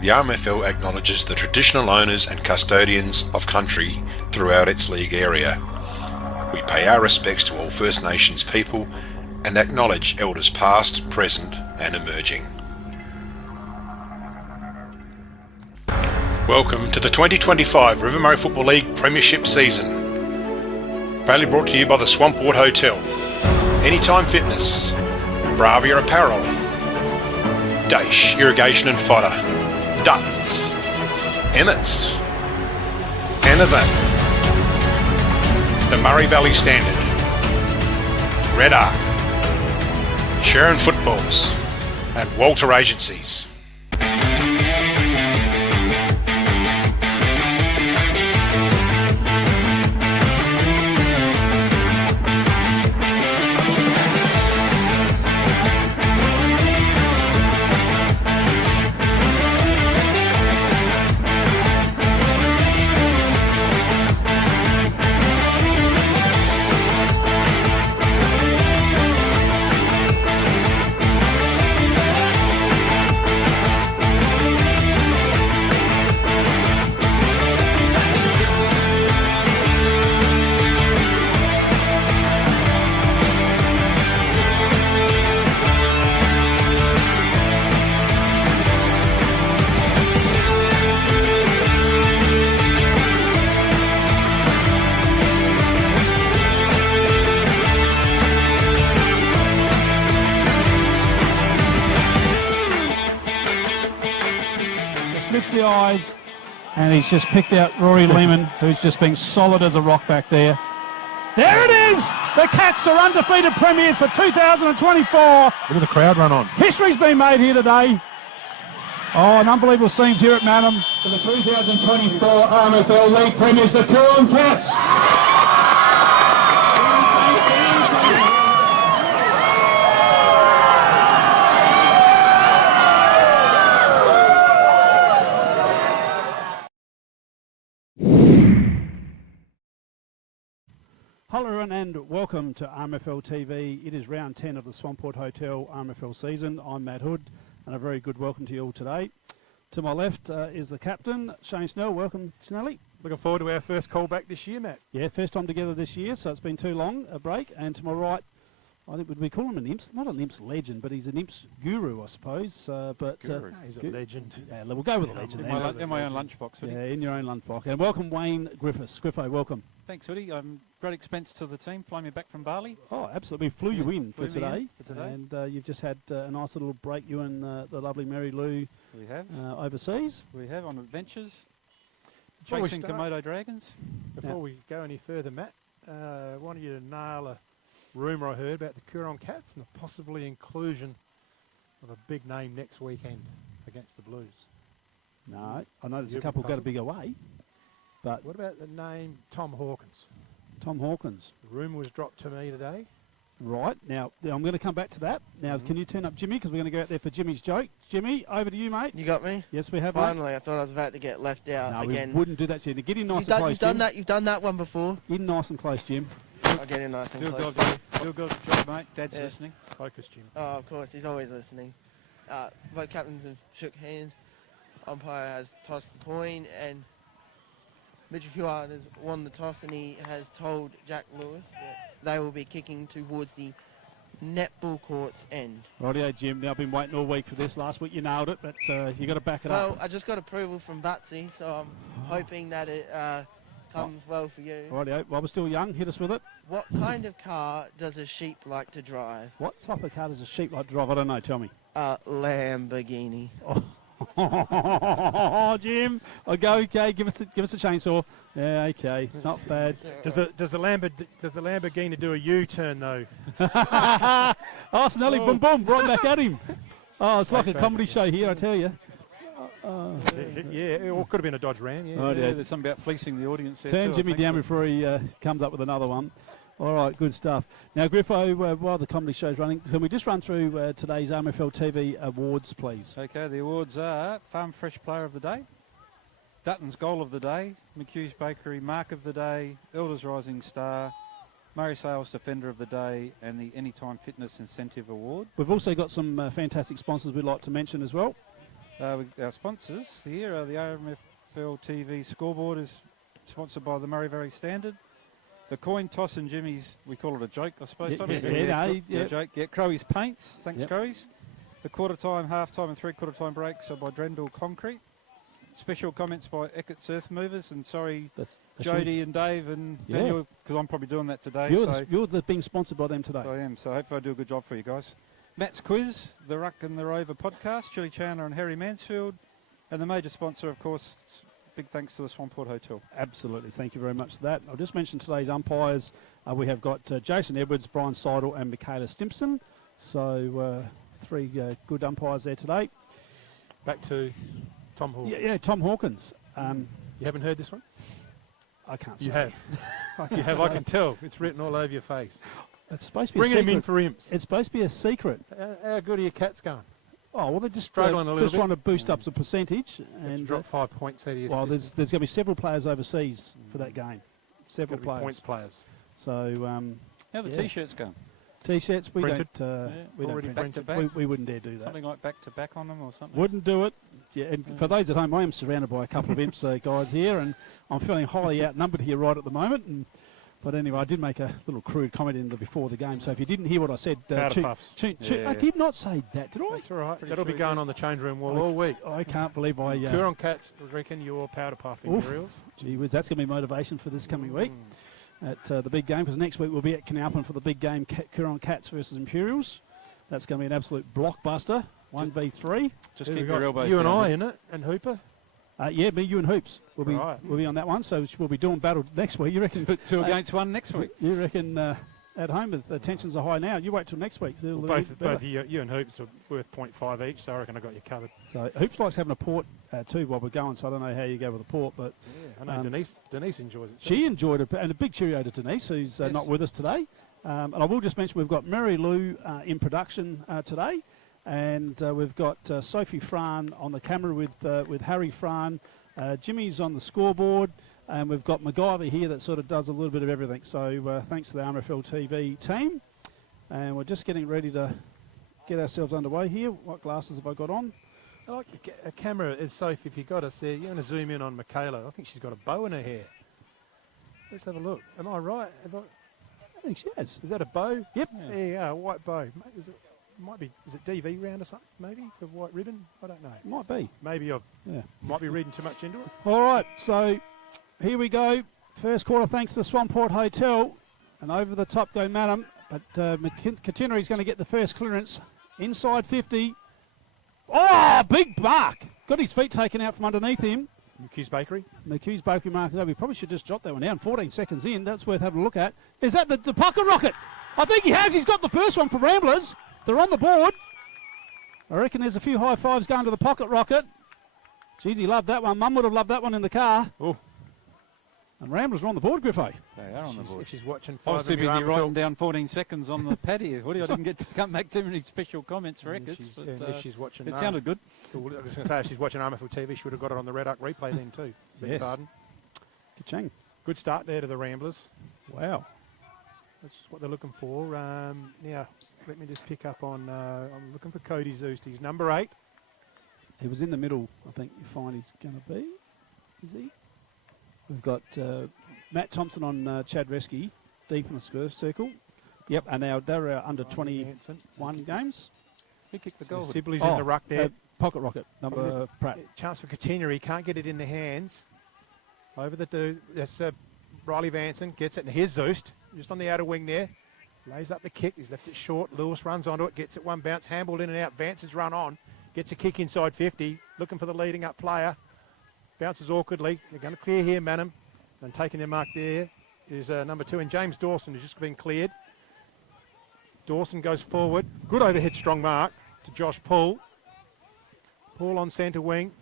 The RMFL acknowledges the traditional owners and custodians of country throughout its league area. We pay our respects to all First Nations people and acknowledge elders past, present and emerging. Welcome to the 2025 River Murray Football League Premiership season. Proudly brought to you by the Swamport Hotel, Anytime Fitness, Bravia Apparel, Daesh Irrigation and Fodder, Duttons, Emmett's, Anavan, the Murray Valley Standard, Red Arc, Sharon Footballs and Walter Agencies. The eyes, and he's just picked out Rory Lehman, who's just been solid as a rock back there. There it is! The Cats are undefeated premiers for 2024. Look at the crowd run on. History's been made here today. Oh, an unbelievable scenes here at Mannum. For the 2024 RMFL League premiers, the Coorong Cats. Hello everyone and welcome to RMFL TV. It is round 10 of the Swamport Hotel RMFL season. I'm Matt Hood and a very good welcome to you all today. To my left is the captain, Shane Snell. Welcome, Snelly. Looking forward to our first call back this year, Matt. Yeah, first time together this year, so it's been too long, a break. And to my right, I think we call him an imps, not an imps legend, but he's an imps guru, I suppose. He's a legend. Yeah, we'll go with a legend. In my own lunchbox, Hoodie. Yeah, in your own lunchbox. And welcome Wayne Griffiths. Griffo, welcome. Thanks, Hoodie. Great expense to the team, flying me back from Bali. Oh, absolutely. We flew you in for today. And you've just had a nice little break, you and the lovely Mary Lou. We have. Overseas. We have, on adventures. Before Chasing Komodo dragons. Before we go any further, Matt, I wanted you to nail a rumour I heard about the Coorong Cats and the possibly inclusion of a big name next weekend against the Blues. No, I know there's a couple got to be away. But what about the name Tom Hawkins? Tom Hawkins. The rumour was dropped to me today. Right, now I'm going to come back to that. Now, can you turn up Jimmy, because we're going to go out there for Jimmy's joke. Jimmy, over to you, mate. You got me? Yes, we have. Finally, mate. I thought I was about to get left out again. We wouldn't do that to you. Get in nice and close, You've done that one before. In nice and close, Jim. I'll get in nice and close. Do a good job, mate. Dad's listening. Focus, Jim. Oh, of course, he's always listening. Both captains have shook hands. Umpire has tossed the coin, and Mitchell Heward has won the toss, and he has told Jack Lewis that they will be kicking towards the netball court's end. Rightio, Jim. Now, I've been waiting all week for this. Last week you nailed it, but you got to back it up. Well, I just got approval from Batsy, so I'm hoping that it comes well for you. Rightio. While we're still young, hit us with it. What kind of car does a sheep like to drive? What type of car does a sheep like to drive? I don't know. Tell me. Lamborghini. Oh, Jim. I'll go. Okay, give us a chainsaw. Yeah, okay, not bad. Does the Lamborghini do a U-turn though? Oh, Snelly, boom, boom, right back at him. Oh, it's like a comedy show here, I tell you. Yeah, or could have been a Dodge Ram. Yeah, there's something about fleecing the audience there. Turn too, Jimmy down before he comes up with another one. All right, good stuff. Now, Griffo, while the comedy show's running, can we just run through today's RMFL TV awards, please? Okay, the awards are Farm Fresh Player of the Day, Dutton's Goal of the Day, McHugh's Bakery Mark of the Day, Elders Rising Star, Murray Sales Defender of the Day, and the Anytime Fitness Incentive Award. We've also got some fantastic sponsors we'd like to mention as well. Our sponsors here, the RMFL TV scoreboard is sponsored by the Murray Valley Standard. The coin toss and Jimmy's, we call it a joke, I suppose. A joke. Yeah, Crowy's Paints. Thanks, Crowy's. The quarter time, half time and 3/4 time breaks are by Drendel Concrete. Special comments by Eckert's Earth Movers, and sorry, that's Jody and Dave and Daniel, because I'm probably doing that today. You're being sponsored by them today. I am, so hopefully I do a good job for you guys. Matt's Quiz, the Ruck and the Rover podcast, Chili Chandler and Harry Mansfield, and the major sponsor, of course, big thanks to the Swamport Hotel. Absolutely, thank you very much for that. I'll just mention today's umpires. We have got Jason Edwards, Brian Seidel and Michaela Stimpson. So 3 good umpires there today. Back to Tom Hawkins. Yeah, Tom Hawkins. You haven't heard this one? I can't say. You have. You have, I can tell. It's written all over your face. It's supposed to be Bring a secret. him in for imps. It's supposed to be a secret. How good are your Cats going? Oh, well, they're just struggling a little bit. Trying to boost up the percentage. And drop 5 points out of your well, there's going to be several players overseas for that game. Several players. Points players. So, how are the T-shirts going? T-shirts, we Printed? don't. We don't print. Back to back? We wouldn't dare do that. Something like back to back on them or something? Wouldn't do it. Yeah, and for those at home, I am surrounded by a couple of imps guys here, and I'm feeling highly outnumbered here right at the moment. But anyway, I did make a little crude comment before the game. So if you didn't hear what I said, powder puffs. I did not say that, did I? That's all right. That'll be going on the change room wall all week. I can't believe I... Coorong Cats, I reckon you're powder puffing your reels. Gee whiz, that's going to be motivation for this coming week at the big game, because next week we'll be at Canalpin for the big game, Coorong Cats versus Imperials. That's going to be an absolute blockbuster, 1v3. Just keep your elbows you down. And I, in it, and Hooper. Yeah, me, you and Hoops. We'll be on that one, so we'll be doing battle next week. You reckon... Put 2 against 1 next week. You reckon at home the tensions are high now. You wait till next week. So both you and Hoops are worth 0.5 each, so I reckon I got you covered. So Hoops likes having a port too while we're going, so I don't know how you go with a port, but... Yeah, I know Denise enjoys it. She enjoyed it, and a big cheerio to Denise, who's not with us today. And I will just mention we've got Mary Lou in production today. And we've got Sophie Fran on the camera with Harry Fran. Jimmy's on the scoreboard. And we've got MacGyver here that sort of does a little bit of everything. So thanks to the RMFL TV team. And we're just getting ready to get ourselves underway here. What glasses have I got on? I like a camera, Sophie, if you got us there. You're going to zoom in on Michaela. I think she's got a bow in her hair. Let's have a look. Am I right? I think she has. Is that a bow? Yep. Yeah, a white bow. Is it DV round or something, maybe, for white ribbon? I don't know. Might be. Maybe I might be reading too much into it. All right, so here we go. First quarter, thanks to the Swamport Hotel. And over the top go Mannum. But Katineri's going to get the first clearance. Inside 50. Oh, big mark. Got his feet taken out from underneath him. McHugh's Bakery. McHugh's Bakery mark. No, we probably should just drop that one down. 14 seconds in. That's worth having a look at. Is that the pocket rocket? I think he has. He's got the first one for Ramblers. They're on the board. I reckon there's a few high fives going to the pocket rocket. Jeez, he loved that one. Mum would have loved that one in the car. Oh. And Ramblers are on the board, Griffo. They are on the board. If she's watching I was too busy writing down 14 seconds on the pad here. I didn't get to come back too many special comments for Eckert's. If she's watching, it sounded good. I was going to say, if she's watching RMFL TV, she would have got it on the Red Arc replay then too. Yes. Pardon. Ka-chang. Good start there to the Ramblers. Wow. That's what they're looking for. Now, let me just pick up on, I'm looking for Cody Zoost. He's number 8. He was in the middle, I think you find he's going to be. Is he? We've got Matt Thompson on Chad Resky, deep in the square circle. Yep, and now they're under 21 games. Who kicked the goal? Sibley's in the ruck there. Pocket rocket, number Pratt. Chance for Katina. He can't get it in the hands. Over the dude. That's Riley Vanson gets it, and here's Zoost, just on the outer wing there. Lays up the kick. He's left it short. Lewis runs onto it, gets it one bounce, handball in and out. Vanson's run on, gets a kick inside 50, looking for the leading up player. Bounces awkwardly. They're going to clear here, Mannum. And taking their mark there is number 2, and James Dawson has just been cleared. Dawson goes forward. Good overhead strong mark to Josh Poole. Poole on centre wing.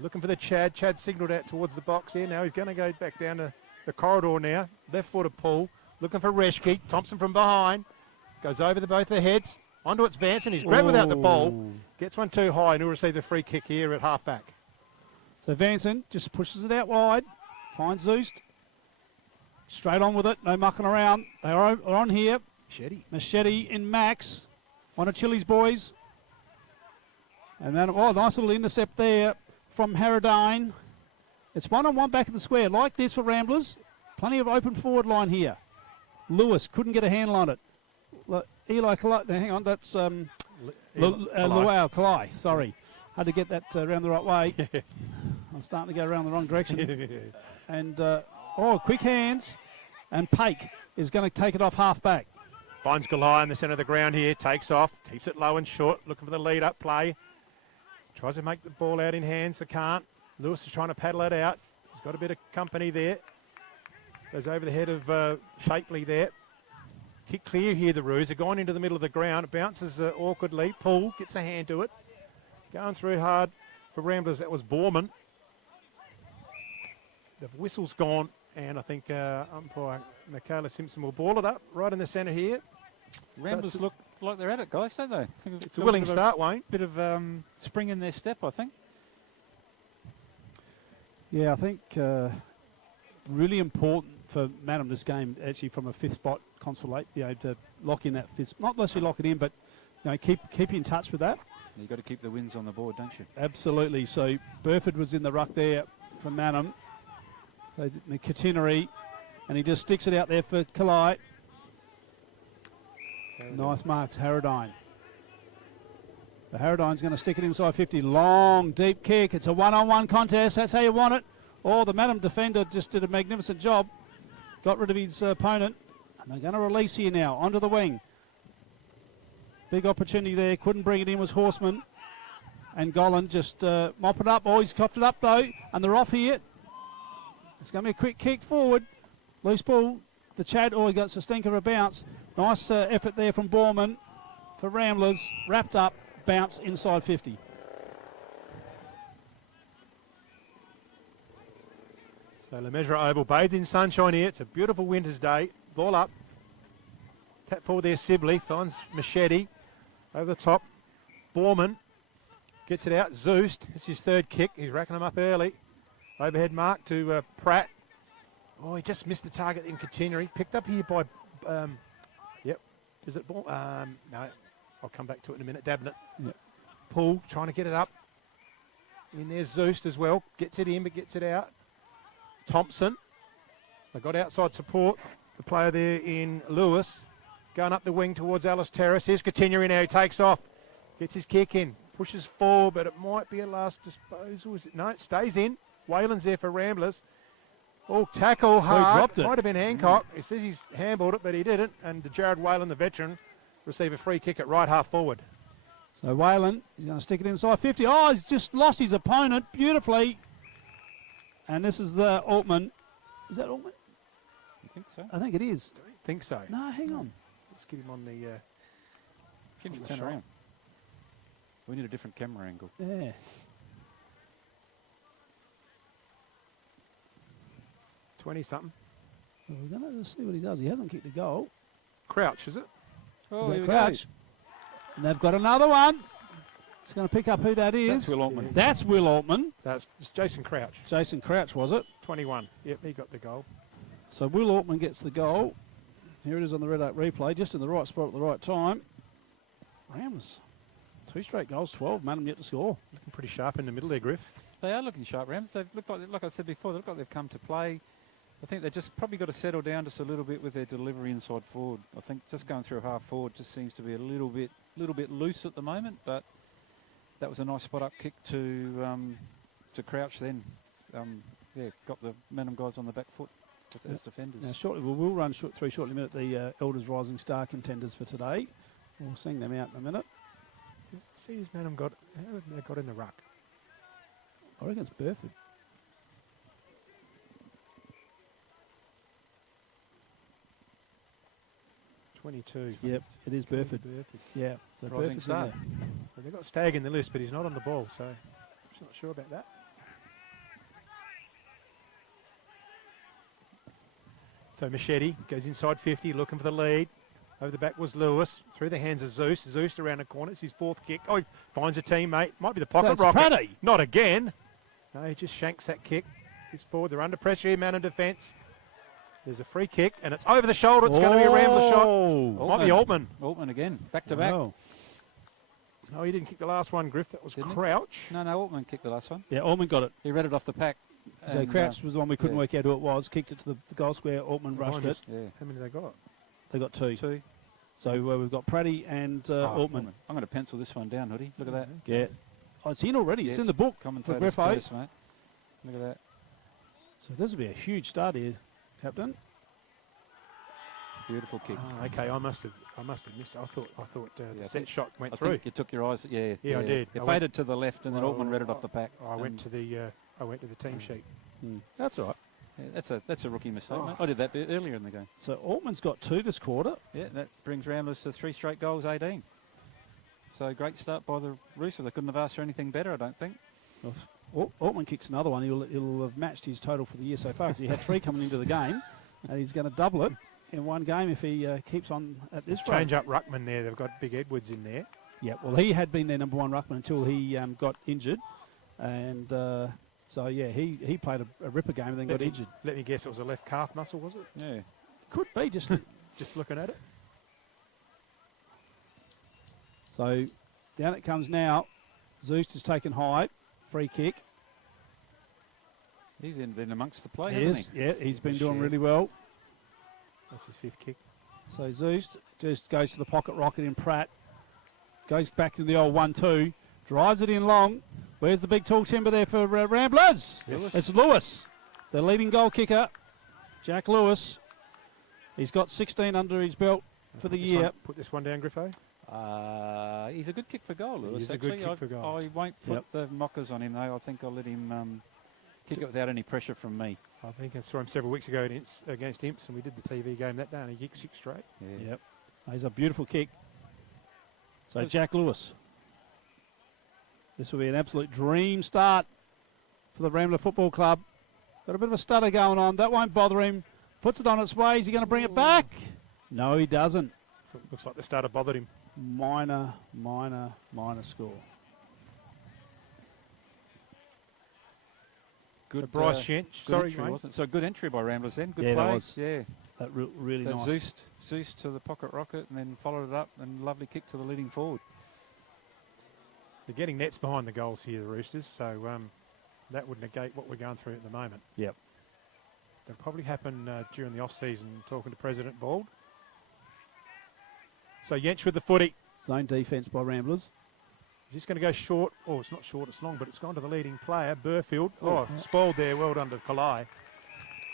Looking for the Chad. Chad signalled out towards the box here. Now he's going to go back down to the corridor now. Left footed Poole. Looking for Reschke. Thompson from behind. Goes over both the heads. Onto its Vanson. He's grabbed without the ball. Gets one too high, and he'll receive the free kick here at half back. So Vanson just pushes it out wide. Finds Zoost. Straight on with it. No mucking around. They are on here. Machete and Max. On a Chili's boys. And then, oh, nice little intercept there from Harradine. It's 1-on-1 back in the square. Like this for Ramblers. Plenty of open forward line here. Lewis couldn't get a handle on it. Eli Kalai, hang on, that's Luau Kalai, sorry. Had to get that around the right way. I'm starting to go around the wrong direction. And, quick hands. And Pake is going to take it off half back. Finds Kalai in the centre of the ground here, takes off, keeps it low and short, looking for the lead-up play. Tries to make the ball out in hands, they can't. Lewis is trying to paddle it out. He's got a bit of company there. Goes over the head of Shapely there. Kick clear here, the Roos. They're gone into the middle of the ground. It bounces awkwardly. Poole gets a hand to it. Going through hard for Ramblers. That was Borman. The whistle's gone, and I think umpire Michaela Simpson will ball it up right in the centre here. Ramblers look like they're at it, guys, don't they? It's a willing start, Wayne. Bit of spring in their step, I think. Yeah, I think really important for Mannum this game, actually, from a fifth spot consolate, to lock in that fifth. Not necessarily lock it in, but keep in touch with that. You've got to keep the wins on the board, don't you? Absolutely. So Burford was in the ruck there for Mannum. So the catenary, and he just sticks it out there for Kalai. Nice marks, Harradine. So Harradine's going to stick it inside 50. Long, deep kick. It's a one-on-one contest. That's how you want it. Oh, the Mannum defender just did a magnificent job. Got rid of his opponent. And they're going to release here now, onto the wing. Big opportunity there. Couldn't bring it in, was Horseman. And Gollan just mop it up. Oh, he's coughed it up, though. And they're off here. It's going to be a quick kick forward. Loose ball. The Chad, he got a stink of a bounce. Nice effort there from Borman for Ramblers. Wrapped up. Bounce inside 50. So Le Mesurier Oval, bathed in sunshine here. It's a beautiful winter's day. Ball up. Tap forward there, Sibley. Finds Machete. Over the top. Borman gets it out. Zeust. It's his third kick. He's racking them up early. Overhead mark to Pratt. Oh, he just missed the target in Catenary. Picked up here by... Is it ball? No. I'll come back to it in a minute. Dabnett. Yep. Poole trying to get it up. In there's Zeust as well. Gets it in, but gets it out. Thompson. They got outside support. The player there in Lewis. Going up the wing towards Alice Terrace. Here's Catenary now. He takes off. Gets his kick in. Pushes forward, but it might be a last disposal. Is it? No, it stays in. Whalen's there for Ramblers. Oh, tackle hard. Dropped it. Might have been Hancock. He says he's handballed it, but he didn't. And Jared Whalen, the veteran, receive a free kick at right half forward. So Whalen, he's going to stick it inside 50. Oh, he's just lost his opponent beautifully. And this is the Altman. Is that Altman? I think so. I think it is. I don't think so. No, hang on. Let's get him on the... Can you turn around? We need a different camera angle. Yeah. 20-something. Well, we're going to see what he does. He hasn't kicked a goal. Crouch, is it? Oh, Is that here we Crouch? And they've got another one. It's going to pick up who that is. That's Will Altman. That's Will Altman. It's Jason Crouch. Jason Crouch, was it? 21. Yep, he got the goal. So Will Altman gets the goal. Here it is on the Red Oak replay, just in the right spot at the right time. Rams, 2 straight goals, 12. Mannum yet to score. Looking pretty sharp in the middle there, Griff. They are looking sharp, Rams. They look like I said before, they look like they've come to play. I think they just probably got to settle down just a little bit with their delivery inside forward. I think just going through half forward just seems to be a little bit loose at the moment, but that was a nice spot up kick to Crouch then. Got the Mannum guys on the back foot as defenders. Now shortly, we'll run through shortly a minute the Elders Rising Star contenders for today. We'll sing them out in a minute. See who's Mannum got, how have they got in the ruck? I reckon it's Burford. Yep, it is Burford. Yeah, so Rising Burford's Star. in there. So they've got Stagg in the list, but he's not on the ball, so I'm just not sure about that. So Machete goes inside 50, looking for the lead. Over the back was Lewis. Through the hands of Zeus. Zeus around the corner. It's his 4th kick. Oh, he finds a teammate. Might be the pocket That's rocket. Pratty. Not again. No, he just shanks that kick. He's forward. They're under pressure here, Mannum defence. There's a free kick, and it's over the shoulder. It's going to be a Rambler shot. Might be Altman. Altman again, back to back. Wow. No, he didn't kick the last one, Griff. That was Didn't he? Crouch. No, Altman kicked the last one. Yeah, Altman got it. He read it off the pack. So and, Crouch was the one we couldn't yeah. work out who it was. Kicked it to the goal square. Altman rushed it. Yeah. How many they got? They got 2. 2. So we've got Praddy and Altman. I'm going to pencil this one down, Hoodie. Look at that. Yeah. Oh, it's in already. It's in the book for Commentator's Griffo. curse, mate. Look at that. So this will be a huge start here, Captain. Beautiful kick. Oh, okay, I must have missed it. I thought Yeah, the I set think- shot went I through. think you took your eyes. Yeah, Yeah, I did. It I faded to the left, and then Altman read it off the pack. I went to the team sheet. That's all right. Yeah, that's a rookie mistake, mate. I did that bit earlier in the game. So Altman's got 2 this quarter. Yeah, that brings Ramblers to 3 straight goals, 18. So great start by the Roosters. I couldn't have asked for anything better, I don't think. Altman kicks another one. He'll have matched his total for the year so far because he had 3 coming into the game, and he's going to double it in one game if he keeps on at this rate. Change up ruckman there. They've got Big Edwards in there. Yeah, well, he had been their number 1 ruckman until he got injured, and so yeah, he played a ripper game and then got injured. Let me guess, it was a left calf muscle, was it? Yeah. Could be just. Just looking at it. So down it comes now. Zeus is taken high, free kick. He's been amongst the play, He hasn't is, he? yeah, he's been doing Share. really well. That's his 5th kick. So Zeus just goes to the pocket rocket in Pratt. Goes back to the old 1-2. Drives it in long. Where's the big tall timber there for Ramblers? Lewis. It's Lewis, the leading goal kicker. Jack Lewis. He's got 16 under his belt for the year. Put this one down, Griffo. He's a good kick for goal, Lewis. He's a good actually. kick for goal. I won't put the mockers on him, though. I think I'll let him kick it without any pressure from me. I think I saw him several weeks ago against Imps, and we did the TV game that day, and he kicked 6 straight. Yeah. Yep. He's a beautiful kick. So Jack Lewis. This will be an absolute dream start for the Rambler Football Club. Got a bit of a stutter going on. That won't bother him. Puts it on its way. Is he going to bring it back? No, he doesn't. Looks like the starter bothered him. Minor score. Good, so Bryce Shench. Sorry, entry, mate. wasn't it? So good entry by Ramblers then. Good Yeah, that play. was. Yeah. That really That nice. Zeus to the pocket rocket and then followed it up and lovely kick to the leading forward. They're getting nets behind the goals here, the Roosters, so that would negate what we're going through at the moment. Yep. That'll probably happen during the off-season, talking to President Bald. So Yench with the footy. Zone defence by Ramblers. He's just going to go short. Oh, it's not short, it's long, but it's gone to the leading player, Burfield. Oh, spoiled there, well done to Kalai.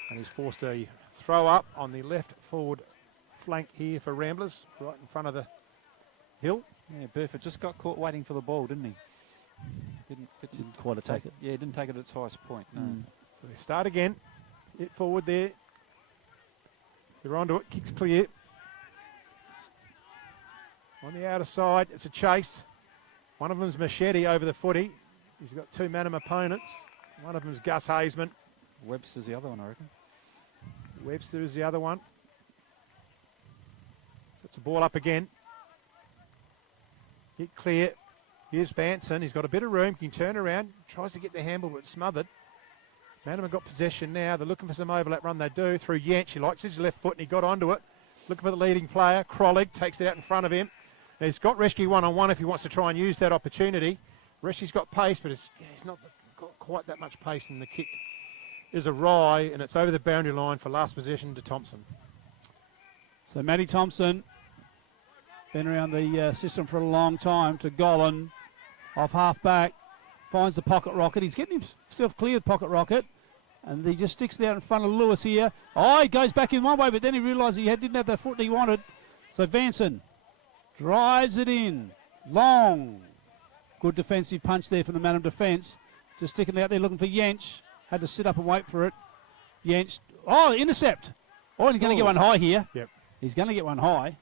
And he's forced a throw up on the left forward flank here for Ramblers, right in front of the hill. Yeah, Burford just got caught waiting for the ball, didn't he? Didn't quite take it. Yeah, didn't take it at its highest point. No. So they start again. Hit forward there. They're onto it. Kicks clear. On the outer side, it's a chase. One of them's Machete over the footy. He's got 2 Mannum opponents. One of them's Gus Hazeman. Webster's the other one, I reckon. Webster is the other one. So it's a ball up again. Hit clear. Here's Vanson. He's got a bit of room. Can turn around. Tries to get the handle, but smothered. Mannum have got possession now. They're looking for some overlap run. They do through Yench. He likes his left foot and he got onto it. Looking for the leading player. Krolig takes it out in front of him. Now he's got Reschke one-on-one if he wants to try and use that opportunity. Reschke's got pace, but he's not got quite that much pace, and the kick is awry, and it's over the boundary line for last possession to Thompson. So Matty Thompson, been around the system for a long time, to Gollan, off half back, finds the pocket rocket. He's getting himself clear of pocket rocket, and he just sticks it out in front of Lewis here. Oh, he goes back in one way, but then he realised he didn't have the foot he wanted. So Vanson drives it in, long. Good defensive punch there from the Mannum defence. Just sticking it out there looking for Yench. Had to sit up and wait for it. Yench, intercept. Oh, he's going to get one high here. Yep. He's going to get one high.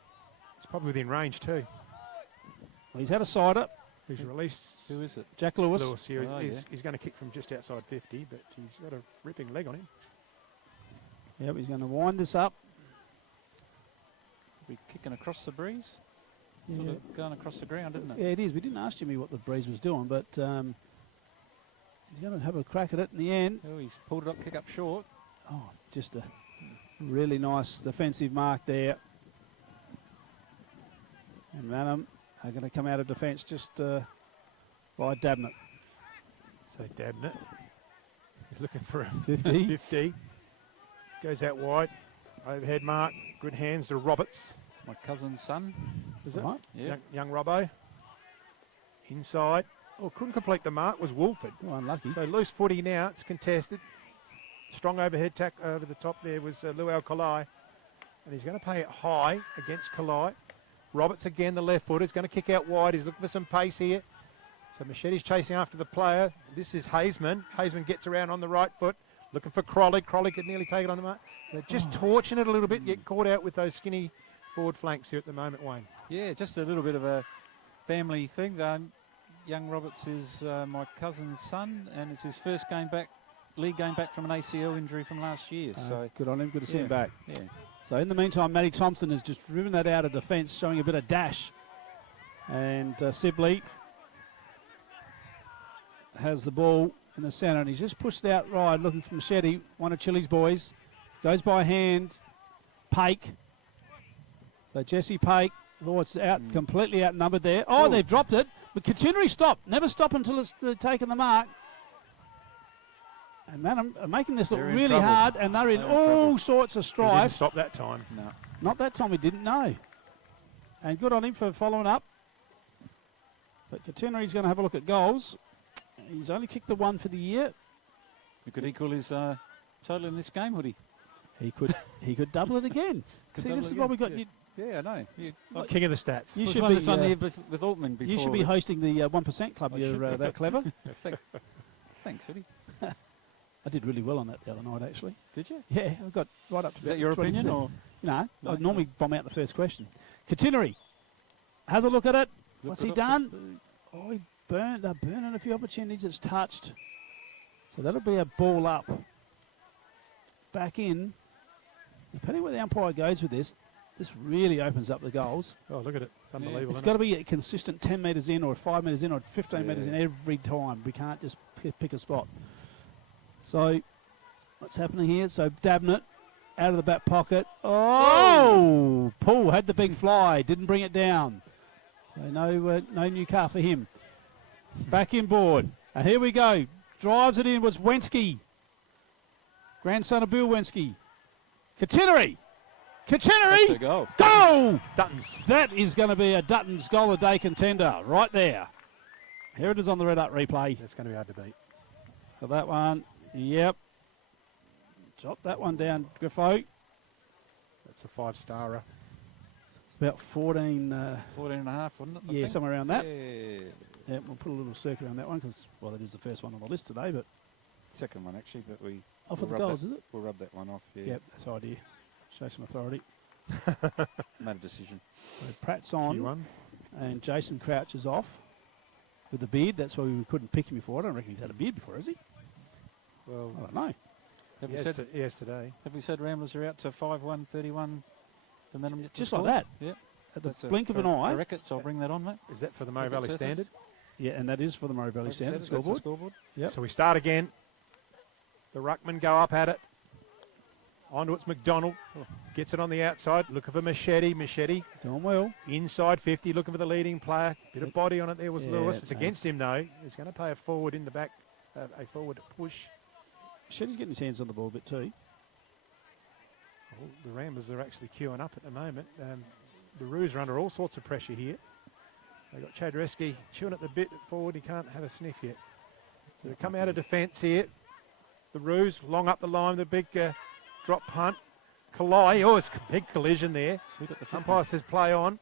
It's probably within range too. Well, he's had a sider. He's released. Who is it? Jack Lewis. Lewis here. Oh, He's going to kick from just outside 50, but he's got a ripping leg on him. Yep, he's going to wind this up. Be kicking across the breeze. Sort of going across the ground, isn't it? Yeah, it is. We didn't ask Jimmy what the breeze was doing, but he's going to have a crack at it in the end. Oh, he's pulled it up, kick up short. Oh, just a really nice defensive mark there. And Mannum are going to come out of defence just by Dabnett. So Dabnett is looking for a 50. 50. Goes out wide. Overhead mark. Good hands to Roberts. My cousin's son. Is it? Right. Yeah. Young Robbo. Inside. Oh, couldn't complete the mark. Was Wolford. Oh, unlucky. So loose footy now. It's contested. Strong overhead tack over the top there was Luau Kalai. And he's going to pay it high against Kalai. Roberts again, the left footer. He's going to kick out wide. He's looking for some pace here. So Machete's chasing after the player. This is Hazeman. Hazeman gets around on the right foot. Looking for Crowley. Crowley could nearly take it on the mark. They're just torching it a little bit. Get caught out with those skinny forward flanks here at the moment, Wayne. Yeah, just a little bit of a family thing. Young Roberts is my cousin's son, and it's his first league game back from an ACL injury from last year. So good on him. Good to see him back. Yeah. So in the meantime, Matty Thompson has just driven that out of defence, showing a bit of dash. And Sibley has the ball in the centre, and he's just pushed it out right, looking for Machete, one of Chili's boys. Goes by hand. Pake. So Jesse Pake. Oh, it's out, completely outnumbered there. Oh, they've dropped it. But Kachinery stopped. Never stop until it's taken the mark. And Mannum are making this look really hard, and they're in all sorts of He strife. didn't stop that time. No. Not that time, he didn't know. And good on him for following up. But Kachinery's going to have a look at goals. He's only kicked the one for the year. He could equal his total in this game, would he? He could double it again. See, this is what we got. Yeah, I know. King of the stats. You was should one be that's on here with Altman before. You should be hosting the 1% club. You're that clever. Thanks, Eddie. I did really well on that the other night, actually. Did you? Yeah, I got right up to. Is that your opinion, or no? I normally bomb out the first question. Kachinery has a look at it. What's he done? Oh, they're burning a few opportunities. It's touched. So that'll be a ball up. Back in. Depending where the umpire goes with this really opens up the goals. Oh, look at it. Unbelievable. It's got to be a consistent 10 metres in or 5 metres in or 15 metres in every time. We can't just pick a spot. So what's happening here? So Dabnett out of the back pocket. Oh! Paul had the big fly. Didn't bring it down. So no new car for him. Back inboard. And here we go. Drives it in was Wensky. Grandson of Bill Wensky. Kachinery! Kachinery! Go! Duttons. That is going to be a Dutton's goal of the day contender right there. Here it is on the red up replay. That's going to be hard to beat. For that one. Yep. Chop that one down, Griffo. That's a 5-starer. It's about 14. 14 and a half, wasn't it? I Yeah, think? somewhere around that. Yeah. Yeah, we'll put a little circle around that one because, well, that is the first one on the list today, but. Second one, actually, but we... Oh, for we'll the rub goals, that, is it? We'll rub that one off, yeah. Yep, that's the idea. Show some authority. Made a decision. So Pratt's on, Q1. and Jason Crouch is off with the beard. That's why we couldn't pick him before. I don't reckon he's had a beard before, has he? Well, I don't know. Have we yes, said yes, today. Have we said Ramblers are out to 5-1, 31 for Mannum? Just like that. Yeah. At the That's blink of an eye. For records, I'll bring that on, mate. Is that for the Murray Valley Records, Standard? Yeah, and that is for the Murray Valley Standard That's the scoreboard. scoreboard. Yep. So we start again. The ruckmen go up at it. Onto it's McDonald. Gets it on the outside. Looking for Machete. Machete Doing well. inside 50. Looking for the leading player. Bit of body on it there was Yeah, Lewis. It's nice. against him though. He's going to play a forward in the back. A forward push. Shetty's getting his hands on the ball a bit too. Well, the Ramblers are actually queuing up at the moment. The Roos are under all sorts of pressure here. They've got Chadreski chewing at the bit forward. He can't have a sniff yet. So they come out of defence here. The Roos long up the line. The big drop punt. Kalai. Oh, it's a big collision there. Umpire says play on.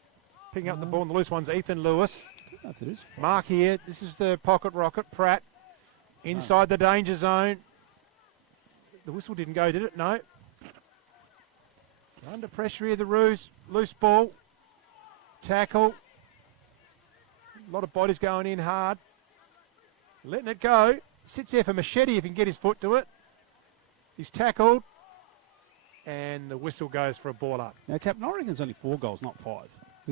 Picking up the ball. And the loose one's Ethan Lewis. I don't know if it is. Mark here. This is the pocket rocket. Pratt inside the danger zone. The whistle didn't go, did it? No. Under pressure here, the Roos. Loose ball. Tackle. A lot of bodies going in hard. Letting it go. Sits there for Machete if he can get his foot to it. He's tackled. And the whistle goes for a ball up. Now, Captain, I reckon it's only 4 goals, not 5.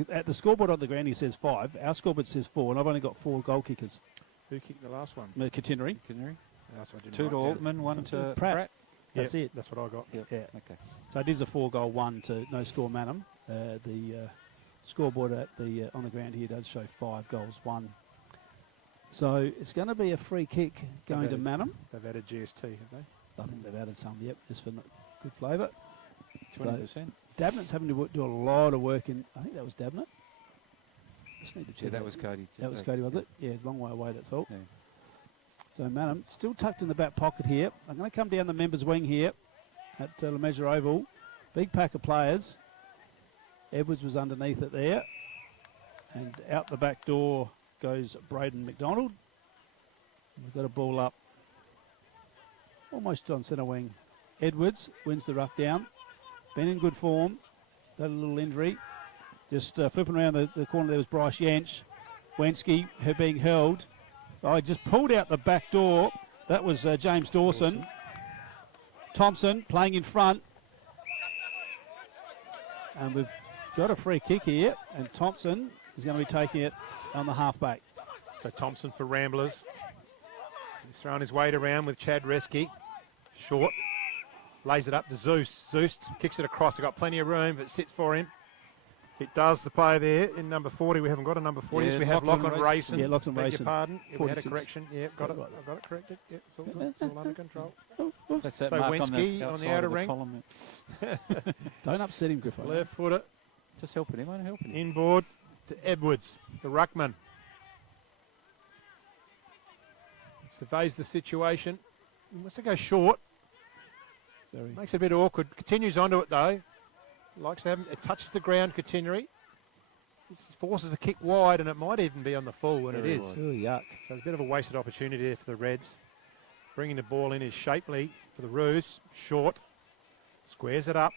At the scoreboard on the ground, he says 5. Our scoreboard says 4, and I've only got 4 goal kickers. Who kicked the last one? Kachinery. That's what I didn't 2 to write. Altman, 1 to Pratt. Yep, That's it. That's what I got. Yeah. Okay. So it is a 4-goal 1 to no score Mannum. The scoreboard at the on the ground here does show 5 goals, 1. So it's going to be a free kick going to Mannum. They've added GST, have they? I think they've added some, yep, just for good flavour. 20%. So Dabnett's having to do a lot of work in. I think that was Dabnett. Just need to check. Yeah, that was Cody. That was Cody, was it? Yeah, it's a long way away, that's all. Yeah. So Mannum still tucked in the back pocket here. I'm going to come down the members' wing here at Le Mesure Oval. Big pack of players. Edwards was underneath it there. And out the back door goes Braden McDonald. We've got a ball up almost on centre wing. Edwards wins the ruck down. Been in good form. Got a little injury. Just flipping around the corner there was Bryce Yanch. Wensky, her being held. I just pulled out the back door. That was James Dawson. Thompson playing in front. And we've got a free kick here. And Thompson is going to be taking it on the halfback. So Thompson for Ramblers. He's throwing his weight around with Chad Reski. Short. Lays it up to Zeus. Zeus kicks it across. They've got plenty of room, but it sits for him. It does, the player there in number 40. We haven't got a number 40. Yeah, so we have Lachlan Rayson. Yeah, Lachlan Beg Rayson. your pardon. Yeah, we had a 46. correction. Yeah, got it. I've got it corrected. Yeah, it's all under control. That's that So mark Wensky on the outer ring. column. Don't upset him, Griffo. Left footer. Just helping him, I'm helping him. Inboard to Edwards, the ruckman. Surveys the situation. He wants to go short. Very. Makes it a bit awkward. Continues onto it though. Likes to have it touches the ground continually. This forces a kick wide, and it might even be on the full, and Very it is. wide. Oh, yuck. So it's a bit of a wasted opportunity there for the Reds. Bringing the ball in is Shapley for the Roos. Short. Squares it up.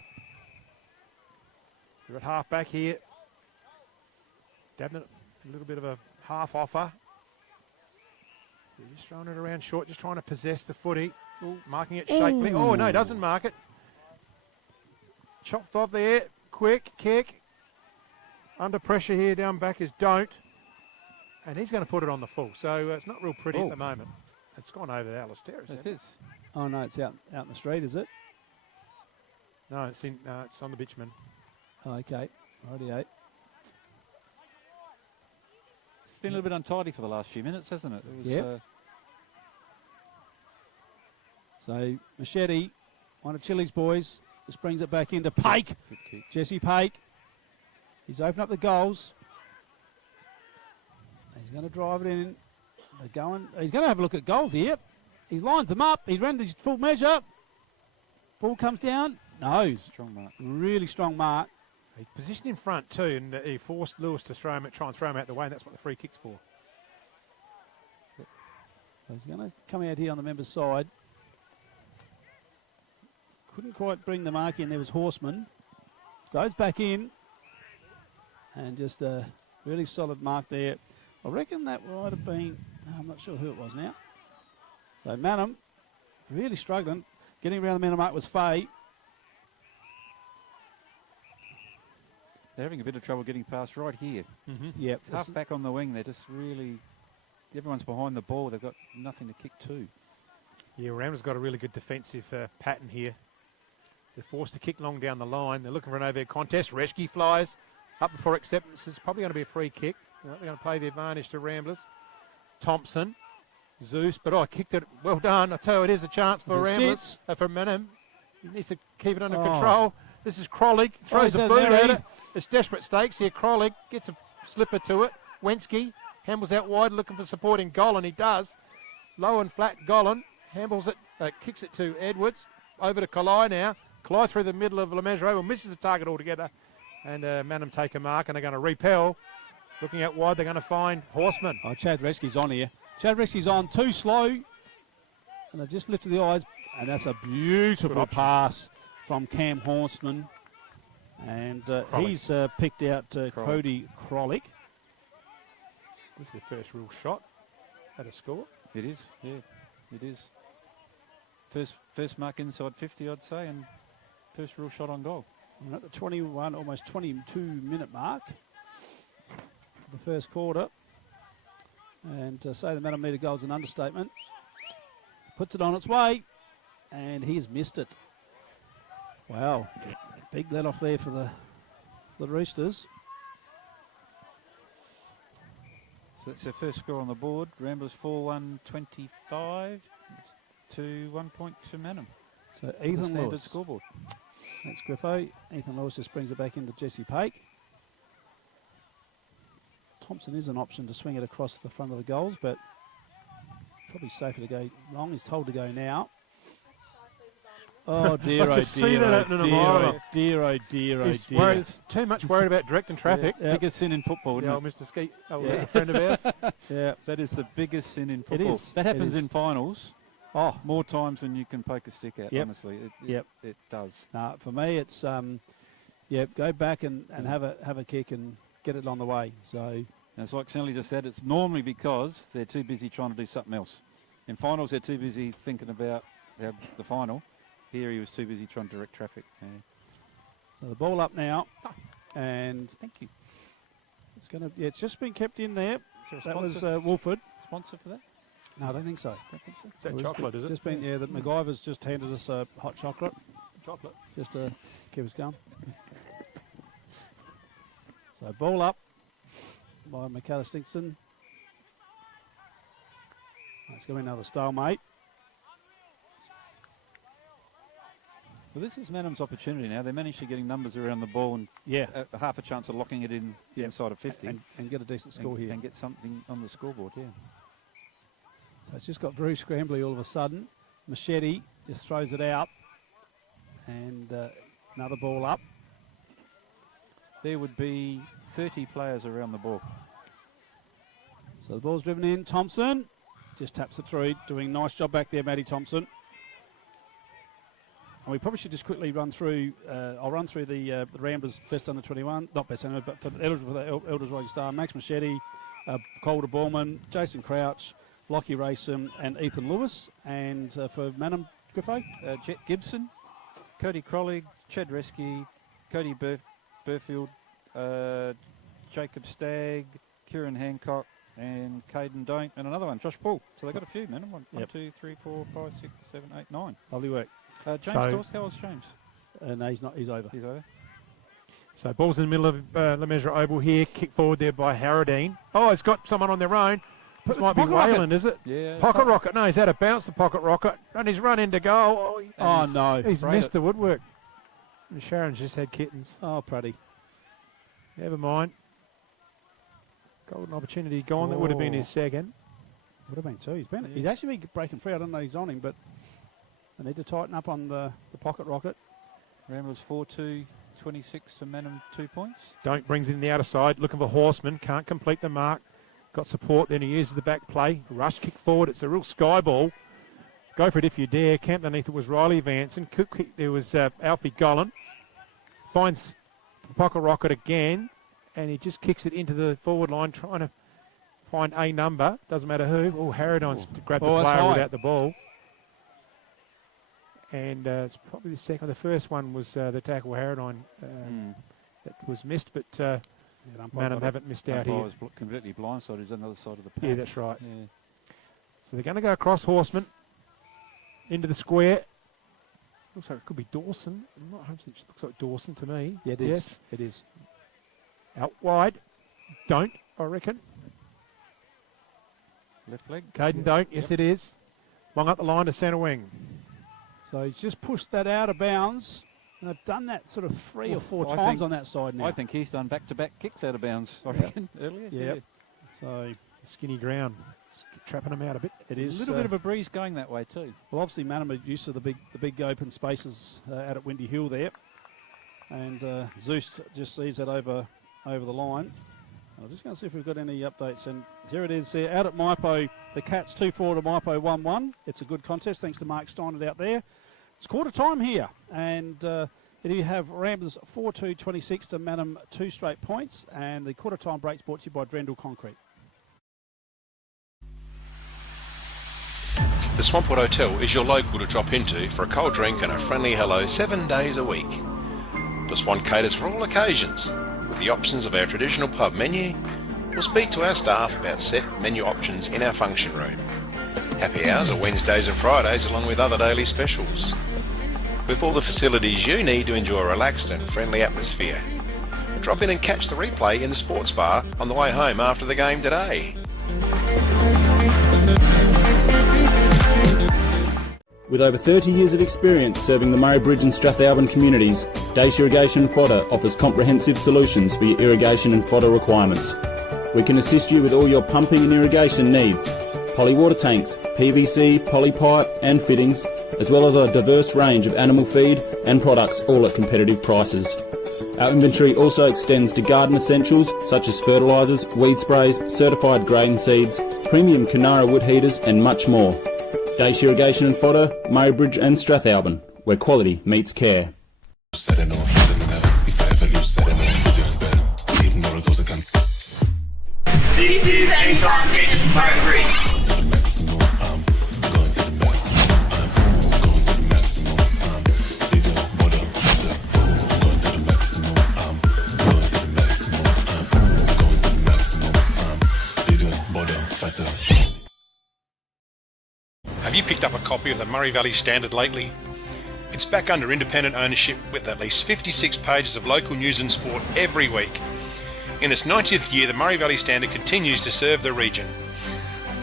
They're at half back here. Dabnett, a little bit of a half offer. So they're just throwing it around short, just trying to possess the footy. Ooh, marking it Shapley. Ooh. Oh, no, doesn't mark it. Chopped off there. Quick kick. Under pressure here down back is Don't. And he's going to put it on the full. So it's not real pretty at the moment. It's gone over to Alice Terrace. It is. Oh, no, it's out in the street, is it? No, it's on the Bitchman. Oh, okay. Rightio. It's been a little bit untidy for the last few minutes, hasn't it? It was, Yep. So Machete, one of Chili's boys, just brings it back into Pake. good kick. Jesse Pake. He's opened up the goals. He's going to drive it in. They're going. He's going to have a look at goals here. He lines them up. He ran his full measure. Ball comes down. No. Strong mark. Really strong mark. He positioned in front too, and he forced Lewis to try and throw him out the way, and that's what the free kick's for. So he's going to come out here on the members' side. Couldn't quite bring the mark in. There was Horseman. Goes back in. And just a really solid mark there. I reckon that might have been, I'm not sure who it was now. So Mannum, really struggling. Getting around the man mark was Fay. They're having a bit of trouble getting past right here. Yep. It's half back on the wing. They're just really, everyone's behind the ball. They've got nothing to kick to. Yeah, Ram's got a really good defensive pattern here. They're forced to kick long down the line. They're looking for an overhead contest. Reschke flies up before acceptance. It's probably going to be a free kick. They're going to play the advantage to Ramblers. Thompson, Zeus, but I kicked it. Well done. I tell you, it is a chance for Ramblers. For Mannum. He needs to keep it under control. This is Crollig. Throws a boot at it. It's desperate stakes here. Crollig gets a slipper to it. Wensky handles out wide looking for supporting Golan. He does. Low and flat Golan. Handles it, kicks it to Edwards. Over to Kalai now. Kalai through the middle of Le Mesure Oval. Misses the target altogether. And Mannum take a mark and they're going to repel. Looking out wide, they're going to find Horseman. Oh, Chad Reski's on here. Chad Reski's on, too slow. And they've just lifted the eyes. And that's a beautiful pass from Cam Horseman. And he's picked out Cody Krolick. This is their first real shot at a score. It is, yeah, it is. First mark inside 50, I'd say, and first real shot on goal. We're at the 21, almost 22-minute mark. The first quarter. And to say the Mannum metre goal is an understatement. Puts it on its way. And he's missed it. Wow. Big let off there for the Roosters. So that's their first score on the board. Ramblers 4-1-25 to 1 point to Mannum. So Ethan standard Lewis. scoreboard. Thanks, Griffo. Ethan Lewis just brings it back into Jesse Pake. Thompson is an option to swing it across the front of the goals, but probably safer to go long. He's told to go now. Oh dear, oh see that dear, happening oh a mile dear, off. oh dear, oh dear, oh He's dear. too much worried about directing traffic. Yeah. Biggest sin in football, The isn't old it? Mr. Skeet, Yeah. a friend of ours. Yeah. That is the biggest sin in football. is. That happens It is. in finals Oh, more times than you can poke a stick at, Yep. honestly. Yep. It does. no, for me it's go back and have a kick and get it on the way. So And it's like Sally just said, it's normally because they're too busy trying to do something else. In finals, they're too busy thinking about the final. Here he was too busy trying to direct traffic. Yeah. So the ball up now, and Thank you. it's going to. Yeah, it's just been kept in there. Is there a That was sponsor- Wolford. sponsor for that? No, I don't think so. Don't think so. Is that It was chocolate, is it? Just been, yeah. That MacGyver's just handed us a hot chocolate, Chocolate. just to keep us going. So ball up by McAllister. It's going to be another stalemate. Well, this is Mannum's opportunity now. They managed to getting numbers around the ball and Yeah, half a chance of locking it in Yep. inside of 50 and get a decent score here. and get something on the scoreboard, yeah. So it's just got very scrambly all of a sudden. Machete just throws it out, and another ball up. There would be 30 players around the ball. So the ball's driven in. Thompson just taps it through, doing a nice job back there, Matty Thompson. And we probably should just quickly run through. I'll run through the Ramblers best under 21, not best under, but for the Elders Rising Star, Max Machete, Calder Ballman, Jason Crouch, Lockie Raysom, and Ethan Lewis. And for Mannum, Griffo, Jet Gibson, Cody Crollig, Chad Resky, Cody Burfield, Jacob Stagg, Kieran Hancock, and Caden Don't, and another one, Josh Paul. So they've got a few, Mannum. One, Yep. 2, 3, 4, 5, 6, 7, 8, 9. lovely work. James So- Dawes, how was James? No, he's not. He's over. He's over. So ball's in the middle of Le Mesure Oval here. Kick forward there by Harradine. Oh, it's got someone on their own. This It's might be Pocket Rocket. Wayland, is it? Yeah. Pocket Rocket. No, he's had a bounce, the Pocket Rocket. And he's run into goal. Oh, Oh no! he's sprayed missed it. the woodwork. And Sharon's just had kittens. Oh, Praddy. Never mind. Golden opportunity gone. That would have been his second. Would have been too. He's been. Yeah. He's actually been breaking free. I don't know he's on him, but they need to tighten up on the Pocket Rocket. Ramblers 4-2-26 to Mannum 2 points. Don't brings it in the outer side. Looking for Horseman. Can't complete the mark. Got support. Then he uses the back play. Rush kick forward. It's a real sky ball. Go for it if you dare. Camped underneath it was Riley Vanson. There was Alfie Gollan. Finds the Pocket Rocket again. And he just kicks it into the forward line, trying to find a number. Doesn't matter who. Oh, Harradine's grabbed the Oh, that's player high. without the ball. And it's probably the second. The first one was the tackle Harradine that was missed, but Mannum haven't missed out Umpire here. was completely blindsided. He's on the other side of the Yeah, pack. that's right. Yeah. So they're going to go across Horseman into the square. Looks like it could be Dawson. I'm not 100%. It looks like Dawson to me. Yeah, it is. Yes. It is. Out wide. Don't, I reckon. Left leg. Caden Don't. Yes, it is. Long up the line to centre wing. So he's just pushed that out of bounds. And they've done that sort of 3 or 4 I times think- on that side now. I think he's done back-to-back kicks out of bounds, I reckon, earlier. Yep. So Skinny ground. Just trapping them out a bit. it A is little bit of a breeze going that way too. well, obviously Mannum are used to the big open spaces out at Windy Hill there, and Zeus just sees it over the line. I'm just going to see if we've got any updates, and here it is out at Maipo. The Cats 2-4 to Maipo 1-1. It's a good contest thanks to Mark Steiner out there. It's quarter time here, and you have Ramblers 4-2-26 to Mannum 2 straight points, and the quarter time break's brought to you by Drendel Concrete. The Swampwood Hotel is your local to drop into for a cold drink and a friendly hello 7 days a week. The Swan caters for all occasions, with the options of our traditional pub menu. We'll speak to our staff about set menu options in our function room. Happy hours are Wednesdays and Fridays along with other daily specials. With all the facilities you need to enjoy a relaxed and friendly atmosphere. Drop in and catch the replay in the sports bar on the way home after the game today. With over 30 years of experience serving the Murray Bridge and Strathalbyn communities, Dace Irrigation and Fodder offers comprehensive solutions for your irrigation and fodder requirements. We can assist you with all your pumping and irrigation needs, poly water tanks, PVC, poly pipe and fittings, as well as a diverse range of animal feed and products, all at competitive prices. Our inventory also extends to garden essentials such as fertilisers, weed sprays, certified grain seeds, premium Kunara wood heaters and much more. Dace Irrigation and Fodder, Murray Bridge and Strathalbyn, where quality meets care. This is Anytime Fitness Murray Bridge. Have you picked up a copy of the Murray Valley Standard lately? It's back under independent ownership with at least 56 pages of local news and sport every week. In its 90th year, the Murray Valley Standard continues to serve the region.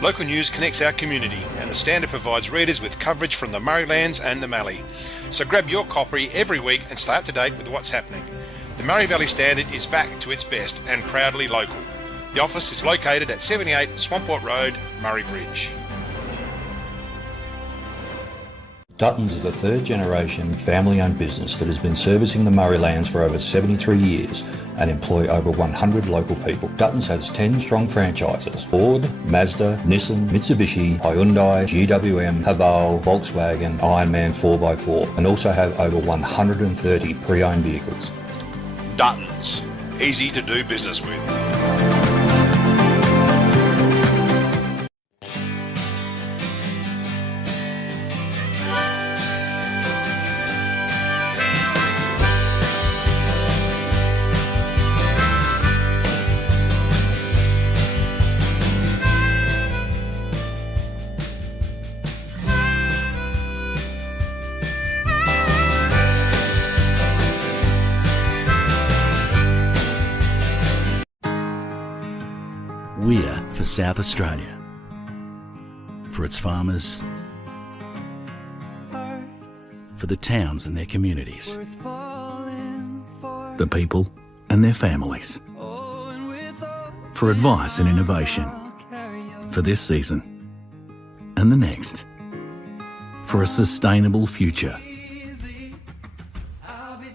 Local news connects our community, and the Standard provides readers with coverage from the Murraylands and the Mallee. So grab your copy every week and stay up to date with what's happening. The Murray Valley Standard is back to its best and proudly local. The office is located at 78 Swamport Road, Murray Bridge. Duttons is a third-generation family-owned business that has been servicing the Murraylands for over 73 years and employ over 100 local people. Duttons has 10 strong franchises: Ford, Mazda, Nissan, Mitsubishi, Hyundai, GWM, Haval, Volkswagen, Ironman 4x4, and also have over 130 pre-owned vehicles. Duttons, easy to do business with. We're for South Australia, for its farmers, for the towns and their communities, the people and their families, for advice and innovation, for this season and the next, for a sustainable future.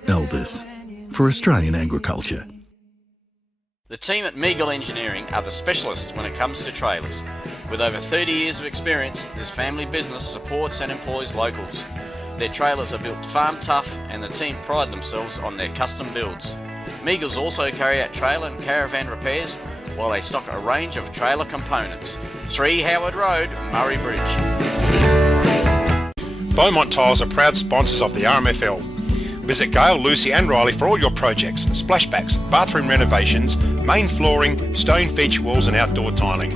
Elders, for Australian agriculture. The team at Meagle Engineering are the specialists when it comes to trailers. With over 30 years of experience, this family business supports and employs locals. Their trailers are built farm tough and the team pride themselves on their custom builds. Meagles also carry out trailer and caravan repairs while they stock a range of trailer components. 3 Howard Road, Murray Bridge. Beaumont Tiles are proud sponsors of the RMFL. Visit Gail, Lucy and Riley for all your projects, splashbacks, bathroom renovations, main flooring, stone feature walls and outdoor tiling.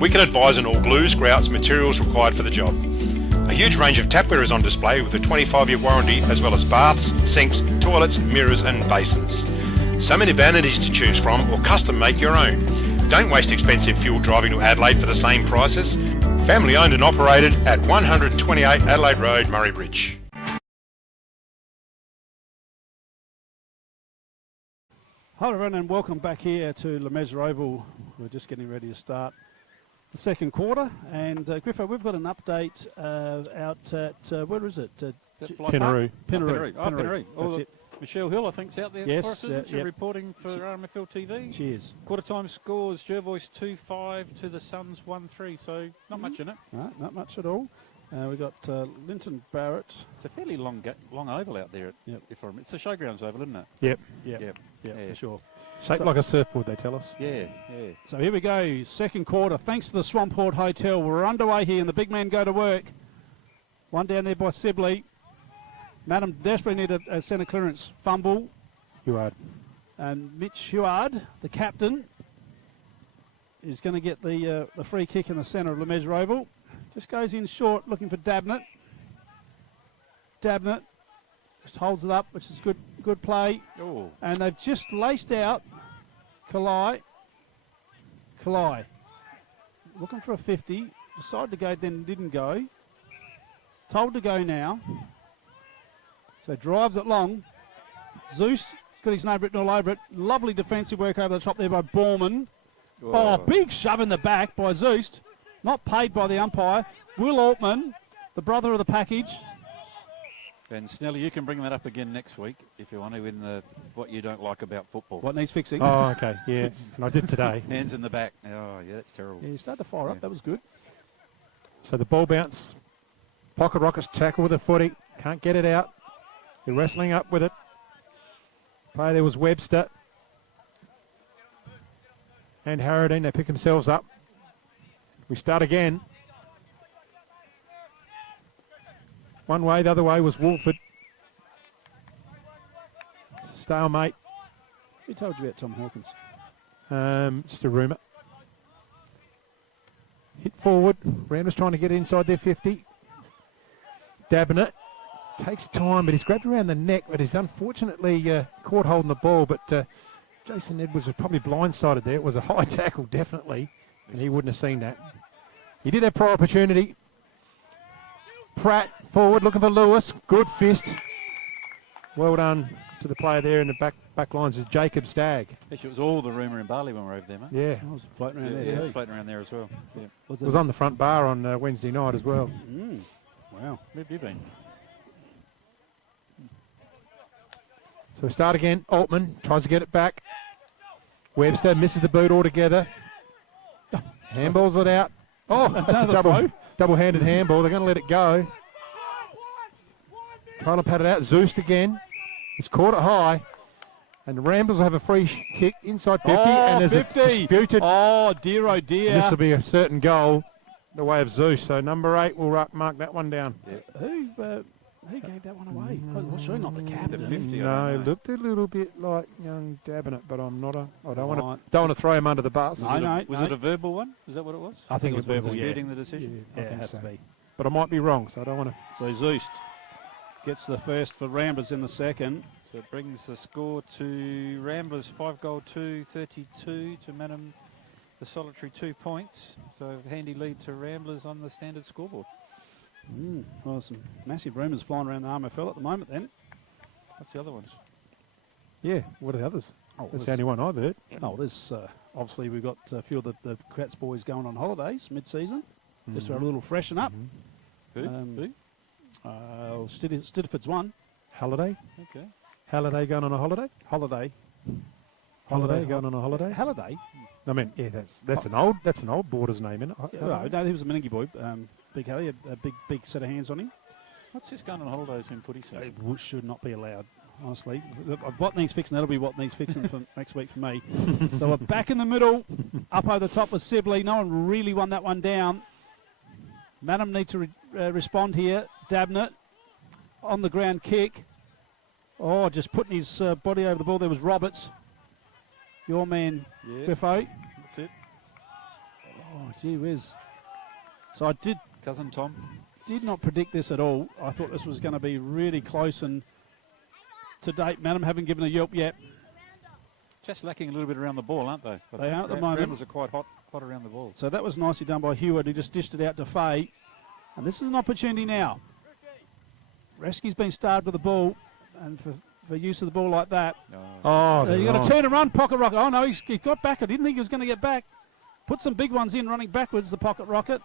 We can advise on all glues, grouts, materials required for the job. A huge range of tapware is on display with a 25-year warranty, as well as baths, sinks, toilets, mirrors and basins. So many vanities to choose from, or custom make your own. Don't waste expensive fuel driving to Adelaide for the same prices. Family owned and operated at 128 Adelaide Road, Murray Bridge. Hello everyone and welcome back here to Le Mesurier Oval. We're just getting ready to start the second quarter, and Griffo, we've got an update out at, where is it? Penaroo. Penaroo. Penaroo. That's it. Michelle Hill, I think, is out there Yes, for us, isn't she? yep. Reporting for RMFL TV. Cheers. Quarter time scores, Jervois 2-5 to the Suns 1-3, so not much in it. No, not much at all. We've got Linton Barrett. It's a fairly long oval out there. If I remember. It's a showgrounds oval, isn't it? Yep, Yeah, for sure. Shaped like a surfboard, they tell us. Yeah. So here we go, second quarter. Thanks to the Swamport Hotel. We're underway here, and the big men go to work. One down there by Sibley. Mannum desperately need a centre clearance fumble. Huard. And Mitch Huard, the captain, is going to get the free kick in the centre of Le Mesurier Oval. Just goes in short, looking for Dabnett. Dabnett just holds it up, which is good play. Oh. And they've just laced out Kalai. looking for a 50. Decided to go, then didn't go. Told to go now. So drives it long. Zeus got his name written all over it. Lovely defensive work over the top there by Borman. Whoa. Oh, big shove in the back by Zeus. Not paid by the umpire. Will Altman, the brother of the package. And Snelly, you can bring that up again next week if you want to in the what you don't like about football. What needs fixing? Oh, okay, yeah. And I did today. Hands in the back. Oh, yeah, that's terrible. Yeah, you started to fire up. That was good. So the ball bounce. Pocket Rockets tackle with a footy. Can't get it out. They're wrestling up with it. Play there was Webster. And Harradine, they pick themselves up. We start again. One way, the other way was Wolford. Stalemate. Who told you about Tom Hawkins? Just a rumour. Hit forward. Ramblers trying to get inside their 50. Dabbing it. Takes time, but he's grabbed around the neck, but he's unfortunately caught holding the ball. But Jason Edwards was probably blindsided there. It was a high tackle, definitely, and he wouldn't have seen that. He did have prior opportunity. Pratt forward, looking for Lewis. Good fist. Well done to the player there in the back lines is Jacob Stagg. Actually, it was all the rumour in Bali when we were over there, mate. Yeah. I was floating around there Yeah, too. floating around there as well. Yeah. It was on the front bar on Wednesday night as well. Wow. Where have you been? So we start again. Altman tries to get it back. Webster misses the boot altogether. Handballs it out. Oh, that's a double-handed handball. They're going to let it go. Trying to pat it out. Zeus again. He's caught it high. And the Ramblers will have a free kick inside 50. And there's 50. a disputed. Oh, dear, oh, dear. This will be a certain goal the way of Zeus. So number 8 will mark that one down. Who gave that one away? Oh, surely not the captain. The 50, No, looked a little bit like young Dabbing but I'm not I don't want to throw him under the bus. Was it a verbal one? Is that what it was? I think it was verbal, disputing the decision? Yeah, it think has so. to be. But I might be wrong, so I don't want to. So Zeus gets the first for Ramblers in the second. So it brings the score to Ramblers 5-2, 32 to Mannum, the solitary 2 points. So handy lead to Ramblers on the standard scoreboard. Well, some massive rumours flying around the RMFL at the moment then. What's the other ones? Yeah, what are the others? Oh, That's the only one I've heard. Oh, there's obviously we've got a few of the Kratz boys going on holidays mid-season, just to have a little freshen up. Who? Stidford's one. Halliday? Okay. Halliday going on a holiday? Holiday. Holiday going on a holiday? Halliday? I mean, yeah, that's an old Borders name, isn't it? No, he was a Menengi boy. Big Hallie had a big set of hands on him. What's this going on holidays in footy season? It should not be allowed, honestly. What needs fixing, that'll be what needs fixing for next week for me. So we're back in the middle. Up over the top with Sibley. No one really won that one down. Mannum need to respond here. Dabnett on the ground kick. Oh, just putting his body over the ball. There was Roberts. Your man, Griffo. That's it. Oh, gee whiz. So I Cousin Tom. did not predict this at all. I thought this was going to be really close, and to date, Mannum haven't given a yelp yet. Just lacking a little bit around the ball, aren't they? They are at the moment. Ramblers are quite hot around the ball. So that was nicely done by Hewitt, who just dished it out to Fay. And this is an opportunity now. Rescue's been starved with the ball, and for use of the ball like that. You've got to turn and run, Pocket Rocket. Oh, no, he got back. I didn't think he was going to get back. Put some big ones in, running backwards, the Pocket Rocket.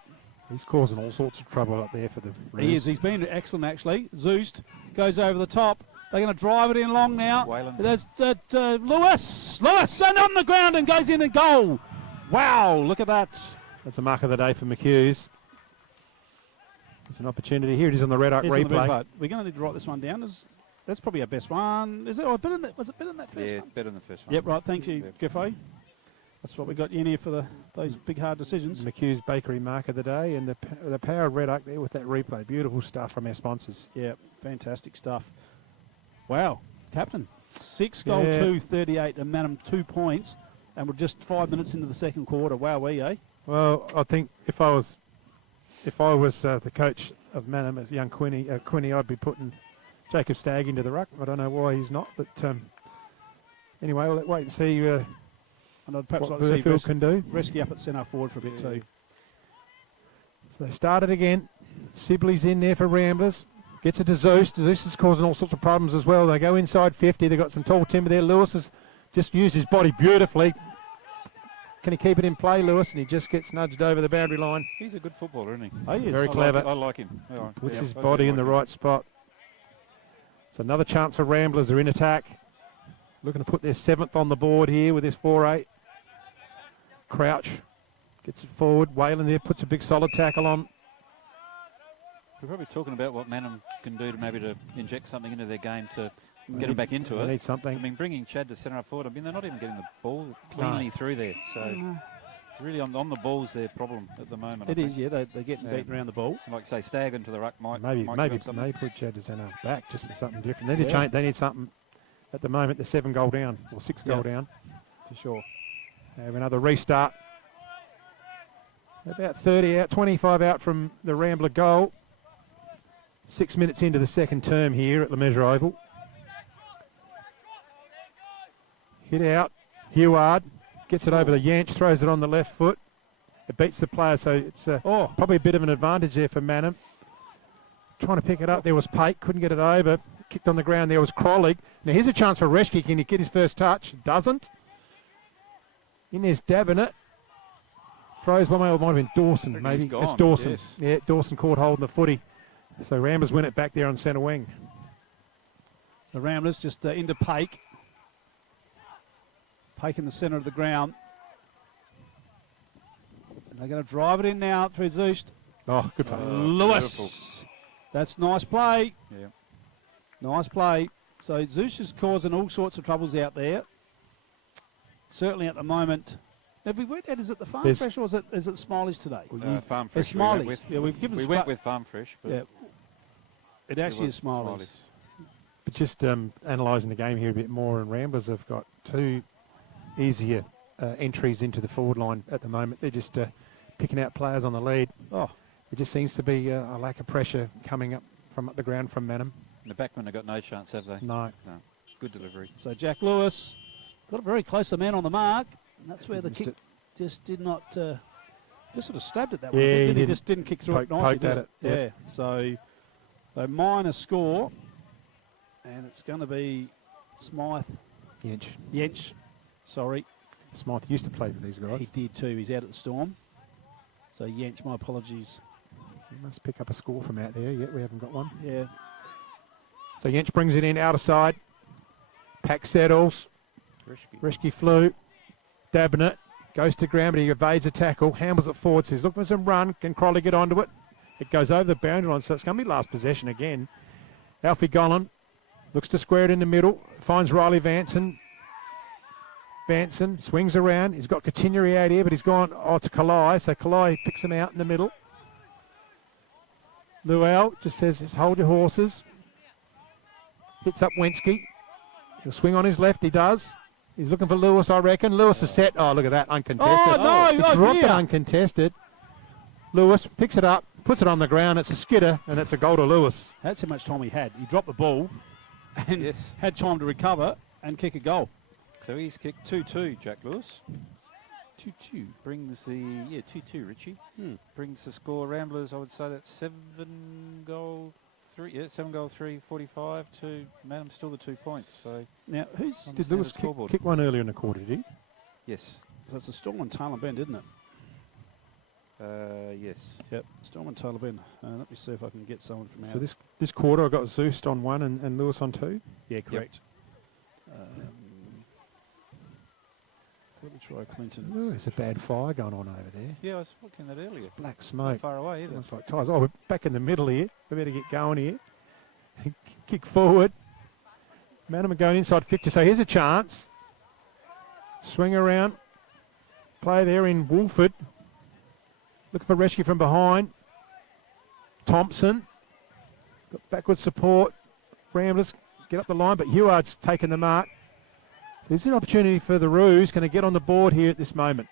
He's causing all sorts of trouble up there for the Rams. He is. He's been excellent, actually. Zeus goes over the top. They're going to drive it in long now. Lewis, and on the ground and goes in and goal. Wow, look at that. That's a mark of the day for McHughes. It's an opportunity. Here it is on the Red Arc replay. We're going to need to write this one down. That's probably our best one. Is it? Was it better than that first one? Yeah, better than the first one. Yep, right. Thank you, Griffo. That's what we got in here for those big, hard decisions. McHughes Bakery mark of the day, and the power of Red Arc there with that replay. Beautiful stuff from our sponsors. Yeah, fantastic stuff. Wow, Captain. 6-2, 38, and Mannum 2 points, and we're just 5 minutes into the second quarter. Wow, eh? Well, I think if I was the coach of Mannum, as young Quinny, I'd be putting Jacob Stagg into the ruck. I don't know why he's not, but anyway, we'll wait and see and I'd perhaps what like to see Burfield can do. Rescue up at centre forward for a bit too. They started again. Sibley's in there for Ramblers. Gets it to Zeus. Zeus is causing all sorts of problems as well. They go inside 50. They've got some tall timber there. Lewis has just used his body beautifully. Can he keep it in play, Lewis? And he just gets nudged over the boundary line. He's a good footballer, isn't he? Oh, he is. Very clever. I like him. Puts his body in the right spot. It's another chance for Ramblers. They're in attack. Looking to put their 7th on the board here with this 4-8. Crouch gets it forward. Whalen there puts a big solid tackle on. We're probably talking about what Mannum can do to inject something into their game to get them back into it. They need something. I mean, bringing Chad to centre up forward, they're not even getting the ball cleanly through there. So it's really on the ball's their problem at the moment. It is, yeah. They're getting beaten around the ball. Like say, Stag into the ruck might maybe put Chad to centre back just for something different. They need to change. They need something. At the moment, they're 7 goal down or 6 goal down. For sure. They have another restart. About 30 out, 25 out from the Rambler goal. 6 minutes into the second term here at Le Mesure Oval. Hit out. Heward gets it over the Yanch, throws it on the left foot. It beats the player, so it's probably a bit of an advantage there for Mannum. Trying to pick it up. There was Pate, couldn't get it over. Kicked on the ground. There was Crollig. Now here's a chance for Reschke. Can he get his first touch? Doesn't. In there's dabbing it. Throws one way, or it might have been Dawson, maybe. It's Dawson. Yes. Yeah, Dawson caught hold in the footy. So Ramblers win it back there on centre wing. The Ramblers just into Pake. Pake in the centre of the ground. And they're going to drive it in now through Zeus. Oh, good play. Lewis. Beautiful. That's nice play. Yeah. Nice play. So Zeus is causing all sorts of troubles out there. Certainly at the moment. Have we worked out, is it the Farm Fresh or is it Smiley's today? Farm Fresh. It's Smiley's. We went with Farm Fresh. But yeah. It actually is Smiley's. But just analysing the game here a bit more, and Ramblers have got 2 easier entries into the forward line at the moment. They're just picking out players on the lead. Oh, it just seems to be a lack of pressure coming up from up the ground from Mannum. The backmen have got no chance, have they? No. Good delivery. So Jack Lewis got a very close man on the mark. And that's where the kick just did not, just sort of stabbed at that one. He just didn't kick through it nicely, did it? Yeah. So minor score, and it's going to be Smythe. Yench. Sorry. Smythe used to play for these guys. He did too. He's out at the Storm. So Yench, my apologies. He must pick up a score from out there. Yet we haven't got one. Yeah. So Yench brings it in outer side. Pack settles. Reschke flew. Dabbing it. Goes to ground, but he evades a tackle. Hambles it forward. Says, look for some run. Can Crowley get onto it? It goes over the boundary line, so it's going to be last possession again. Alfie Gollan looks to square it in the middle. Finds Riley Vanson. Vanson swings around. He's got Katineri out here, but he's gone to Kalai. So Kalai picks him out in the middle. Luau just says, just hold your horses. Hits up Wensky. He'll swing on his left. He does. He's looking for Lewis, I reckon. Lewis is set. Oh, look at that. Uncontested. Oh, no. He dropped it uncontested. Lewis picks it up, puts it on the ground. It's a skidder, and it's a goal to Lewis. That's how much time he had. He dropped the ball and had time to recover and kick a goal. So he's kicked 2-2, Jack Lewis. 2-2. Brings the, 2-2, Richie. Brings the score. Ramblers, I would say that's 7 goal 3, 45 to Mannum, still the 2 points. So now, did Lewis kick one earlier in the quarter, did he? Yes. So it's a Storm and Taylor Bend, isn't it? Yes. Yep, Storm and Taylor Bend. Let me see if I can get someone from out. So this quarter I got Zeus on 1 and Lewis on 2? Yeah, correct. Let me try Clinton. Ooh, there's a bad fire going on over there. Yeah, I was looking at that earlier. Black smoke. Not far away either. It's like tires. Oh, we're back in the middle here. We better get going here. Kick forward. Mannum are going inside 50. So here's a chance. Swing around. Play there in Woolford. Looking for rescue from behind. Thompson. Got backward support. Ramblers get up the line, but Heward's taken the mark. So there's an opportunity for the Roos. Going to get on the board here at this moment.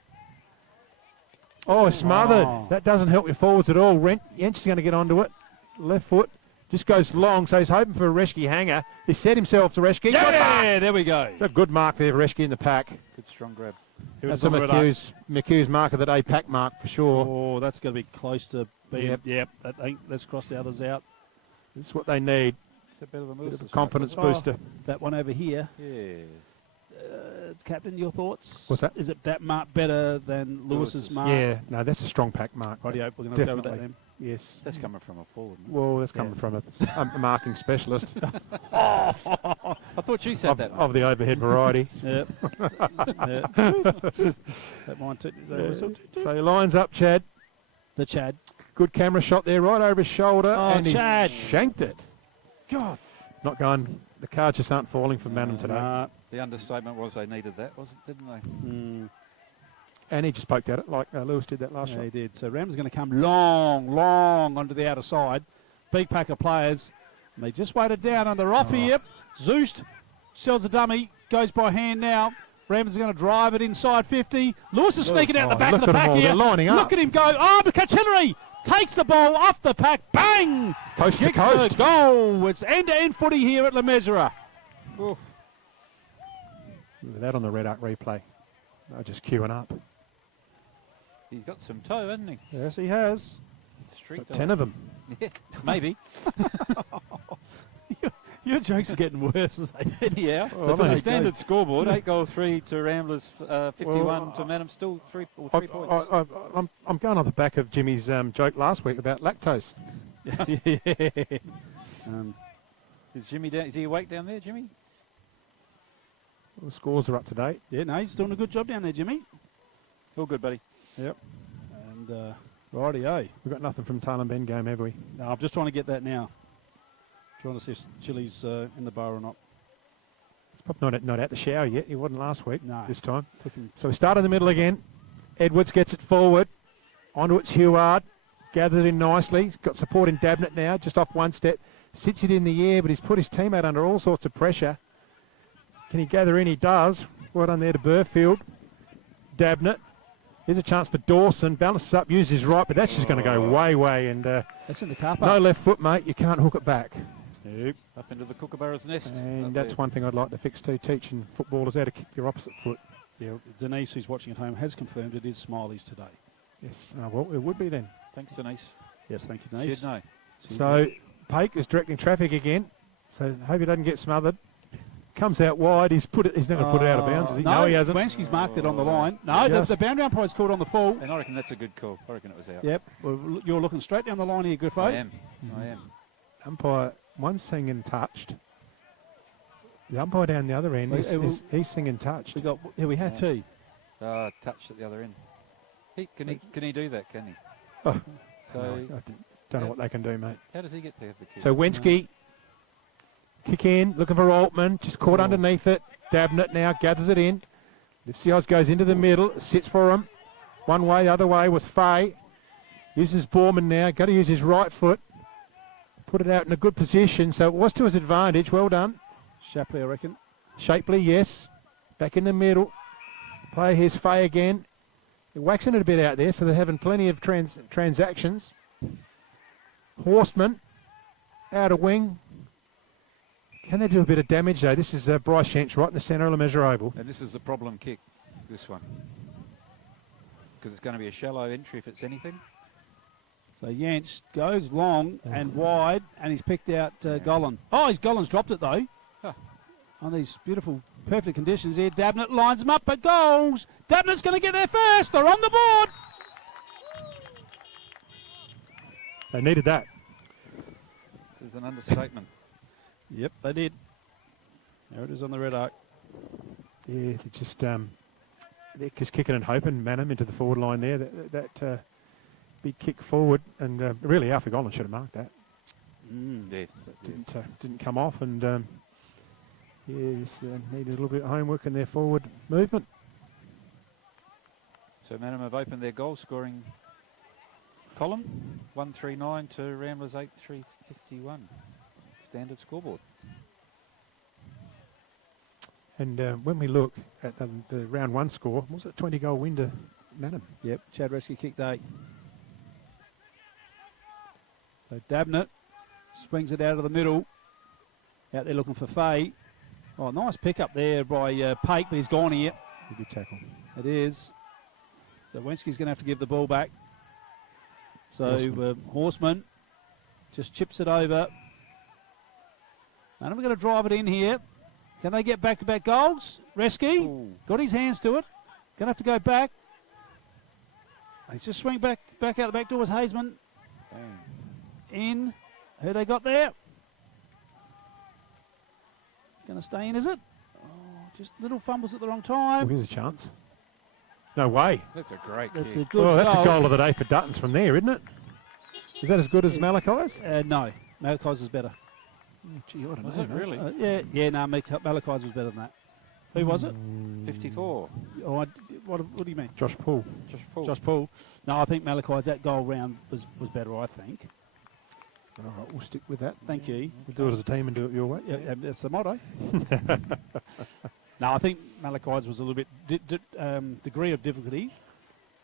Oh, smothered. Oh. That doesn't help your forwards at all. Yench is going to get onto it. Left foot. Just goes long, so he's hoping for a Reschke hanger. He set himself to Reschke. Yeah, there we go. It's a good mark there for Reschke in the pack. Good strong grab. That's a McHugh's mark of the day, pack mark for sure. Oh, that's going to be close to being. Yep. Let's cross the others out. This is what they need. It's a bit of a confidence booster. That one over here. Yeah. Captain, your thoughts? What's that? Is it that mark better than Lewis's mark? Yeah, no, that's a strong pack mark. Rightio, we're going to go with that then. Yes. That's coming from a forward. Well, that's coming from a marking specialist. I thought you said that. Of the overhead variety. Yep. That mine too. So he lines up, Chad. The Chad. Good camera shot there, right over his shoulder. Oh, and Chad. He's shanked it. God. Not going. The cards just aren't falling for Mannum today. The understatement was they needed that, didn't they? And he just poked at it like Lewis did that last shot. He did. So Ram's going to come long onto the outer side. Big pack of players. And they just waited down on the off here. Zeus sells the dummy. Goes by hand now. Rams is going to drive it inside 50. Lewis is sneaking out the back of the pack here. Lining up. Look at him go. Oh, but Cachillery takes the ball off the pack. Bang! Coast to coast. Goal. It's end-to-end footy here at La Mesura. With that on the Red Arc replay. They're just queuing up. He's got some toe, hasn't he? Yes, he has. Street 10 of them. Yeah, maybe. Your jokes are getting worse as they Yeah. Well, So for the standard scoreboard, 8-3 to Ramblers, 51 to Mannum, still 3 points. I'm going on the back of Jimmy's joke last week about lactose. Is Jimmy down? Is he awake down there, Jimmy? Well, the scores are up to date. Yeah, no, he's doing a good job down there, Jimmy. All good, buddy. Yep. And rightio. We've got nothing from Talan Ben game, have we? No, I'm just trying to get that now. Trying to see if Chili's in the bar or not. He's probably not at the shower yet. He wasn't last week. No. This time. Took him. So we start in the middle again. Edwards gets it forward. Onto it's Heward. Gathers it in nicely. He's got support in Dabnett now, just off one step. Sits it in the air, but he's put his teammate under all sorts of pressure. Can he gather in? He does. Well done there to Burfield. Dabnett. Here's a chance for Dawson. Balances up, uses his right, but that's just going to go way. And that's in the car park. No left foot, mate. You can't hook it back. Nope. Up into the kookaburra's nest. And that's one thing I'd like to fix too, teaching footballers how to kick your opposite foot. Yeah, Denise, who's watching at home, has confirmed it is Smiley's today. Yes. Well, it would be then. Thanks, Denise. Yes, thank you, Denise. Should know. So Pake is directing traffic again. So hope he doesn't get smothered. Comes out wide. He's not going to put it out of bounds, is he? No, he hasn't. Wansky's marked it on the line. No, the boundary umpire's called on the full. And I reckon that's a good call. I reckon it was out. Yep. Well, you're looking straight down the line here, Griffo. I am. Umpire, one's singing touched. The umpire down the other end, he's singing touched. We had two. Touched at the other end. Can he do that, can he? Oh. So I don't know what they can do, mate. How does he get to have the kick? So Wensky, kick in, looking for Altman, just caught underneath it. Dabnett now gathers it in. Lifts the odds, goes into the middle, sits for him. One way, the other way was Fay. Uses Borman now, got to use his right foot. Put it out in a good position, so it was to his advantage. Well done. Shapley, I reckon. Shapley, yes. Back in the middle. Player here's Fay again. They're waxing it a bit out there, so they're having plenty of transactions. Horseman, out of wing. Can they do a bit of damage, though? This is Bryce Shench right in the centre of the measure oval. And this is the problem kick, this one. Because it's going to be a shallow entry if it's anything. So Yanch goes long and wide, and he's picked out Gollan. Oh, Gollan's dropped it, though. Huh. On these beautiful, perfect conditions here. Dabnett lines them up, but goals. Dabnett's going to get there first. They're on the board. They needed that. This is an understatement. Yep, they did. There it is on the red arc. Yeah, they're just kicking and hoping. Mannum into the forward line there. That big kick forward, and really Alfie Gollan should have marked that. Yes. Didn't come off, and needed a little bit of homework in their forward movement. So Mannum have opened their goal scoring column, 139 to Ramblers 8351. Standard scoreboard. And when we look at the round one score, was it 20 goal win to Mannum? Yep, Chad Rescue kicked 8. So Dabnett swings it out of the middle. Out there looking for Fay. Oh, nice pick up there by Pake, but he's gone here. Good tackle. It is. So Wensky's going to have to give the ball back. So Horseman just chips it over. And we're going to drive it in here. Can they get back-to-back goals? Reski got his hands to it. Going to have to go back. He's just swing back out the back door was Hazeman. Bang. In. Who they got there? It's going to stay in, is it? Oh, just little fumbles at the wrong time. Here's a chance. No way. That's a great That's kick. a good That's goal. a goal of the day for Duttons from there, isn't it? Is that as good as Malachi's? No, Malachi's is better. Gee, I don't Was know. it really? No, Malachi's was better than that. Who was it? 54. Oh, what do you mean? Josh Poole. Josh Poole. No, I think Malachi's, that goal round was better, I think. All right, we'll stick with that. Thank you. We'll do it as a team and do it your way. Yeah, that's the motto. No, I think Malachi's was a little bit degree of difficulty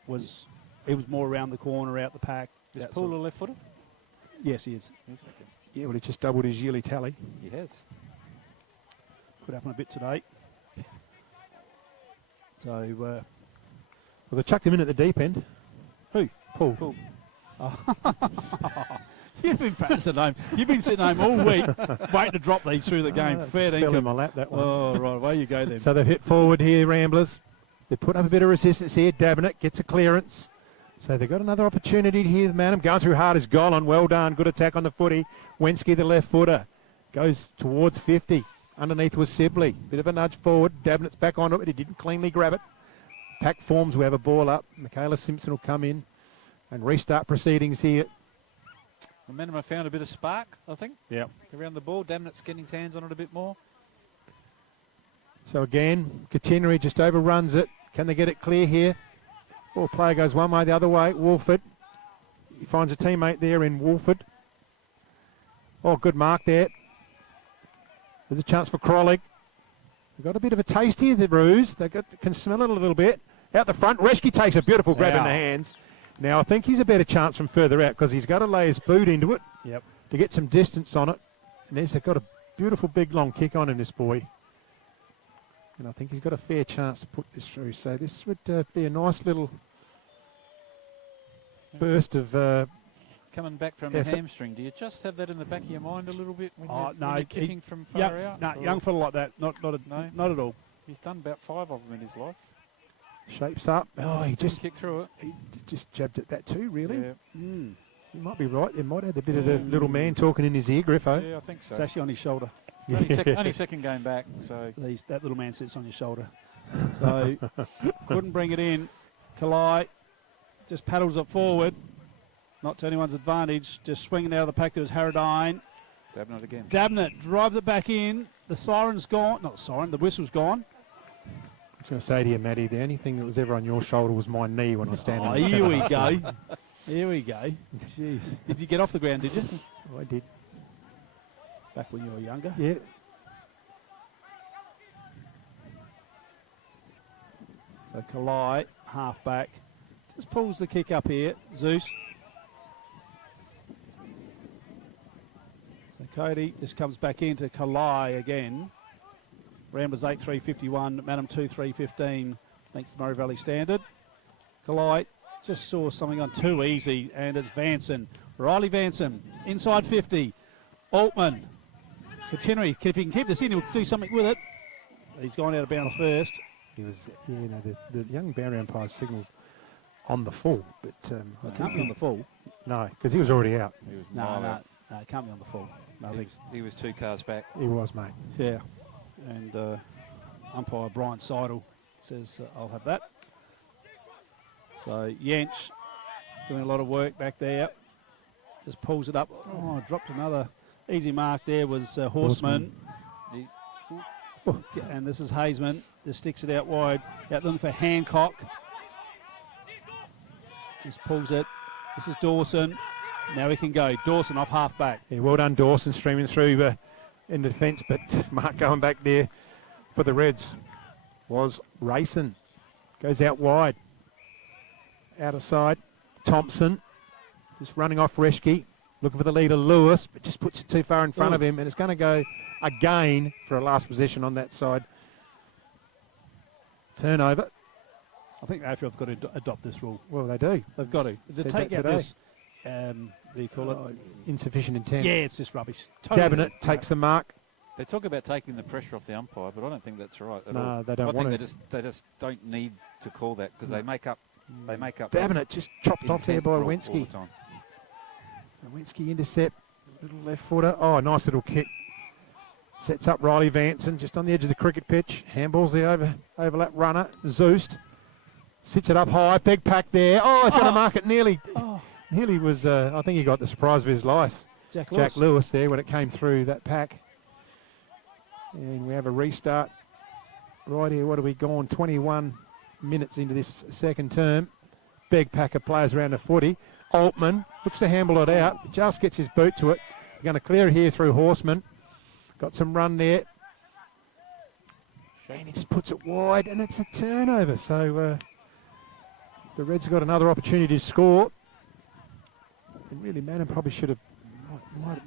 was he was more around the corner, out the pack. Is Poole a left footer? Yes, he is. Yeah, well, he just doubled his yearly tally. He has. Could happen a bit today. So, well, they chucked him in at the deep end. Who? Poole. Oh. You've been practicing home. You've been sitting home all week waiting to drop these through the game. Fair Fell in dinkum. my lap, that one. Oh, right. Away you go then. So they've hit forward here, Ramblers. They put up a bit of resistance here. Davenant gets a clearance. So they've got another opportunity here. Mannum going through hard is Golan. Well done. Good attack on the footy. Wensky, the left footer, goes towards 50. Underneath was Sibley. Bit of a nudge forward. Davenant's back onto it, but he didn't cleanly grab it. Pack forms. We have a ball up. Michaela Simpson will come in and restart proceedings here. Mannum have found a bit of spark, I think. Yeah. Around the ball. Davenant's getting his hands on it a bit more. So again, Catenary just overruns it. Can they get it clear here? Ball player goes one way, the other way. Wolford. He finds a teammate there in Wolford. Oh, good mark there. There's a chance for Krolig. They've got a bit of a taste here, the Roos. They can smell it a little bit. Out the front, Reschke takes a beautiful grab in the hands. Now, I think he's a better chance from further out because he's got to lay his boot into it to get some distance on it. And he's got a beautiful big long kick on in this boy. And I think he's got a fair chance to put this through. So this would be a nice little burst of coming back from effort. a hamstring. Do you just have that in the back of your mind a little bit when No, you're kicking from far out? No, young fella like that, not at all. He's done about 5 of them in his life. Shapes up. Oh, he just kicked through it. He just jabbed at that too, really. Yeah. You might be right. It might have a bit of the little man talking in his ear, Griffo. Yeah, I think so. It's actually on his shoulder. Only second game back, so that little man sits on your shoulder. So couldn't bring it in. Kalai just paddles it forward. Not to anyone's advantage. Just swinging out of the pack. There was Harradine. Davenant again. Davenant drives it back in. The siren's gone. Not the siren. The whistle's gone. I was going to say to you, Matty, the only thing that was ever on your shoulder was my knee when I was standing. Here we go. Here we go. Jeez. Did you get off the ground, did you? I did. Back when you were younger? Yeah. So Kalai, half back, just pulls the kick up here. Zeus. So Cody just comes back into Kalai again. Ramblers 8-3-51, Mannum 2-3-15, thanks to Murray Valley Standard. Kalai just saw something on too easy, and it's Vanson. Riley Vanson, inside 50. Altman. Catenary, if he can keep this in, he'll do something with it. He's gone out of bounds first. He was, the young boundary umpire signalled on the full, but it can't be on the full. No, because he was already out. He was No, it can't be on the full. No, he was 2 cars back. He was, mate. Yeah, and umpire Brian Seidel says I'll have that. So Yench doing a lot of work back there. Just pulls it up. Oh, dropped another easy mark there was Horseman. And this is Hazeman. Just sticks it out wide. Out looking for Hancock. Just pulls it. This is Dawson. Now he can go. Dawson off half back. Yeah, well done, Dawson, streaming through in defence, but Mark going back there for the Reds was Rayson. Goes out wide. Out of side. Thompson just running off Reschke. Looking for the leader, Lewis, but just puts it too far in front of him, and it's going to go again for a last possession on that side. Turnover. I think the AFL have got to adopt this rule. Well, they do. They've got to. To Said take that out today. this, what do you call it? Insufficient intent. Yeah, it's just rubbish. Totally Dabbing it, takes the mark. They talk about taking the pressure off the umpire, but I don't think that's right at No, all. they don't I want think to. they just don't need to call that because they make up. Dabbing it, just chopped off there by all the Wensky. time. So Wensky intercept, little left footer. Oh, nice little kick. Sets up Riley Vanson just on the edge of the cricket pitch. Handballs the overlap runner. Zeus sits it up high. Big pack there. Oh, it's going to mark it nearly. Nearly was, I think he got the surprise of his life. Jack Lewis there when it came through that pack. And we have a restart right here. What have we gone? 21 minutes into this second term. Big pack of players around the footy. Altman looks to handle it out. Just gets his boot to it. We're going to clear it here through Horseman. Got some run there. And he just puts it wide, and it's a turnover. So the Reds have got another opportunity to score. And really, Mannum probably should have,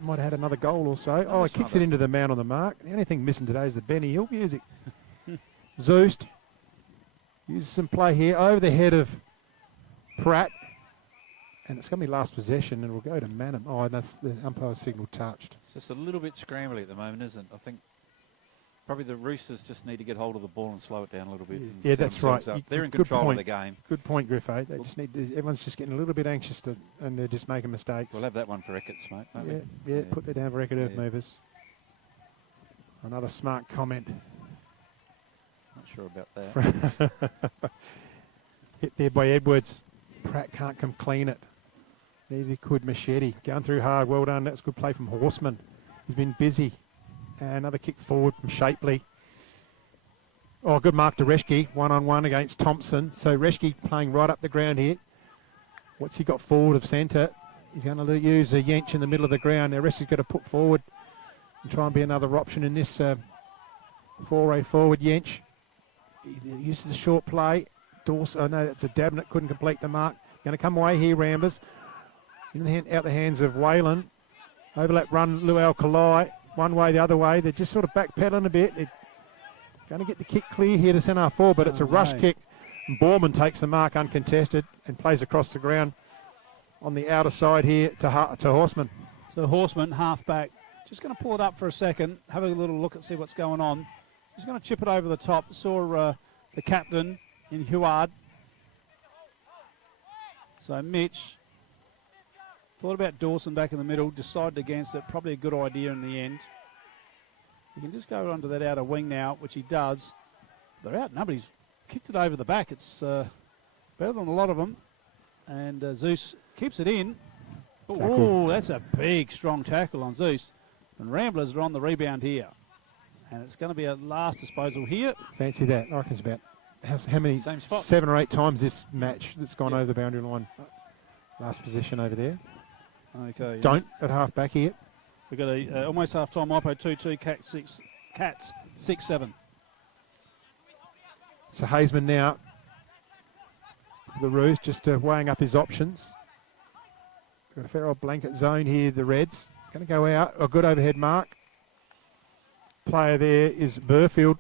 might have had another goal or so. Oh, he kicks it into the man on the mark. The only thing missing today is the Benny Hill music. Zeus uses some play here over the head of Pratt. And it's going to be last possession, and we'll go to Mannum. Oh, and that's the umpire's signal touched. It's just a little bit scrambly at the moment, isn't it? I think probably the Roosters just need to get hold of the ball and slow it down a little bit. Yeah, that's right. They're in control of the game. Good point, Griffo. They just need to, everyone's just getting a little bit anxious and they're just making mistakes. We'll have that one for Ricketts, mate. Won't we? Yeah, put that down for record earth movers. Another smart comment. Not sure about that. Hit there by Edwards. Pratt can't come clean it. Neither could Machete. Going through hard. Well done. That's good play from Horseman. He's been busy. Another kick forward from Shapley. Oh, good mark to Reschke. 1-on-1 against Thompson. So Reschke playing right up the ground here. What's he got forward of centre? He's going to use a Yench in the middle of the ground. Now Reschke's got to put forward and try and be another option in this foray forward. Yench. He uses the short play. Dawson. Oh no, that's a Dabnett. Couldn't complete the mark. Going to come away here, Ramblers. Out the hands of Whalen. Overlap run, Luau Kalai. One way, the other way. They're just sort of backpedaling a bit. They're going to get the kick clear here to centre four, but it's a rush kick. And Borman takes the mark uncontested and plays across the ground on the outer side here to Horseman. So Horseman, half back. Just going to pull it up for a second, have a little look and see what's going on. He's going to chip it over the top. Saw the captain in Huard. So Mitch thought about Dawson back in the middle, decided against it. Probably a good idea in the end. He can just go onto that outer wing now, which he does. They're outnumbered. He's kicked it over the back. It's better than a lot of them. And Zeus keeps it in. Oh, that's a big, strong tackle on Zeus. And Ramblers are on the rebound here. And it's going to be a last disposal here. Fancy that. I reckon it's about how many? Same spot. 7 or 8 times this match that's gone over the boundary line. Last position over there. Okay. Don't at half back here. We've got a almost half time. Ipo 2-2, Cats 6-7. So Hazeman now, the Roos, just weighing up his options. Got a fair old blanket zone here, the Reds. Going to go out. A good overhead mark. Player there is Burfield.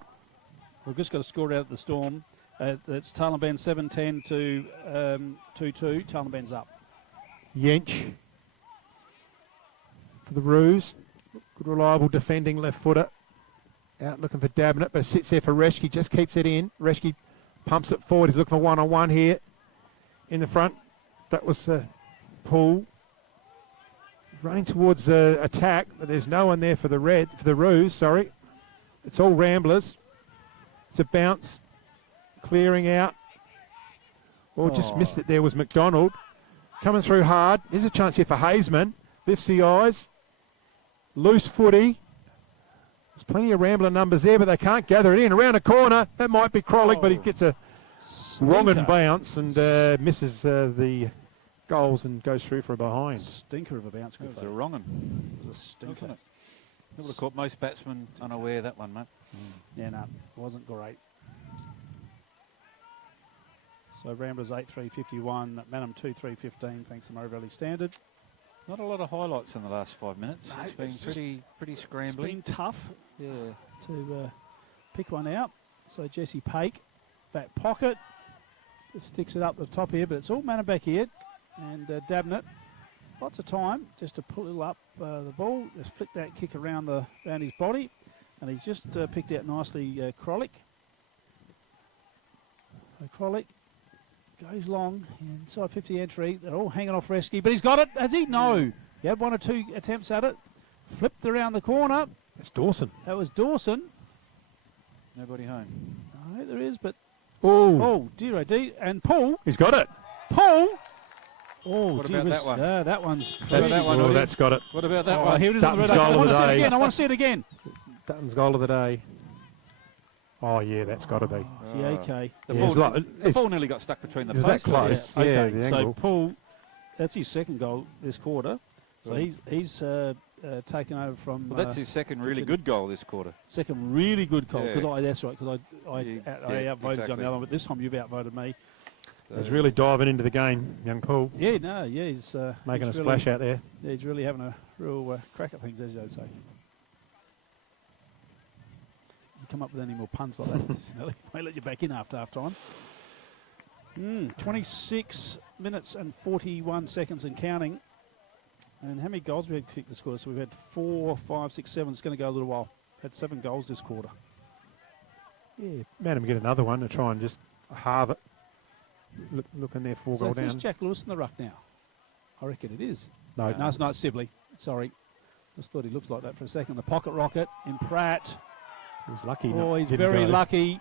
We've just got a score out at the Storm. It's Taliban 7-10 to 2-2. Taliban's up. Yench for the Roos. Good reliable defending left footer. Out looking for Dabnett, but sits there for Reschke. Just keeps it in. Reschke pumps it forward. He's looking for one-on-one here in the front. That was Paul. Running towards attack, but there's no one there for the Roos. Sorry, it's all Ramblers. It's a bounce, clearing out. Just missed it. There was McDonald coming through hard. There's a chance here for Hazeman. Lifts the eyes. Loose footy. There's plenty of Rambler numbers there, but they can't gather it in. Around a corner, that might be Krolik, but he gets a wrong and bounce and misses the goals and goes through for a behind. Stinker of a bounce. It was a wrong one. It was a stinker. Wasn't it? That would have caught most batsmen unaware, that one, mate. Yeah, no, wasn't great. So Ramblers 8-3-51, Mannum 2-3-15, thanks to Murray Valley Standard. Not a lot of highlights in the last 5 minutes. No, it's been pretty scrambly. It's been tough to pick one out. So Jesse Pake, back pocket. Just sticks it up the top here, but it's all Mannum back here, and dabbing it. Lots of time just to pull up the ball. Just flick that kick around his body, and he's just picked out nicely Krolick. So Krolick goes long, inside 50 entry. They're all hanging off Rescue, but he's got it. Has he? No. He had 1 or 2 attempts at it. Flipped around the corner. That's Dawson. That was Dawson. Nobody home. No, there is, but... Oh, dear, oh dear. And Paul. He's got it. Paul. Oh, what about that one? That one's... That's got it. What about that one? Here it is on the red. I want to see it again. I want to see it again. Dutton's goal of the day. Oh, yeah, that's got to be. Yeah, okay. The ball nearly got stuck between the posts. Was that close? Yeah, Yeah, okay. the So angle. Paul, that's his second goal this quarter. So he's taken over from... Well, that's his second really good goal this quarter. Second really good goal. Yeah. That's right, because I outvoted you on the other one, but this time you've outvoted me. He's really diving into the game, young Paul. Yeah, he's... Making he's a splash really, out there. Yeah, he's really having a real crack at things, as you say. You come up with any more puns like that, Snelly, won't let you back in after half time. 26 minutes and 41 seconds and counting. And how many goals we had kicked this quarter? So we've had 4, 5, 6, 7. It's going to go a little while. Had 7 goals this quarter. Yeah, Mannum get another one to try and just halve it. Look in there, 4 goal is down. this Jack Lewis in the ruck now? I reckon it is. No, it's not Sibley. Sorry. Just thought he looked like that for a second. The pocket rocket in Pratt. He was lucky. Oh, he's very lucky.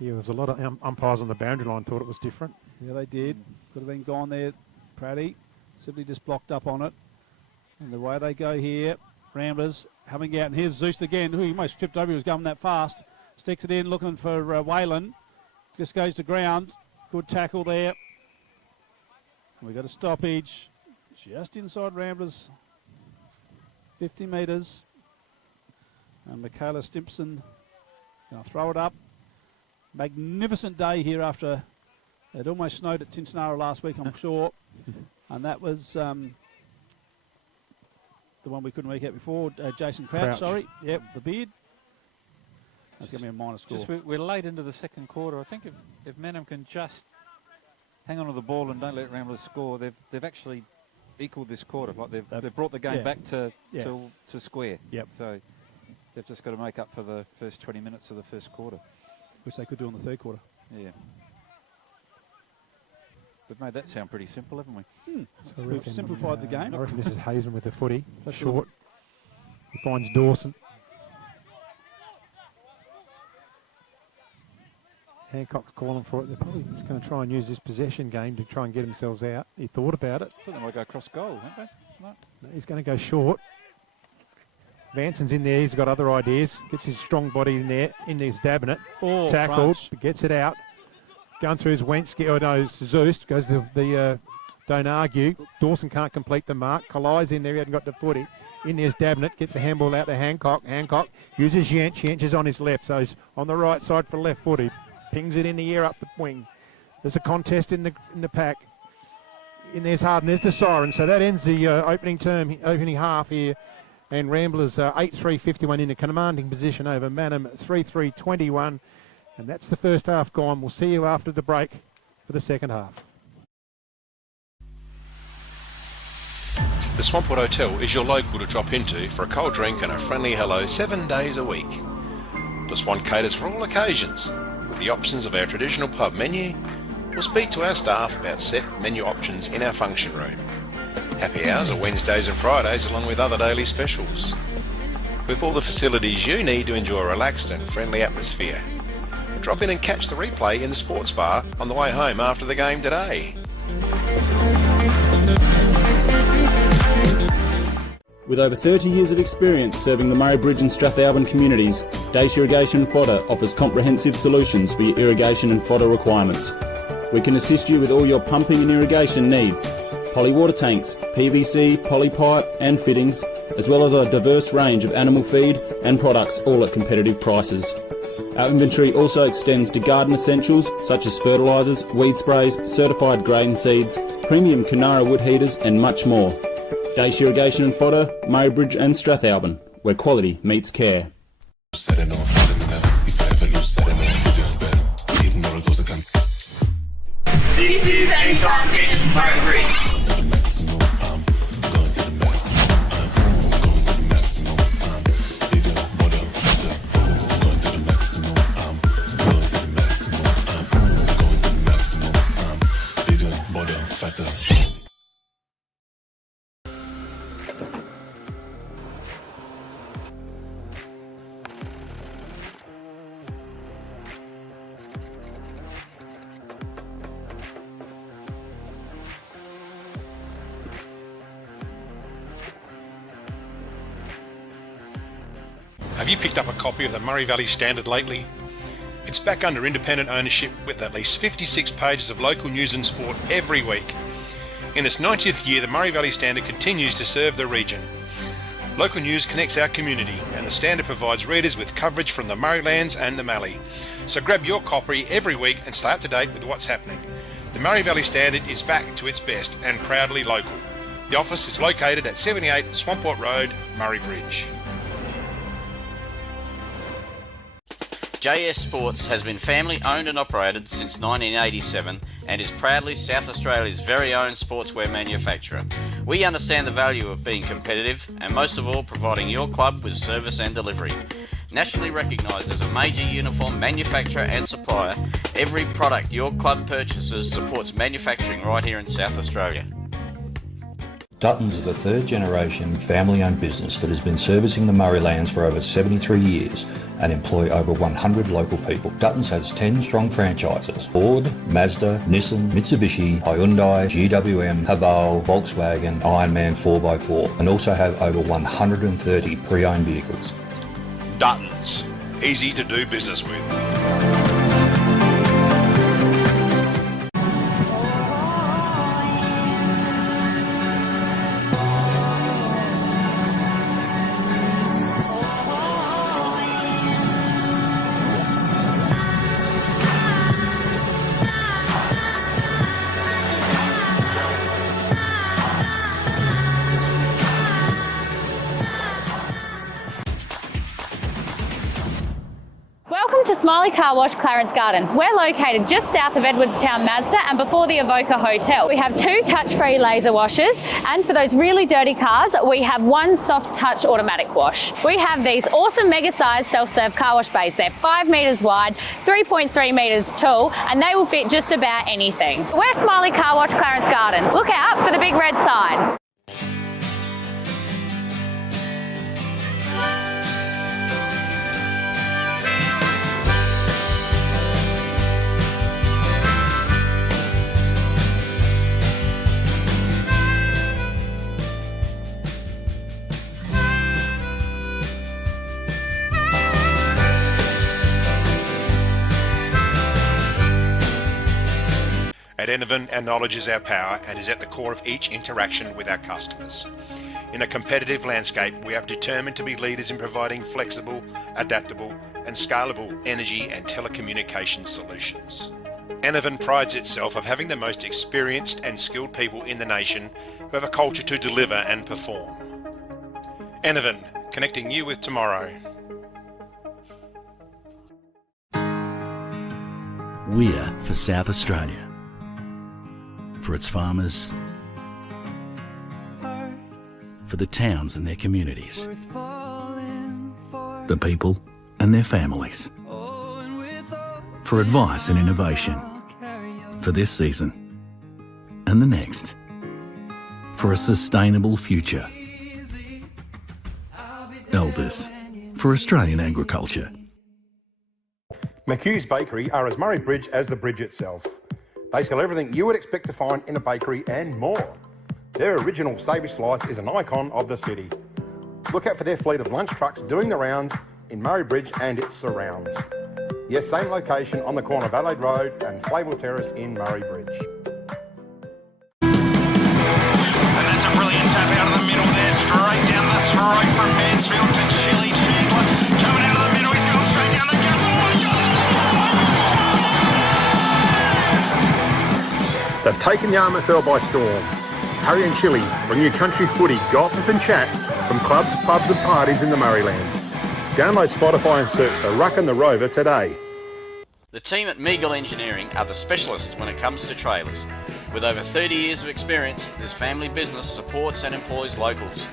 Yeah, there was a lot of umpires on the boundary line thought it was different. Yeah, they did. Could have been gone there, Pratty. Sibley just blocked up on it. And the way they go here, Ramblers coming out. And here's Zeus again, who he almost tripped over. He was going that fast. Sticks it in, looking for Whalen. Just goes to ground. Good tackle there. And we got a stoppage just inside Ramblers. 50 metres. And Michaela Stimpson going to throw it up. Magnificent day here after it almost snowed at Tinsnara last week, I'm sure. And that was the one we couldn't make out before. Jason Crouch, sorry. Yep, the beard. That's going to be a minor score. We're late into the second quarter. I think if Mannum can just hang on to the ball and don't let Ramblers score, they've actually equalled this quarter. Like they've brought the game back to square. Yep. So they've just got to make up for the first 20 minutes of the first quarter. Which they could do in the third quarter. Yeah. We've made that sound pretty simple, haven't we? So we've simplified the game. I reckon this is Hazen with the footy. That's short. He finds Dawson. Hancock's calling for it. They're probably just going to try and use this possession game to try and get themselves out. He thought about it. I thought they might go cross goal, won't they? No. He's going to go short. Vanson's in there. He's got other ideas. Gets his strong body in there. Dabbing it. Oh, tackled. crunch. Gets it out. Going through his Wenski. Oh no, Zeus goes to the don't argue. Dawson can't complete the mark. Kalai's in there. He hadn't got the footy. In there's dabbing it. Gets a handball out to Hancock. Hancock uses Jench. Jench is on his left, so he's on the right side for left footy. Pings it in the air up the wing. There's a contest in the pack. In there's Harden. There's the siren. So that ends the opening half here. And Ramblers 8-3-51 in a commanding position over Mannum 3-3-21. And that's the first half gone. We'll see you after the break for the second half. The Swampwood Hotel is your local to drop into for a cold drink and a friendly hello 7 days a week. The Swan caters for all occasions with the options of our traditional pub menu. We'll speak to our staff about set menu options in our function room. Happy hours are Wednesdays and Fridays along with other daily specials. With all the facilities you need to enjoy a relaxed and friendly atmosphere. Drop in and catch the replay in the sports bar on the way home after the game today. With over 30 years of experience serving the Murray Bridge and Strathalbyn communities, Dace Irrigation Fodder offers comprehensive solutions for your irrigation and fodder requirements. We can assist you with all your pumping and irrigation needs. Poly water tanks, PVC, poly pipe and fittings, as well as a diverse range of animal feed and products, all at competitive prices. Our inventory also extends to garden essentials such as fertilisers, weed sprays, certified grain seeds, premium Canara wood heaters and much more. Dace Irrigation and Fodder, Murray Bridge and Strathalbyn, where quality meets care. Setting on fire in the This is Anytime Fitness Bridge. Have you picked up a copy of the Murray Valley Standard lately? It's back under independent ownership with at least 56 pages of local news and sport every week. In its 90th year, the Murray Valley Standard continues to serve the region. Local news connects our community, and the Standard provides readers with coverage from the Murraylands and the Mallee. So grab your copy every week and stay up to date with what's happening. The Murray Valley Standard is back to its best and proudly local. The office is located at 78 Swamport Road, Murray Bridge. JS Sports has been family owned and operated since 1987 and is proudly South Australia's very own sportswear manufacturer. We understand the value of being competitive and most of all providing your club with service and delivery. Nationally recognised as a major uniform manufacturer and supplier, every product your club purchases supports manufacturing right here in South Australia. Duttons is a third-generation family-owned business that has been servicing the Murraylands for over 73 years and employ over 100 local people. Duttons has 10 strong franchises: Ford, Mazda, Nissan, Mitsubishi, Hyundai, GWM, Haval, Volkswagen, Ironman 4x4, and also have over 130 pre-owned vehicles. Duttons, easy to do business with. Welcome to Smiley Car Wash, Clarence Gardens. We're located just south of Edwardstown Mazda and before the Avoca Hotel. We have 2 touch-free laser washers, and for those really dirty cars, we have 1 soft touch automatic wash. We have these awesome mega-sized self-serve car wash bays. They're 5 metres wide, 3.3 metres tall, and they will fit just about anything. We're Smiley Car Wash, Clarence Gardens. Look out for the big red sign. At Enervin, our knowledge is our power and is at the core of each interaction with our customers. In a competitive landscape, we are determined to be leaders in providing flexible, adaptable and scalable energy and telecommunications solutions. Enervin prides itself of having the most experienced and skilled people in the nation who have a culture to deliver and perform. Enervin, connecting you with tomorrow. We're for South Australia. For its farmers, for the towns and their communities, the people and their families, for advice and innovation, for this season and the next, for a sustainable future. Elders, for Australian agriculture. McHugh's Bakery are as Murray Bridge as the bridge itself. They sell everything you would expect to find in a bakery and more. Their original savoury slice is an icon of the city. Look out for their fleet of lunch trucks doing the rounds in Murray Bridge and its surrounds. Yes, same location on the corner of Adelaide Road and Flavel Terrace in Murray Bridge. And that's a brilliant tap out of the middle there, straight down the throat from Mansfield to Chili Chandler. Coming out of the middle, he's going straight down the guts. Oh my God! They've taken the RMFL by storm. Harry and Chili bring you country footy, gossip and chat from clubs, pubs and parties in the Murraylands. Download Spotify and search for Ruck and the Rover today. The team at Meagle Engineering are the specialists when it comes to trailers. With over 30 years of experience, this family business supports and employs locals.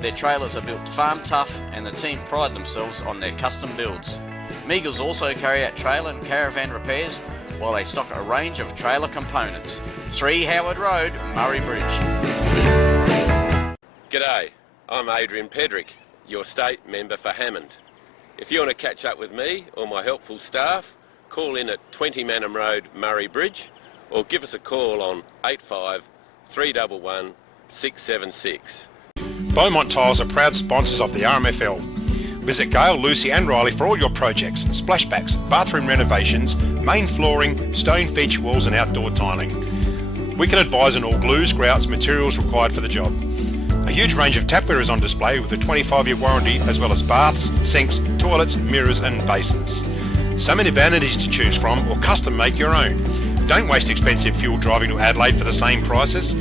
Their trailers are built farm tough and the team pride themselves on their custom builds. Meagles also carry out trailer and caravan repairs while they stock a range of trailer components. 3 Howard Road, Murray Bridge. G'day, I'm Adrian Pedrick, your state member for Hammond. If you want to catch up with me or my helpful staff, call in at 20 Mannum Road, Murray Bridge, or give us a call on 85 311 676. Beaumont Tiles are proud sponsors of the RMFL. Visit Gail, Lucy and Riley for all your projects, splashbacks, bathroom renovations, main flooring, stone feature walls and outdoor tiling. We can advise on all glues, grouts, materials required for the job. A huge range of tapware is on display with a 25-year warranty, as well as baths, sinks, toilets, mirrors and basins. So many vanities to choose from, or custom make your own. Don't waste expensive fuel driving to Adelaide for the same prices.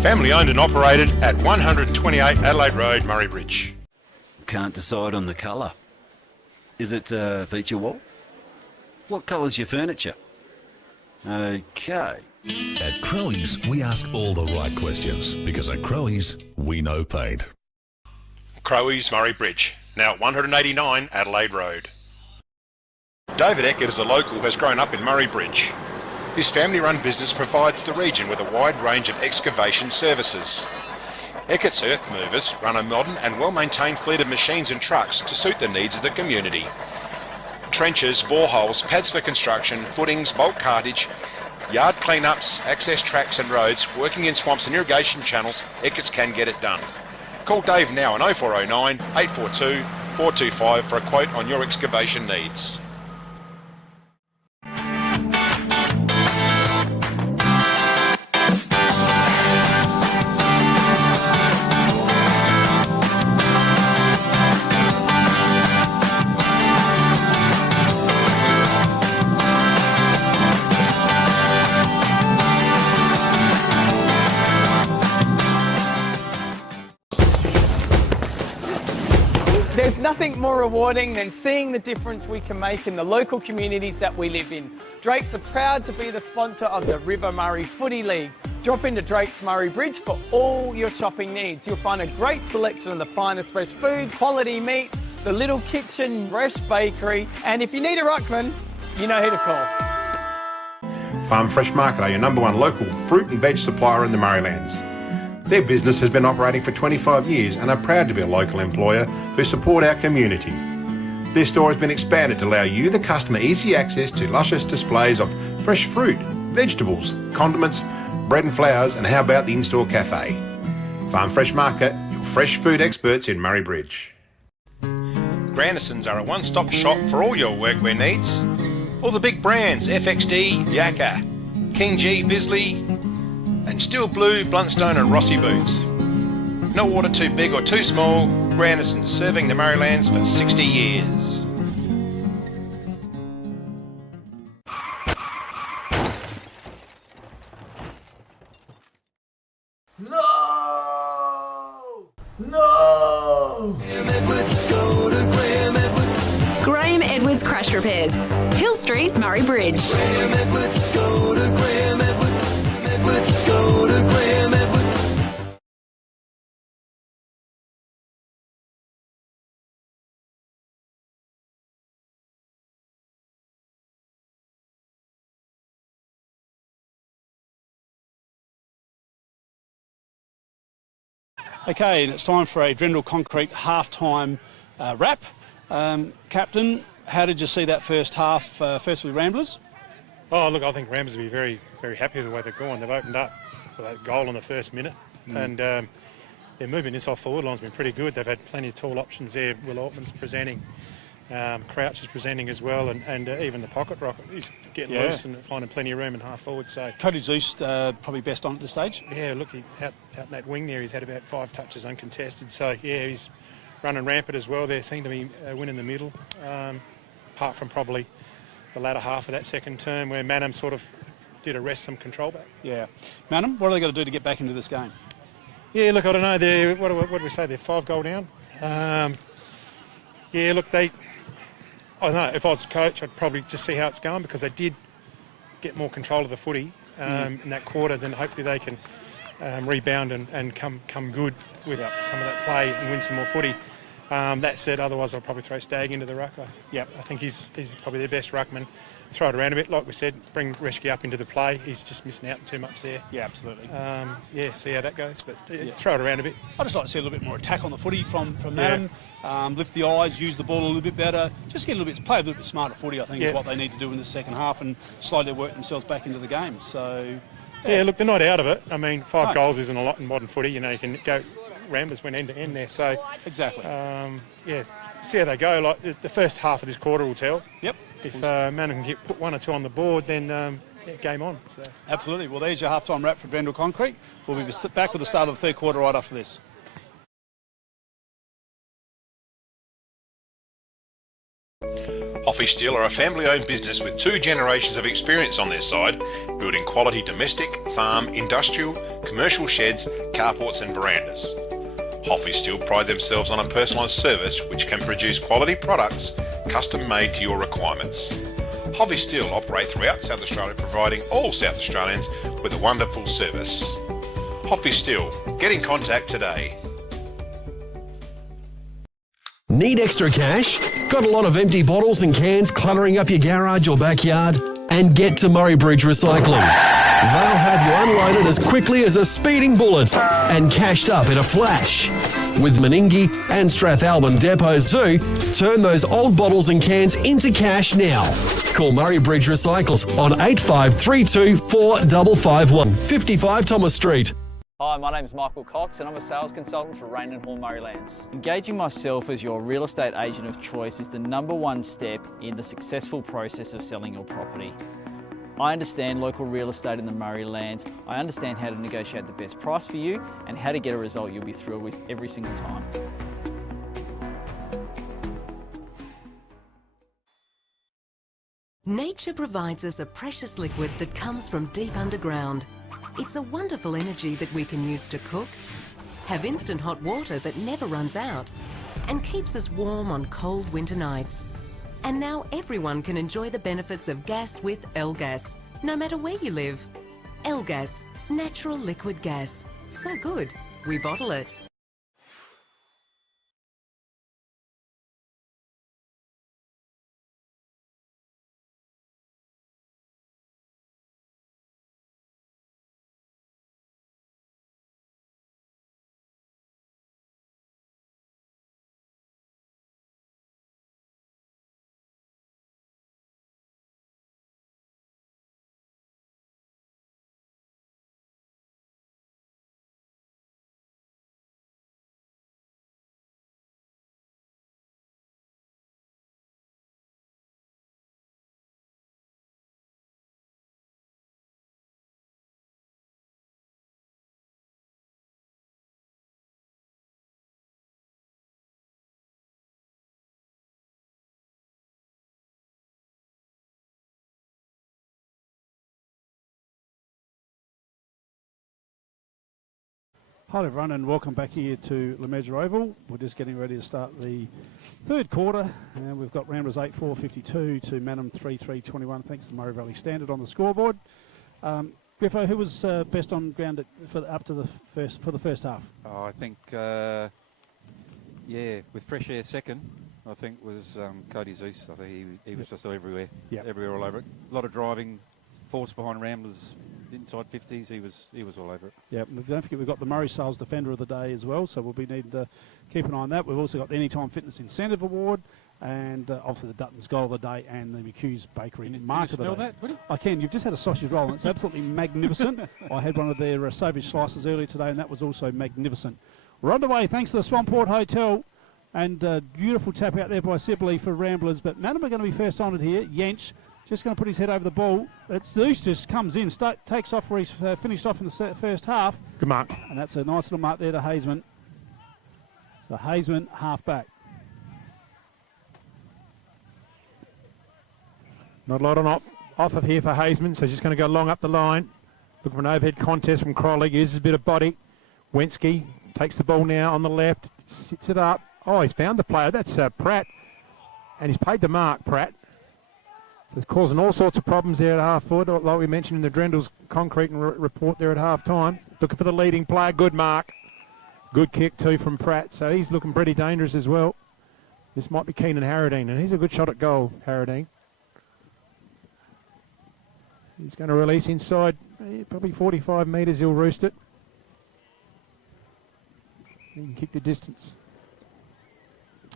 Family owned and operated at 128 Adelaide Road, Murray Bridge. Can't decide on the colour. Is it feature wall? What colour's your furniture? Okay. At Crowe's, we ask all the right questions because at Crowe's, we know paint. Crowe's, Murray Bridge, now at 189 Adelaide Road. David Eckert is a local who has grown up in Murray Bridge. His family-run business provides the region with a wide range of excavation services. Eckert's Earth Movers run a modern and well-maintained fleet of machines and trucks to suit the needs of the community. Trenches, boreholes, pads for construction, footings, bulk cartage, yard clean-ups, access tracks and roads, working in swamps and irrigation channels, Eckert's can get it done. Call Dave now on 0409 842 425 for a quote on your excavation needs. There's nothing more rewarding than seeing the difference we can make in the local communities that we live in. Drake's are proud to be the sponsor of the River Murray Footy League. Drop into Drake's Murray Bridge for all your shopping needs. You'll find a great selection of the finest fresh food, quality meats, the little kitchen, fresh bakery, and if you need a ruckman, you know who to call. Farm Fresh Market are your #1 local fruit and veg supplier in the Murraylands. Their business has been operating for 25 years and are proud to be a local employer who support our community. Their store has been expanded to allow you, the customer, easy access to luscious displays of fresh fruit, vegetables, condiments, bread and flowers, and how about the in-store cafe? Farm Fresh Market, your fresh food experts in Murray Bridge. Grandisons are a one-stop shop for all your workwear needs. All the big brands, FXD, Yakka, King G, Bisley, and Steel Blue, Bluntstone and Rossi boots. No order too big or too small, Grandisons serving the Murraylands for 60 years. Graham Edwards Crash Repairs, Hill Street, Murray Bridge. Graham Edwards, go to Graham Edwards. Edwards, go to Graham Edwards. Okay, and it's time for a Drendel Concrete half-time wrap. Captain, how did you see that first half, first with Ramblers? Oh, look, I think Ramblers will be very, very happy with the way they're going. They've opened up for that goal in the first minute, and their movement this off-forward line's been pretty good. They've had plenty of tall options there. Will Altman's presenting, Crouch is presenting as well, and even the pocket rocket is getting loose and finding plenty of room in half-forward. So Cody Zeus probably best on at this stage? Yeah, look, out in that wing there, he's had about 5 touches uncontested. So, yeah, he's running rampant as well. They seem to be winning the middle, apart from probably the latter half of that second term where Mannum sort of did arrest some control back. Yeah. Mannum, what are they got to do to get back into this game? Yeah, look, I don't know. They're, what do we say? They're 5 goal down. Yeah, look, I don't know, if I was a coach, I'd probably just see how it's going, because they did get more control of the footy in that quarter. Then hopefully they can rebound and come good with some of that play and win some more footy. That said, otherwise I'll probably throw Stagg into the ruck. I think he's probably their best ruckman. Throw it around a bit, like we said, bring Reschke up into the play. He's just missing out too much there. Yeah, absolutely. See how that goes, but throw it around a bit. I'd just like to see a little bit more attack on the footy from Mannum. Lift the eyes, use the ball a little bit better. Just get play a little bit smarter footy, I think, is what they need to do in the second half, and slowly work themselves back into the game. So, look, they're not out of it. I mean, 5 goals isn't a lot in modern footy. You know, you can go. Ramblers went end to end there, so exactly. See how they go. Like the first half of this quarter will tell. Yep. If Mannum can put 1 or 2 on the board, then game on. So. Absolutely. Well, there's your halftime wrap for Vendel Concrete. We'll be back with the start of the third quarter right after this. Hoffy Steel are a family-owned business with 2 generations of experience on their side, building quality domestic, farm, industrial, commercial sheds, carports and verandas. Hoffy Steel pride themselves on a personalised service which can produce quality products custom-made to your requirements. Hoffy Steel operate throughout South Australia, providing all South Australians with a wonderful service. Hoffy Steel, get in contact today. Need extra cash? Got a lot of empty bottles and cans cluttering up your garage or backyard? And get to Murray Bridge Recycling. They'll have you unloaded as quickly as a speeding bullet and cashed up in a flash. With Meningie and Strathalbyn depots too, turn those old bottles and cans into cash now. Call Murray Bridge Recycles on 8532 4551 55 Thomas Street. Hi, my name is Michael Cox and I'm a sales consultant for Rain and Hall Murraylands. Engaging myself as your real estate agent of choice is the #1 step in the successful process of selling your property. I understand local real estate in the Murraylands. I understand how to negotiate the best price for you and how to get a result you'll be thrilled with every single time. Nature provides us a precious liquid that comes from deep underground. It's a wonderful energy that we can use to cook, have instant hot water that never runs out, and keeps us warm on cold winter nights. And now everyone can enjoy the benefits of gas with L-Gas, no matter where you live. L-Gas, natural liquid gas. So good, we bottle it. Hi everyone and welcome back here to Lemessurier Oval. We're just getting ready to start the third quarter and we've got Ramblers 8-4-52 to Mannum 3-3-21 thanks to Murray Valley Standard on the scoreboard. Griffo, who was best on ground for the first half? Oh, I think, with fresh air second, I think was Cody Zeus. I think he was just everywhere, everywhere all over it. A lot of driving, force behind Ramblers. Inside 50s, he was all over it. Yeah, don't forget we've got the Murray Sales Defender of the Day as well, so we'll be needing to keep an eye on that. We've also got the Anytime Fitness Incentive Award, and obviously the Dutton's Goal of the Day and the McHugh's Bakery Mark of the Day. That? I can. You've just had a sausage roll, and it's absolutely magnificent. I had one of their savage slices earlier today, and that was also magnificent. We're underway thanks to the Swamport Hotel, and beautiful tap out there by Sibley for Ramblers, but Mannum are going to be first on it here. Yench just going to put his head over the ball. It's Zeus just comes in, takes off where he's finished off in the first half. Good mark. And that's a nice little mark there to Hazeman. So Hazeman, half back. Not a lot on off of here for Hazeman, so just going to go long up the line. Looking for an overhead contest from Crowley. Uses a bit of body. Wensky takes the ball now on the left. Sits it up. Oh, he's found the player. That's Pratt. And he's paid the mark, Pratt. So it's causing all sorts of problems there at half forward, like we mentioned in the Drendels concrete report there at half time. Looking for the leading player, good mark. Good kick too from Pratt, so he's looking pretty dangerous as well. This might be Keenan Harradine, and he's a good shot at goal, Harradine. He's going to release inside, probably 45 metres, he'll roost it. He can kick the distance.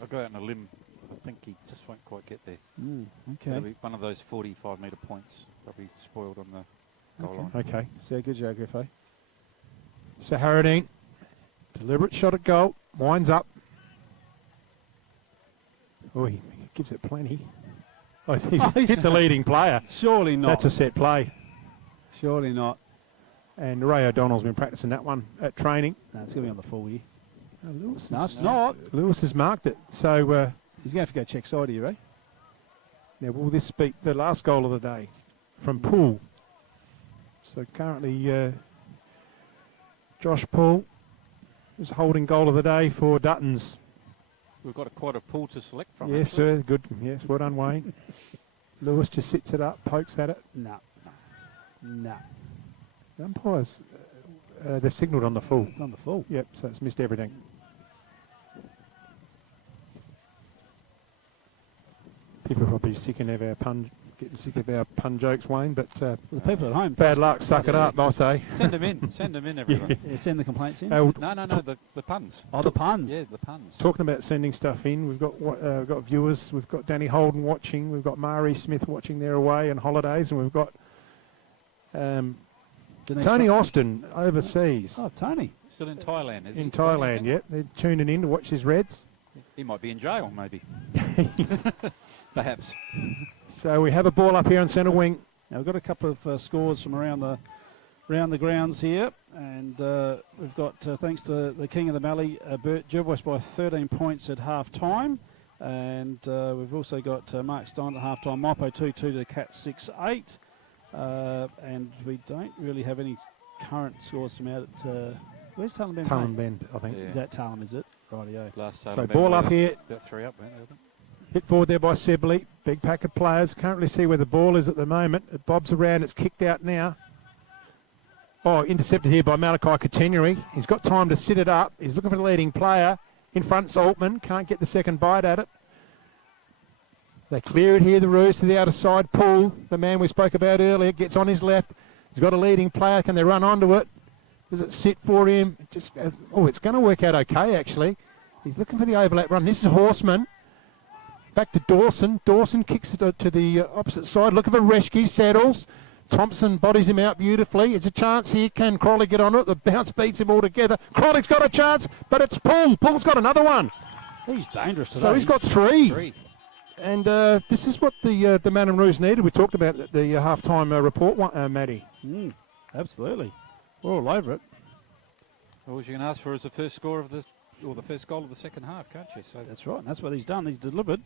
I'll go out on a limb. I think he just won't quite get there. Okay. It'll be one of those 45-metre points. They'll be spoiled on the goal line. Okay. So good job, Griffo. So Harradine, deliberate shot at goal, winds up. Oh, he gives it plenty. Oh, he's hit the leading player. Surely not. That's a set play. Surely not. And Ray O'Donnell's been practicing that one at training. No, it's going to be on the full year. Lewis No, it's not. Lewis has marked it. So he's going to have to go check side here, Ray. Now, will this be the last goal of the day from Poole? So currently, Josh Poole is holding goal of the day for Duttons. We've got quite a pool to select from. Yes, sir. Good. Yes, well done, Wayne. Lewis just sits it up, pokes at it. No. The umpires, they've signalled on the full. It's on the full. Yep, so it's missed everything. People are probably getting sick of our pun jokes, Wayne, but the people at home, bad luck, suck it up, I say. Send them in, everyone. Yeah, send the complaints in. No, the puns. Oh, the puns. Yeah, the puns. Talking about sending stuff in, we've got viewers, we've got Danny Holden watching, we've got Mari Smith watching their away and holidays, and we've got Tony Austin overseas. Oh, Tony. Still in Thailand, is he? In Thailand, yeah. They're tuning in to watch his Reds. He might be in jail, maybe. Perhaps. So we have a ball up here on centre wing. Now we've got a couple of scores from around the grounds here, and we've got thanks to the King of the Mallee, Bert Jervois by 13 points at half time, and we've also got Mark Stein at half time, Maipo 2-2 to the Cats 6-8, and we don't really have any current scores from out at where's Talon Bend? Talon Bend, I think. Yeah. Is that Talon? Is it? Rightio. Last so ball up here. About 3 up, weren't they? Hit forward there by Sibley. Big pack of players. Can't really see where the ball is at the moment. It bobs around. It's kicked out now. Oh, intercepted here by Malachi Katenury. He's got time to sit it up. He's looking for the leading player. In front's Altman. Can't get the second bite at it. They clear it here, the Roos to the outer side. Poole, the man we spoke about earlier, gets on his left. He's got a leading player. Can they run onto it? Does it sit for him? Just it's going to work out okay, actually. He's looking for the overlap run. This is Horseman. Back to Dawson. Dawson kicks it to the opposite side. Looking for Reschke. Settles. Thompson bodies him out beautifully. It's a chance here. Can Crowley get on it? The bounce beats him altogether. Crowley's got a chance, but it's Poole. Poole's got another one. He's dangerous today. So he's got three. And this is what the Mannum Roos needed. We talked about the half-time report, Matty. Absolutely. We're all over it. All you can ask for is the first score of the first goal of the second half, can't you? So that's right. And that's what he's done. He's delivered.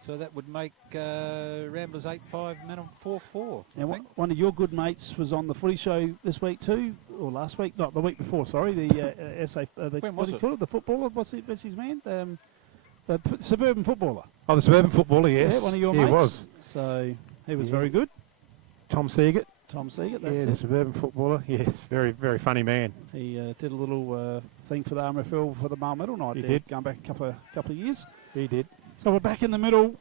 So that would make Ramblers 8-5, Mannum 4-4. Now, one of your good mates was on the footy show this week too, or last week? Not the week before. Sorry, the SA. When was it? The footballer. What's his man? The suburban footballer. Oh, the suburban footballer. Yes. Yeah, one of your mates. He was. So he was very good. Tom Seagate. That's the suburban footballer. Yes, very, very funny man. He did a little thing for the RMFL for the Mile Medal night. He did. Going back a couple of years. He did. So we're back in the middle.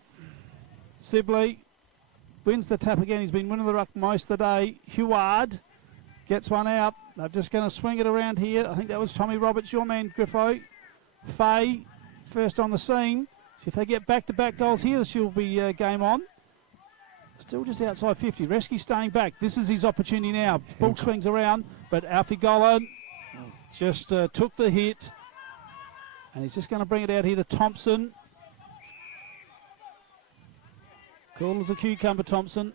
Sibley wins the tap again. He's been winning the ruck most of the day. Huard gets one out. They're just going to swing it around here. I think that was Tommy Roberts, your man, Griffo. Faye, first on the scene. So if they get back-to-back goals here, she'll be game on. Still just outside 50. Reschke staying back. This is his opportunity now. Ball swings around, but Alfie Golan just took the hit. And he's just going to bring it out here to Thompson. Cool as a cucumber, Thompson.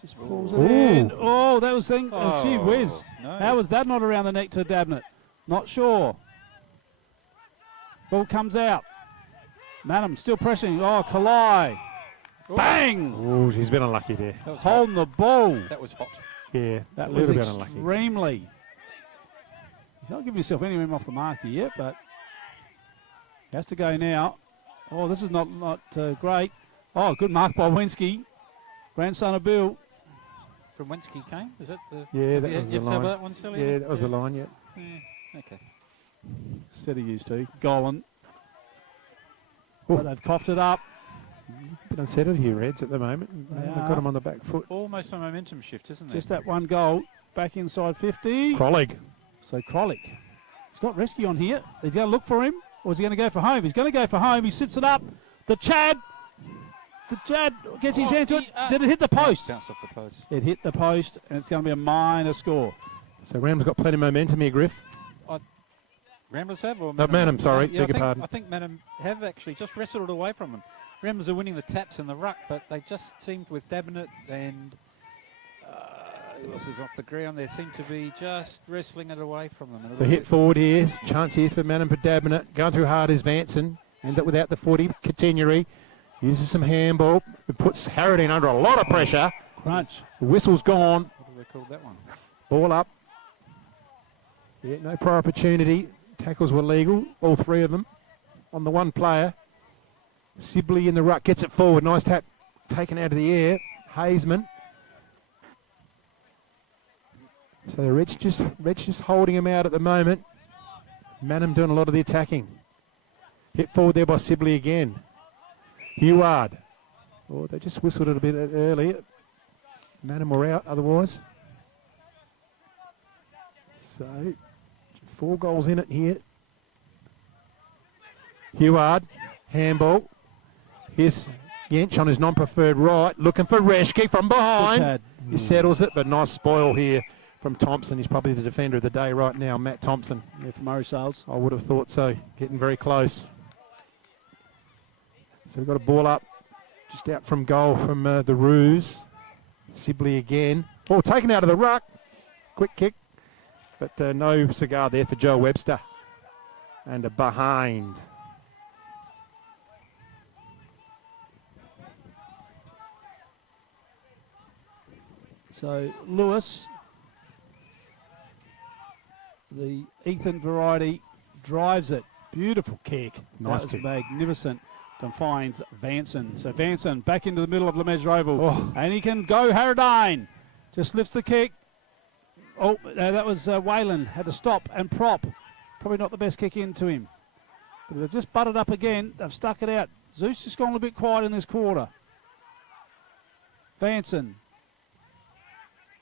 Just pulls it in. Oh, that was thing. Oh, gee whiz. No. How was that not around the neck to Dabnett? Not sure. Ball comes out. Mannum still pressing. Oh, Kalai. Bang! Oh, he's been unlucky there. Holding the ball. That was hot. Yeah, that a was little bit unlucky. extremely. He's not giving himself any room off the mark here yet, but Has to go now. Oh, this is not great. Oh, good mark by Wensky. Grandson of Bill. From Wensky came? Is that the... Yeah, that was the line. That one, Silly? Yeah, that was the line, yeah. Okay. Said he used to. Golan. But they've coughed it up. A bit unsettled here, Reds, at the moment. They've got him on the back foot. It's almost a momentum shift, isn't it? Just that one goal. Back inside 50. Krolig. So Krolig. He's got Rescue on here. He's going to look for him. Or is he going to go for home? He's going to go for home. He sits it up. The Chad gets his hand to it. Did it hit the post? Bounced off the post. It hit the post, and it's going to be a minor score. So Ram's got plenty of momentum here, Griff. Ramblers have? Or Mannum, sorry. Yeah, beg your pardon. I think Mannum have actually just wrestled it away from them. Ramblers are winning the taps and the ruck, but they just seemed with Dabinet and who else is off the ground, they seem to be just wrestling it away from them. So hit forward here. Chance here for Mannum for Dabinet. Going through hard is Vanson. Ends up without the footy. Continuary. Uses some handball. It puts Harradine under a lot of pressure. Crunch. The whistle's gone. What do they call that one? Ball up. Yeah, no prior opportunity. Tackles were legal. All three of them on the one player. Sibley in the ruck. Gets it forward. Nice tap taken out of the air. Hazeman. So the Reds just holding him out at the moment. Mannum doing a lot of the attacking. Hit forward there by Sibley again. Heward. Oh, they just whistled it a bit early. Mannum were out otherwise. So 4 goals in it here. Heward. Handball. Here's Yench on his non-preferred right. Looking for Reschke from behind. He settles it, but nice spoil here from Thompson. He's probably the defender of the day right now, Matt Thompson. Yeah, from Murray Sales. I would have thought so. Getting very close. So we've got a ball up just out from goal from the Roos. Sibley again. Ball taken out of the ruck. Quick kick. But no cigar there for Joe Webster. And a behind. So Lewis, the Ethan variety, drives it. Beautiful kick. Nice that was kick. Magnificent. And finds Vanson. So Vanson back into the middle of Lemaitre Oval. And he can go Harradine. Just lifts the kick. Oh, that was Whalen. Had to stop and prop. Probably not the best kick into him. But they've just butted up again. They've stuck it out. Zeus has gone a bit quiet in this quarter. Vanson.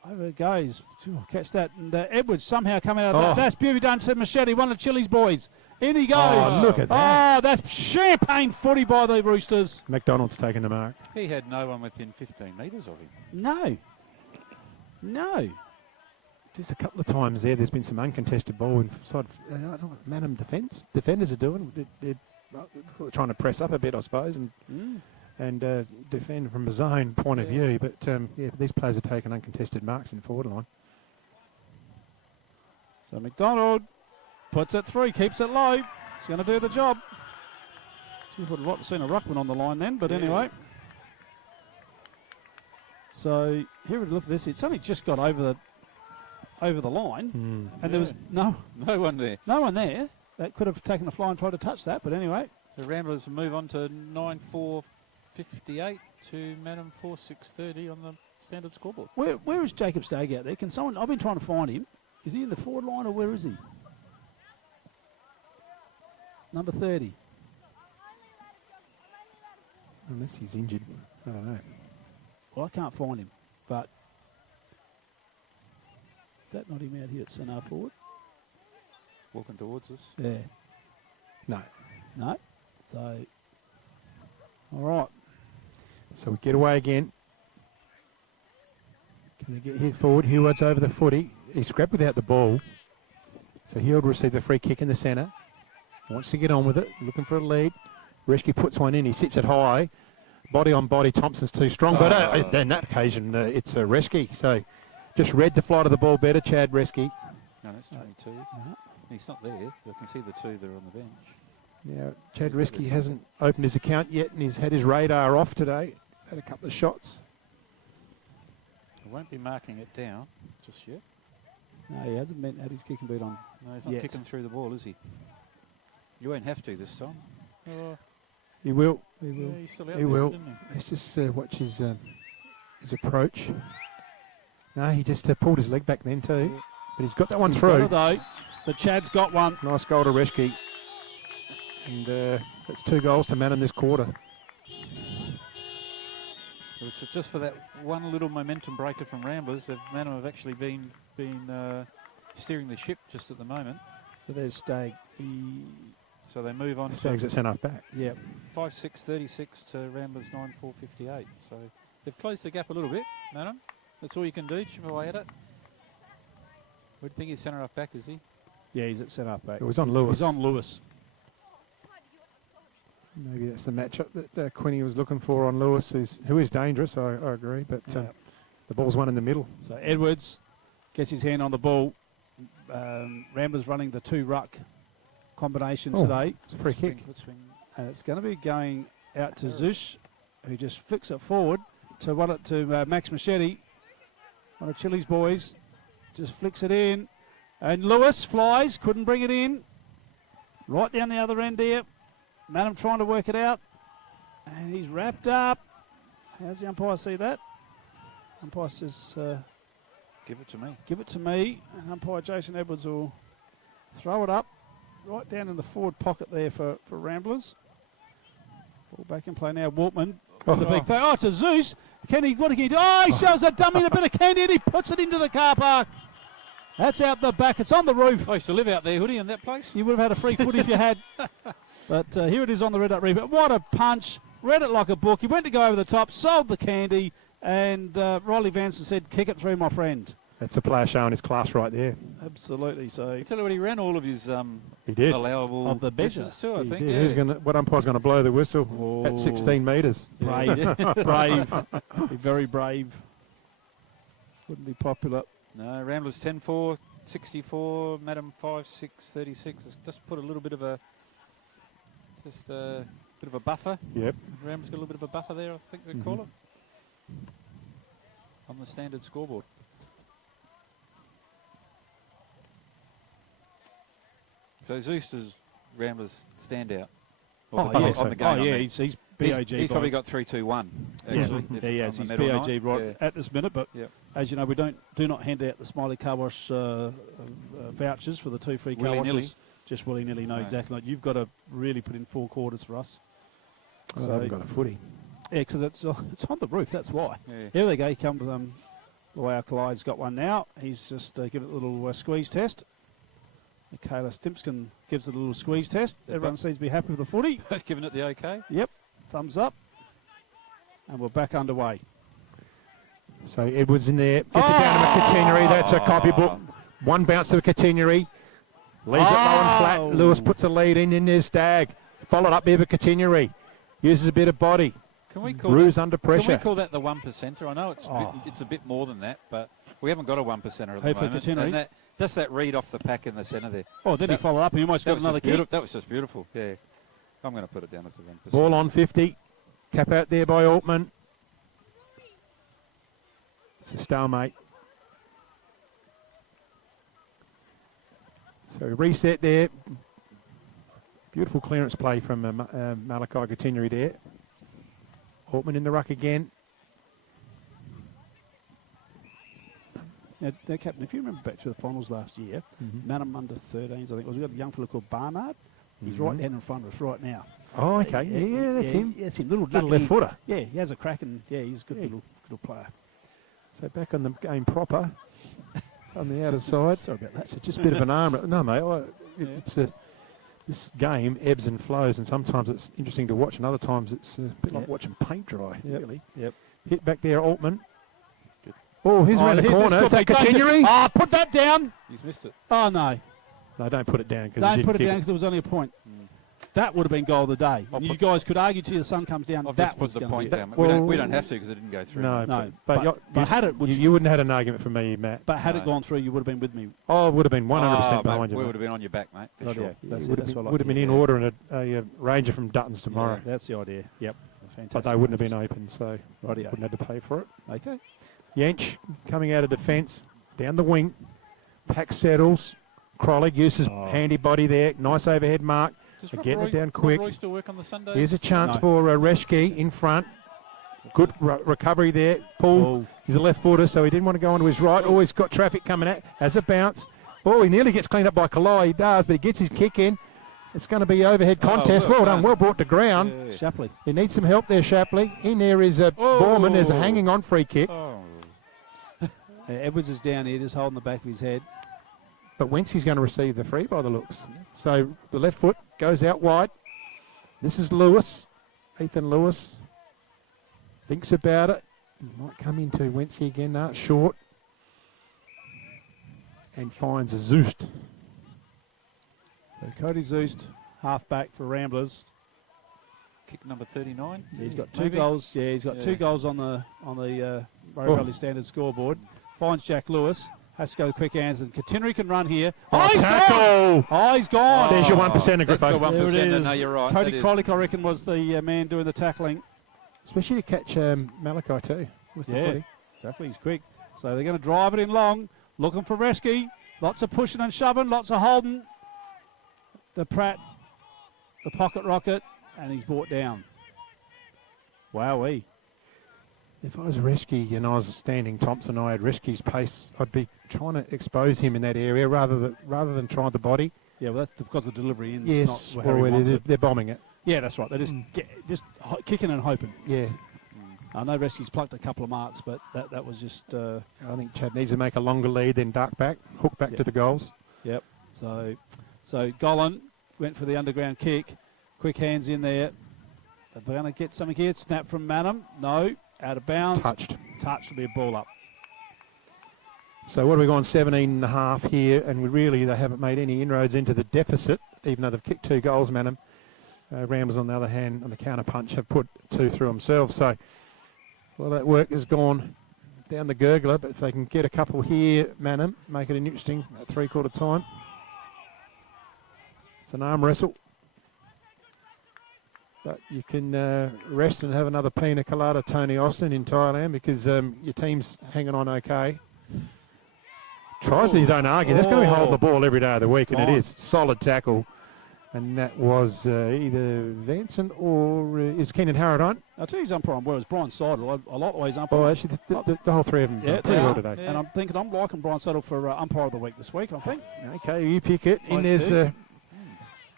Over it goes. Ooh, catch that. And Edwards somehow coming out of that. That's beauty done, said Machete, one of Chili's boys. In he goes. Oh, look at that. Oh, that's champagne footy by the Roosters. McDonald's taking the mark. He had no one within 15 metres of him. No. No. Just a couple of times there's been some uncontested ball inside. I don't know what Mannum defenders are doing. They're trying to press up a bit, I suppose, and defend from a zone point of view. But these players are taking uncontested marks in the forward line. So McDonald puts it through, keeps it low. It's going to do the job. Gee, would have liked to seen a ruckman on the line then, but anyway. So here we look at this. It's only just got over the line, and there was no one there. No one there. That could have taken a fly and tried to touch that, but anyway. The Ramblers move on to 9-4-58 to Mannum 4-6-30 on the standard scoreboard. Where is Jacob Stagg out there? Can someone? I've been trying to find him. Is he in the forward line or where is he? Number 30. Unless he's injured, I don't know. Well, I can't find him, but is that not him out here at centre forward? Walking towards us. Yeah. No. No. So, all right. So we get away again. Can they get here forward? Heward's over the footy. He's grabbed without the ball. So he'll receive the free kick in the centre. Wants to get on with it. Looking for a lead. Reschke puts one in. He sits it high. Body on body. Thompson's too strong. But in that occasion, it's Reschke. So just read the flight of the ball better, Chad Reschke. No, that's 22. He's not there. You can see the two that are on the bench. Now, Chad Reschke hasn't opened his account yet, and he's had his radar off today. Had a couple of shots. I won't be marking it down just yet. No, he hasn't had his kicking boot on. No, he's not kicking through the ball, is he? You won't have to this time. Oh, He will. He yeah, will. he's still out He there, will. isn't he? Let's just watch his approach. No, he just pulled his leg back then too. Yeah. But he's got that one He's through. got it, though. The Chad's got one. Nice goal to Reschke. And that's 2 goals to Mannum this quarter. It was just for that one little momentum breaker from Ramblers. Mannum have actually been steering the ship just at the moment. So there's Stagg. So they move on. Staggs at centre back. Yep. 5-6-36 to Ramblers 9-4-58. So they've closed the gap a little bit, Mannum. That's all you can do. Chip away at it. What do you think he's centre half back, is he? Yeah, he's at centre half back. It was on Lewis. He's on Lewis. Maybe that's the matchup that Quinny was looking for on Lewis, who is dangerous, I agree, but the ball's one in the middle. So Edwards gets his hand on the ball. Ramblers running the 2 ruck combination today. It's a free kick. And it's going to be going out to Zush, who just flicks it forward to Max Machete, one of Chili's boys. Just flicks it in. And Lewis flies, couldn't bring it in. Right down the other end there. Mannum trying to work it out. And he's wrapped up. How's the umpire see that? Umpire says, give it to me. Give it to me. And umpire Jason Edwards will throw it up. Right down in the forward pocket there for Ramblers. Ball back in play now. Waltman. The big thing. Oh, to Zeus. What can he do? Oh, he sells a dummy and a bit of candy and he puts it into the car park. That's out the back. It's on the roof. I used to live out there, Hoodie, in that place. You would have had a free foot if you had. But here it is on the red-up rebound. What a punch. Read it like a book. He went to go over the top, sold the candy, and Riley Vanson said, kick it through, my friend. That's a player showing his class right there. Absolutely. So I tell you what, he ran all of his he did. allowable of the distance too, I think. Yeah. What umpire's going to blow the whistle at 16 metres? Brave. Brave. Very brave. Wouldn't be popular. No, Ramblers 10-4, 64, Mannum 5-6-36. It's just put a little bit of a buffer. Yep. Ramblers got a little bit of a buffer there, I think we'd call it, on the standard scoreboard. So Zeus is Ramblers standout. On the game. Yeah, he's BOG. He's probably got 3-2-1. Actually, yeah, he has. He's BOG right at this minute. But as you know, we do not hand out the Smiley Car Wash vouchers for the 2 free car washes. Just willy-nilly. No, exactly. You've got to really put in 4 quarters for us. So I haven't got a footy. Yeah, because it's on the roof. That's why. Yeah. Here they go. He comes. The way our Clyde's got one now. He's just given it a little squeeze test. Michaela Stimpskin gives it a little squeeze test. Everyone seems to be happy with the footy. Both giving it the okay. Yep. Thumbs up. And we're back underway. So Edwards in there. Gets it down to McCatenery. That's a copybook. One bounce to McCatenery. Leaves it low and flat. Lewis puts a lead in. There's Stagg. Followed up there by McCatenery. Uses a bit of body. Can we call Bruise that, under pressure. Can we call that the 1%er? I know it's a bit more than that, but we haven't got a 1%er at the moment. And that's that read off the pack in the centre there. Oh, then he followed up and he almost got another kick. That was just beautiful. Yeah. I'm going to put it down as the 1%. Ball on 50. Tap out there by Altman. It's a stalemate. So reset there. Beautiful clearance play from Malachi Gatineri there. Altman in the ruck again. Now, Captain, if you remember back to the finals last year, Mannum under 13s, I think it was. We got a young fellow called Barnard. He's right down in front of us right now. Oh, okay. Yeah, that's him. That's him. Little left footer. Yeah, he has a crack and he's a good little player. So back on the game proper. On the outer side. Sorry about that. So just a bit of an arm. No, mate. This game ebbs and flows, and sometimes it's interesting to watch, and other times it's a bit like watching paint dry, really. Yep. Hit back there, Altman. Oh, he's around the corner. Is that Gatineri? Oh, put that down. He's missed it. Oh, no. No, don't put it down. Don't put it down because there was only a point. That would have been goal of the day. You guys could argue till the sun comes down. I've that just put was the going point to be down. We don't have to because it didn't go through. No. But had it, you wouldn't have had an argument for me, Matt. But had it gone through, you would have been with me. Oh, it would have been 100% behind you. We would have been on your back, mate. For sure. Would have been in order and a Ranger from Dutton's tomorrow. Yeah, that's the idea. Yep. Fantastic. But they wouldn't have been open, so wouldn't have to pay for it. Okay. Yench coming out of defence, down the wing. Pack settles. Crollig uses handy body there. Nice overhead mark. They're getting it down quick. Roy still work on the Sundays? Here's a chance for Reschke in front. Good recovery there. Paul, he's a left footer, so he didn't want to go onto his right. Always got traffic coming at. Has a bounce. Oh, he nearly gets cleaned up by Kalai. He does, but he gets his kick in. It's going to be overhead contest. Well done. Well brought to ground. Yeah. Shapley. He needs some help there, Shapley. In there is Borman. There's a hanging on free kick. Edwards is down here, just holding the back of his head. But Wency's going to receive the free by the looks. So the left foot goes out wide. This is Lewis. Ethan Lewis thinks about it. Might come into Wency again now. Short. And finds a Zoost. So Cody Zoost, half back for Ramblers. Kick number 39. He's got two goals. Yeah, he's got 2 goals on the Murray Valley Standard scoreboard. Finds Jack Lewis. Has to go quick hands, and Catenary can run here. He's gone! Oh, he's gone! There's your 1%, That's the Griffo. 1%. No, you're right. Cody Krolick, I reckon, was the man doing the tackling. Especially to catch Malachi too. With the footy. Exactly. He's quick. So they're going to drive it in long. Looking for Reschke. Lots of pushing and shoving. Lots of holding. The Pratt, the pocket rocket, and he's brought down. Wowee. If I was Reschke and I was standing Thompson, I had Reschke's pace, I'd be trying to expose him in that area rather than trying the body. Yeah, well, that's because the delivery ends. Yes, not how he wants it. They're bombing it. Yeah, that's right. They're just kicking and hoping. Yeah. I know Reschke's plucked a couple of marks, but that was just... I think Chad needs to make a longer lead, then duck back, hook back to the goals. Yep. So Golan went for the underground kick. Quick hands in there. They're going to get something here. Snap from Mannum. No. Out of bounds. Touched. Will be a ball up. So what are we going 17.5 here, and they haven't made any inroads into the deficit, even though they've kicked 2 goals, Mannum. Ramblers, on the other hand, on the counter punch, have put 2 through themselves. So that work has gone down the gurgler, but if they can get a couple here, Mannum, make it an interesting at 3/4 time. It's an arm wrestle. But you can rest and have another pina colada, Tony Austin, in Thailand, because your team's hanging on okay. Tries that you don't argue. That's going to be holding the ball every day of the week, and it is. Solid tackle. And that was either Vincent or is Keenan Harrod on? I'll tell you he's umpiring well. It's Brian Seidel. I like the way he's umpiring. Oh, actually, the whole 3 of them done pretty well today. Yeah. And I'm thinking I'm liking Brian Seidel for umpire of the week this week, I think. Okay, you pick it. And there's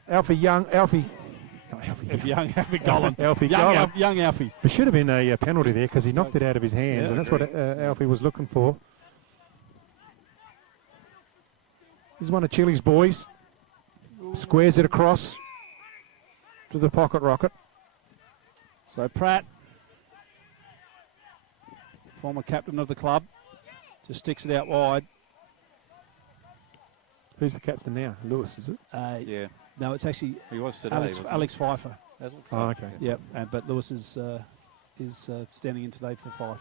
Alfie Young. Alfie Golan. Alfie Golan. Young Alfie. There should have been a penalty there because he knocked it out of his hands, and that's what Alfie was looking for. This is one of Chili's boys. Squares it across to the pocket rocket. So Pratt, former captain of the club, just sticks it out wide. Who's the captain now? Lewis, is it? Yeah. No, it's actually he was today, Alex Pfeiffer. Okay. Yep, but Lewis is standing in today for Fife.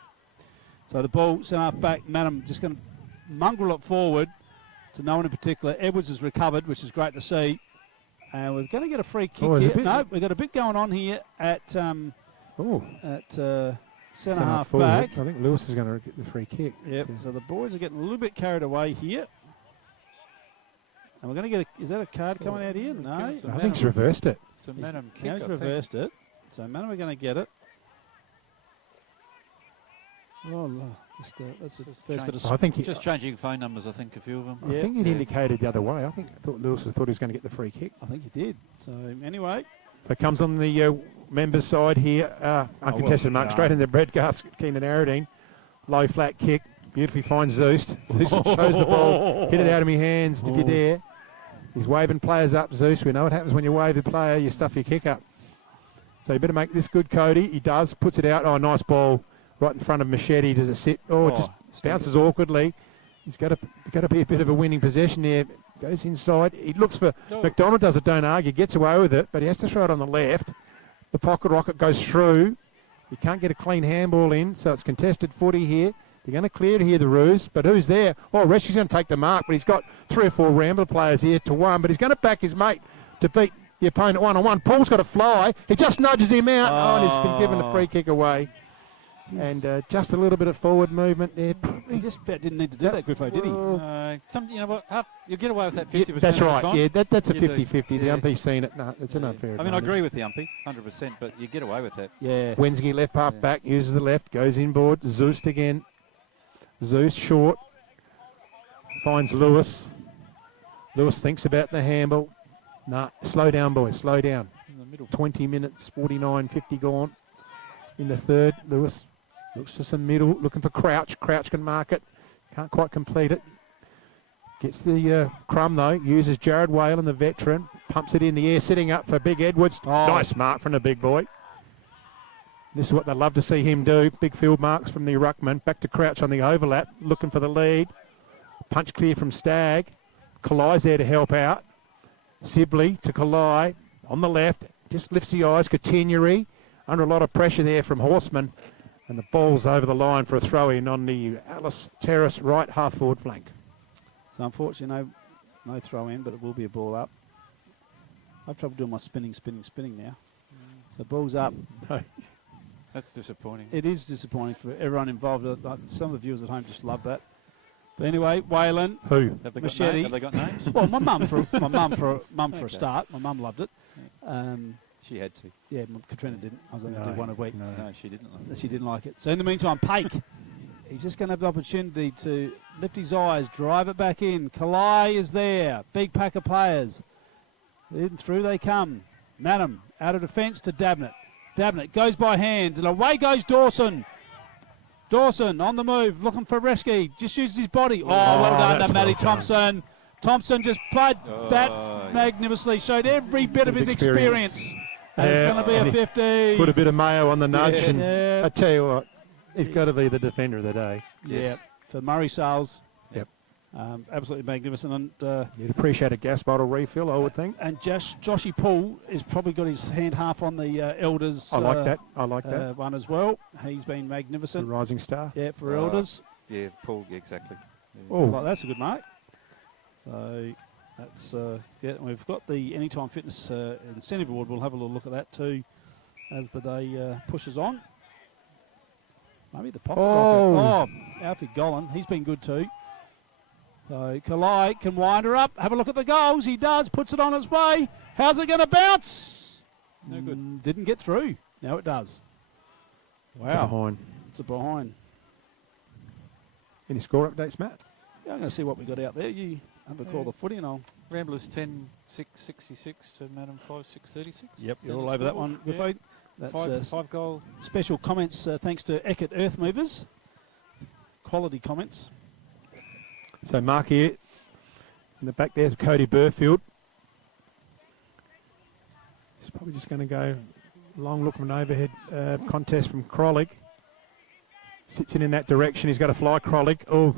So the ball sent half back. Mannum just going to mongrel it forward to no one in particular. Edwards has recovered, which is great to see. And we're going to get a free kick here. No, we've got a bit going on here at centre half back. I think Lewis is going to get the free kick. Yep. So the boys are getting a little bit carried away here. And we're going to get is that a card coming out here? No. I think he's reversed it. So Mannum kick, he's reversed it. So Mannum are going to get it. Oh, I think just changing phone numbers. I think a few of them. I think it indicated the other way. I thought Lewis thought he was going to get the free kick. I think he did. So anyway, so it comes on the members' side here. Uncontested mark straight in the bread gasket. Keenan Aradine, low flat kick, beautifully finds Zeus. Zeus shows the ball. Hit it out of my hands if you dare. He's waving players up, Zeus. We know what happens when you wave the player. You stuff your kick up. So you better make this good, Cody. He does. Puts it out. Oh, nice ball. Right in front of Machete. Does it sit? Oh, it just bounces awkwardly. He's got to be a bit of a winning possession there. Goes inside. He looks for McDonald. Does it? Don't argue. Gets away with it, but he has to throw it on the left. The pocket rocket goes through. He can't get a clean handball in, so it's contested footy here. They're going to clear it here, the Roos, but who's there? Oh, Rescue's going to take the mark, but he's got 3 or 4 Rambler players here to 1, but he's going to back his mate to beat the opponent 1-on-1. Paul's got to fly. He just nudges him out. Oh, and he's been given a free kick away. And just a little bit of forward movement there. He just about didn't need to do that, Griffo, did he? You know what? You get away with that 50% That's of the right. time. Yeah, that's a You do. 50-50. The Yeah. umpy's seen it. No, it's an unfair I mean, I agree with the umpy, 100%, but you get away with that. Yeah. Wensky left half back, uses the left, goes inboard. Zeus again. Zeus short. Finds Lewis. Lewis thinks about the handball. Nah, slow down, boys, slow down. In the middle. 20 minutes, 49, 50 gone. In the third, Lewis looks to some middle, looking for Crouch. Crouch can mark it. Can't quite complete it. Gets the crumb, though. Uses Jared Whalen, the veteran. Pumps it in the air, sitting up for Big Edwards. Oh. Nice mark from the big boy. This is what they'd love to see him do. Big field marks from the ruckman. Back to Crouch on the overlap, looking for the lead. Punch clear from Stagg. Kalai's there to help out. Sibley to Kalai on the left. Just lifts the eyes. Continuary under a lot of pressure there from Horseman. And the ball's over the line for a throw-in on the Alice Terrace right half-forward flank. So unfortunately, no throw in, but it will be a ball up. I have trouble doing my spinning now. So ball's up. That's disappointing. It is disappointing for everyone involved. Some of the viewers at home just love that. But anyway, Whalen. Who? Have they Machete. Have they got names? Well, my mum for a start. My mum loved it. She had to. Yeah, Katrina didn't. I was only going to do one a week. No, she didn't like it. She didn't like it. So in the meantime, Paik. He's just going to have the opportunity to lift his eyes, drive it back in. Kalai is there. Big pack of players. In through they come. Mannum out of defence to Dabnett. Dabnett goes by hand, and away goes Dawson. Dawson on the move, looking for Reski. Just uses his body. Oh, well done to Matty Thompson. Thompson just played that magnificently. Showed every bit of his experience. And it's going to be a 50. Put a bit of mayo on the nudge. Yeah. And Yeah. I tell you what, he's got to be the defender of the day. Yeah, for Murray Sales. Yep. Absolutely magnificent. And You'd appreciate a gas bottle refill, I would think. And Joshy Poole has probably got his hand half on the Elders. I like that. I like that. One as well. He's been The magnificent. rising star. Yeah, for Elders. Yeah, Paul, exactly. Oh. Like, that's a good mark. So that's good. And we've got the Anytime Fitness Incentive Award. We'll have a little look at that too as the day pushes on. Maybe the pocket rocket. Oh, Alfie Gollan. He's been good too. So Kalai can wind her up. Have a look at the goals. He does. Puts it on its way. How's it going to bounce? No good. Didn't get through. Now it does. Wow. It's a behind. It's a behind. Any score updates, Matt? Yeah, I'm going to see what we got out there. You have a call the footy and I'll... Ramblers 10-6-66 to Mannum 5-6-36. Yep, you're all over that one. Yeah. That's Five goal. Special comments thanks to Eckert Earth Movers. Quality comments. So Mark here in the back there's Cody Burfield. He's probably just going to go long look from an overhead contest from Krolig. Sits in that direction. He's got to fly Krolig. Oh,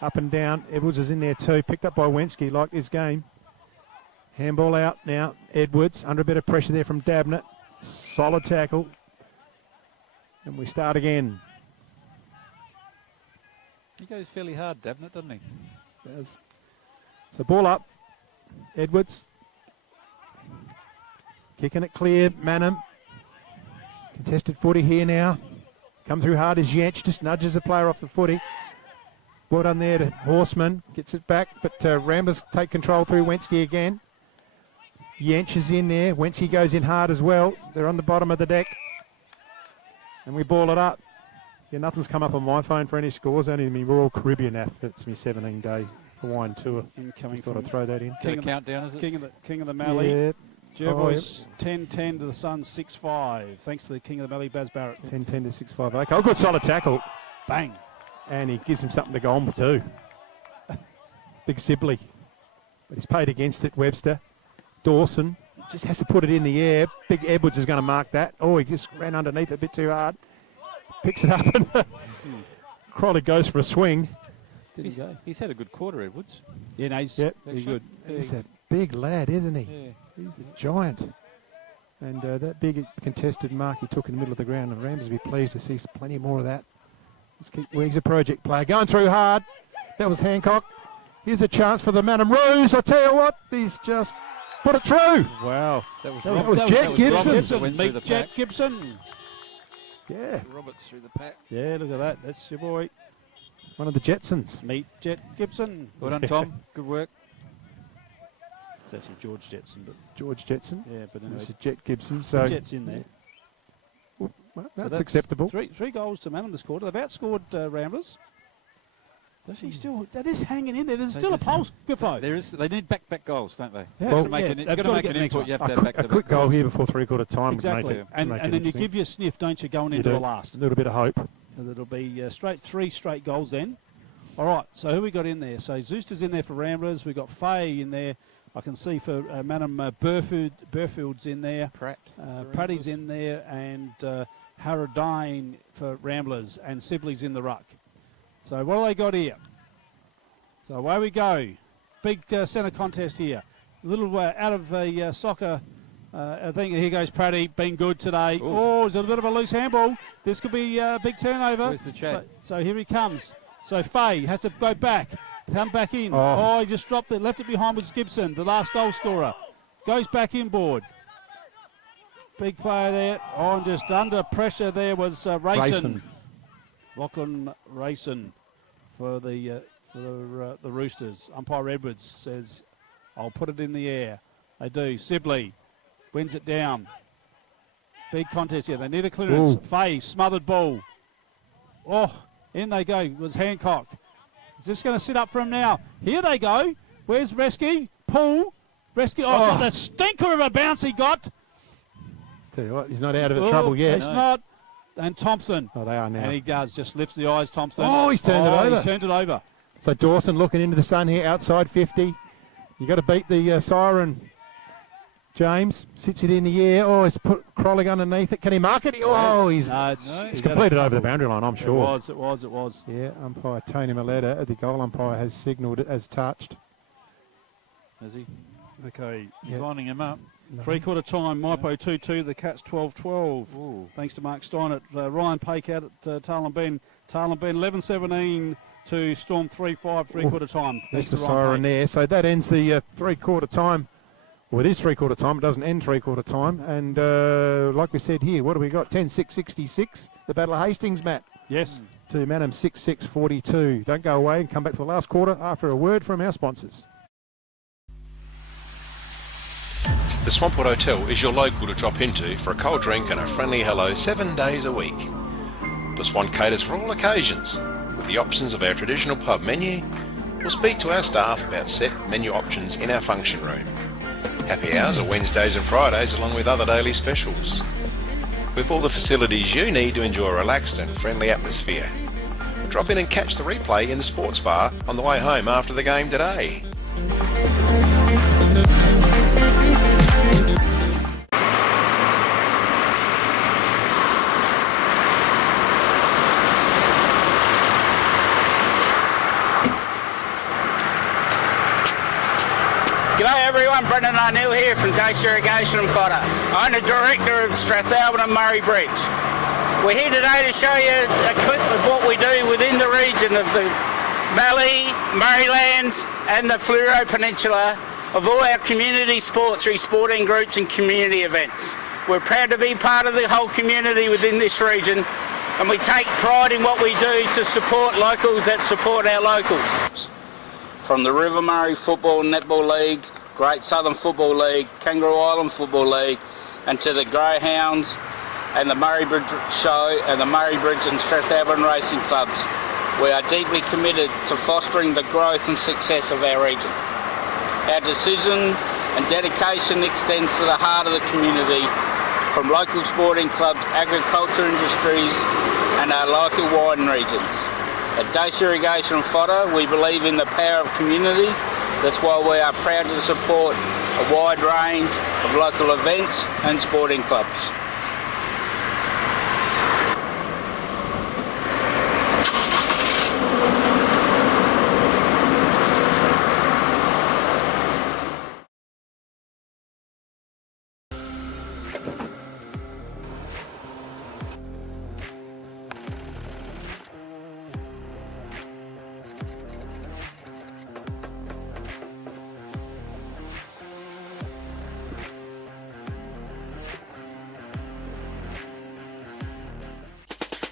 up and down. Edwards is in there too. Picked up by Wensky. Like his game. Handball out now. Edwards under a bit of pressure there from Dabnett. Solid tackle. And we start again. He goes fairly hard, Dabnett, doesn't he? Does. So ball up. Edwards. Kicking it clear. Mannum. Contested footy here now. Come through hard as Jench. Just nudges the player off the footy. Ball done there to Horseman. Gets it back. But Ramblers take control through Wensky again. Jench is in there. Wensky goes in hard as well. They're on the bottom of the deck. And we ball it up. Yeah, nothing's come up on my phone for any scores. Only my Royal Caribbean app. It's my 17-day Hawaiian tour. Incoming. Thought I'd throw that in. Countdown, is it? King of the Mallee. Yeah. Jerboys 10-10 to the Suns 6-5. Thanks to the King of the Mallee, Baz Barrett. 10-10 to 6-5. Okay, oh, good solid tackle. Bang. And he gives him something to go on with too. Big Sibley. But he's paid against it, Webster. Dawson just has to put it in the air. Big Edwards is going to mark that. Oh, he just ran underneath it a bit too hard. Picks it up and Crowley goes for a swing. He's had a good quarter, Edwards. Yeah, no, he's Actually, good. He's a big lad, isn't he? Yeah. He's a giant. And that big contested mark he took in the middle of the ground, and Rams will be pleased to see plenty more of that. Let's keep Weeks a project player. Going through hard. That was Hancock. Here's a chance for the Mannum Roos. I tell you what, he's just put it through. Wow. That was Jet Gibson. Meet Jet Gibson. Yeah. Roberts through the pack. Yeah, look at that. That's your boy. One of the Jetsons. Meet Jet Gibson. Well done, Tom. Good work. It's actually George Jetson, but George Jetson. yeah, but anyway, This is Jet Gibson. So Jet's in there. well, So that's acceptable. Three goals to Mannum this quarter. They've outscored Ramblers. Does he still? That is hanging in there. There's still a pulse. Biffo. There is. They need back goals, don't they? Yeah. Well, Yeah, you've they've got to gotta make get an the next input. one. You have to have back A quick goal here before three-quarter time. Exactly. Would make it, And make then it you give your sniff, don't you, going into the last? A little bit of hope. Because it'll be three straight goals then. All right, so who we got in there? So Zooster's in there for Ramblers. We've got Faye in there. I can see for Mannum Burfield's in there. Pratty's in there. And Harradine for Ramblers. And Sibley's in the ruck. So what do they got here? So away we go. Big centre contest here. A little out of soccer. I think here goes Pratty, been good today. Ooh. Oh, it's a bit of a loose handball. This could be a big turnover. Where's the chat? So here he comes. So Faye has to go back, come back in. Oh, he just dropped it, left it behind was Gibson, the last goal scorer. Goes back inboard. Big player there. Oh, and just under pressure there was Rayson. Lachlan Rayson for the Roosters. Umpire Edwards says, I'll put it in the air. They do. Sibley wins it down. Big contest here. They need a clearance. Ooh. Faye, smothered ball. Oh, in they go. It was Hancock. He's just going to sit up for him now. Here they go. Where's Resky? Pull. Resky. Oh, the stinker of a bounce he got. Tell you what, he's not out of the trouble yet. He's not. And Thompson. Oh, they are now. And he does. Just lifts the eyes, Thompson. Oh, he's turned it over. He's turned it over. So Dawson looking into the sun here, outside 50. You got to beat the siren. James sits it in the air. Oh, he's put crawling underneath it. Can he mark it? Oh, he's completed over the boundary line, I'm sure. It was. Yeah, umpire Tony Maletta, the goal umpire, has signalled it as touched. Is he? Okay. He's lining him up. Three-quarter time, Maipo 2-2, the Cats 12-12. Thanks to Mark Stein at Ryan Pake out at Tarlin Ben. Tarlin Ben 11-17 to Storm 3-5, three-quarter time. There's the siren there. So that ends the three-quarter time. Well, it is three-quarter time. It doesn't end three-quarter time. And like we said here, what do we got? 10-6-66, the Battle of Hastings, Matt. Yes. To Mannum 6-6-42. Don't go away and come back for the last quarter after a word from our sponsors. The Swampwood Hotel is your local to drop into for a cold drink and a friendly hello 7 days a week. The Swan caters for all occasions, with the options of our traditional pub menu. We'll speak to our staff about set menu options in our function room. Happy hours are Wednesdays and Fridays along with other daily specials. With all the facilities you need to enjoy a relaxed and friendly atmosphere. Drop in and catch the replay in the sports bar on the way home after the game today. G'day everyone, Brendan O'Neill here from Dace Irrigation and Fodder. I'm the Director of Strathalbyn and Murray Bridge. We're here today to show you a clip of what we do within the region of the Mallee, Murraylands and the Fleurieu Peninsula of all our community sports through sporting groups and community events. We're proud to be part of the whole community within this region and we take pride in what we do to support locals that support our locals. From the River Murray Football and Netball Leagues, Great Southern Football League, Kangaroo Island Football League, and to the Greyhounds and the Murray Bridge Show and the Murray Bridge and Strathalbyn Racing Clubs. We are deeply committed to fostering the growth and success of our region. Our decision and dedication extends to the heart of the community, from local sporting clubs, agriculture industries, and our local wine regions. At Dace Irrigation and Fodder, we believe in the power of community. That's why we are proud to support a wide range of local events and sporting clubs.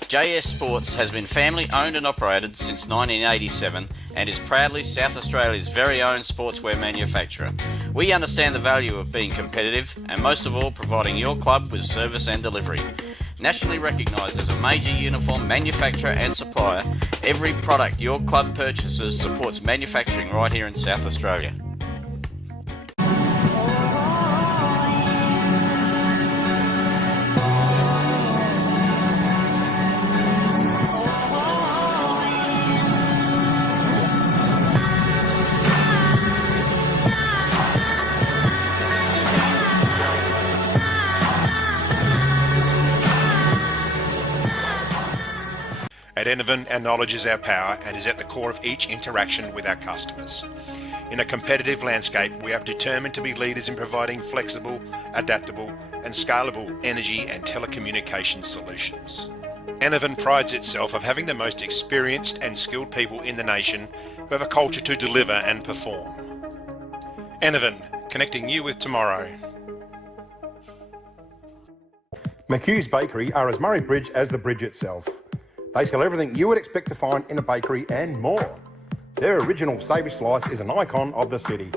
JS Sports has been family owned and operated since 1987 and is proudly South Australia's very own sportswear manufacturer. We understand the value of being competitive and most of all providing your club with service and delivery. Nationally recognised as a major uniform manufacturer and supplier, every product your club purchases supports manufacturing right here in South Australia. At Enervin, our knowledge is our power and is at the core of each interaction with our customers. In a competitive landscape, we are determined to be leaders in providing flexible, adaptable and scalable energy and telecommunications solutions. Enervin prides itself of having the most experienced and skilled people in the nation who have a culture to deliver and perform. Enervin, connecting you with tomorrow. McHugh's Bakery are as Murray Bridge as the bridge itself. They sell everything you would expect to find in a bakery and more. Their original savoury slice is an icon of the city.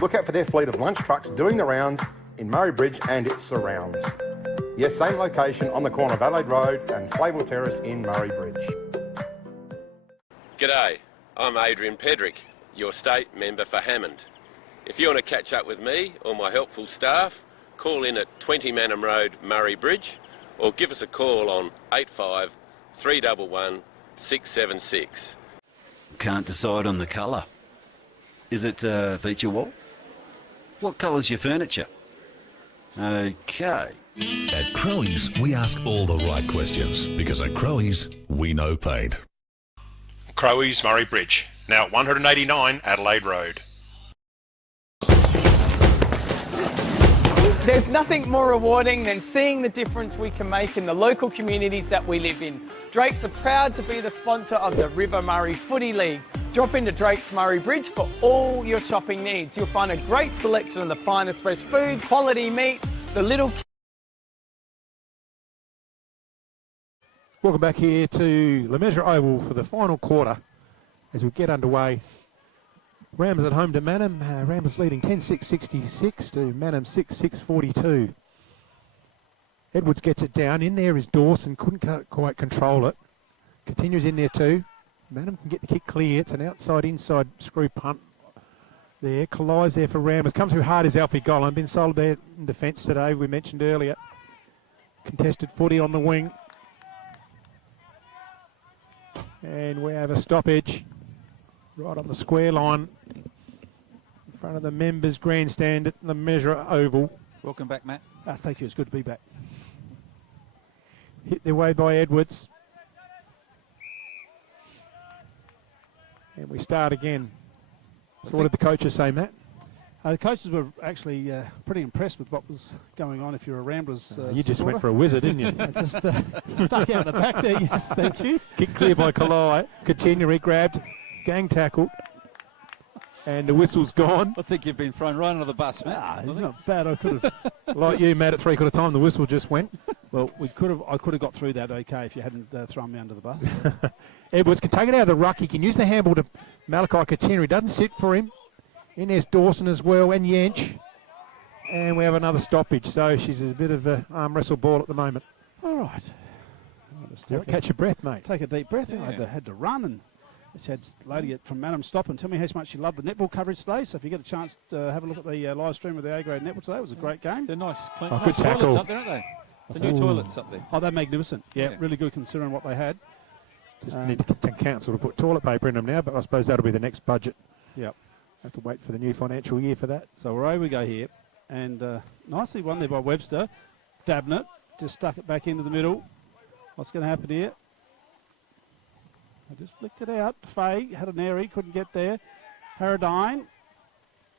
Look out for their fleet of lunch trucks doing the rounds in Murray Bridge and its surrounds. Yes, same location on the corner of Adelaide Road and Flavel Terrace in Murray Bridge. G'day, I'm Adrian Pedrick, your state member for Hammond. If you want to catch up with me or my helpful staff, call in at 20 Mannum Road, Murray Bridge, or give us a call on 85 311 676. Can't decide on the colour. Is it feature wall? What colour's your furniture? Okay. At Crowe's, we ask all the right questions because at Crowe's, we know paint. Crowe's Murray Bridge, now 189 Adelaide Road. There's nothing more rewarding than seeing the difference we can make in the local communities that we live in. Drakes are proud to be the sponsor of the River Murray Footy League. Drop into Drake's Murray Bridge for all your shopping needs. You'll find a great selection of the finest fresh food, quality meats, the little... Welcome back here to Le Mesurier Oval for the final quarter as we get underway. Ramblers at home to Mannum. Ramblers leading 10-6-66 to Mannum 6-6-42. Edwards gets it down. In there is Dawson. Couldn't quite control it. Continues in there too. Mannum can get the kick clear. It's an outside-inside screw punt there. Collides there for Ramblers. Comes through hard as Alfie Gollan. Been sold there in defence today, we mentioned earlier. Contested footy on the wing. And we have a stoppage right on the square line in front of the members' grandstand at the Mesurier Oval. Welcome back, Matt. Thank you, it's good to be back. Hit their way by Edwards. And we start again. So what did the coaches say, Matt? The coaches were actually pretty impressed with what was going on if you're a Ramblers you just supporter. went for a wizard, didn't you? Just stuck out the back there, yes, thank you. Kick clear by Kalai. Kachinya grabbed, gang tackled, and the whistle's gone. I think you've been thrown right under the bus, Matt. Not bad, I could have. Like you, Matt, at 3/4 time, the whistle just went. Well, I could have got through that okay if you hadn't thrown me under the bus. Edwards can take it out of the ruck. He can use the handball to Malachi Kachinya. He doesn't sit for him. In there's Dawson as well, and Yench. And we have another stoppage, so she's a bit of a arm wrestle ball at the moment. All right. Catch your breath, mate. Take a deep breath. Yeah. I had to run and just had lady from Mannum stop and tell me how much she loved the netball coverage today. So if you get a chance to have a look at the live stream of the A-grade netball today, it was a great game. They're nice, clean, Oh, nice good tackle. toilets up there, aren't they? The new toilets up there. Oh, they're magnificent. Yeah, really good considering what they had. Just need to council to put toilet paper in them now, but I suppose that'll be the next budget. Yep. Have to wait for the new financial year for that. So away we go here. And nicely won there by Webster. Dabnett just stuck it back into the middle. What's going to happen here? I just flicked it out. Fay had an airy, couldn't get there. Paradine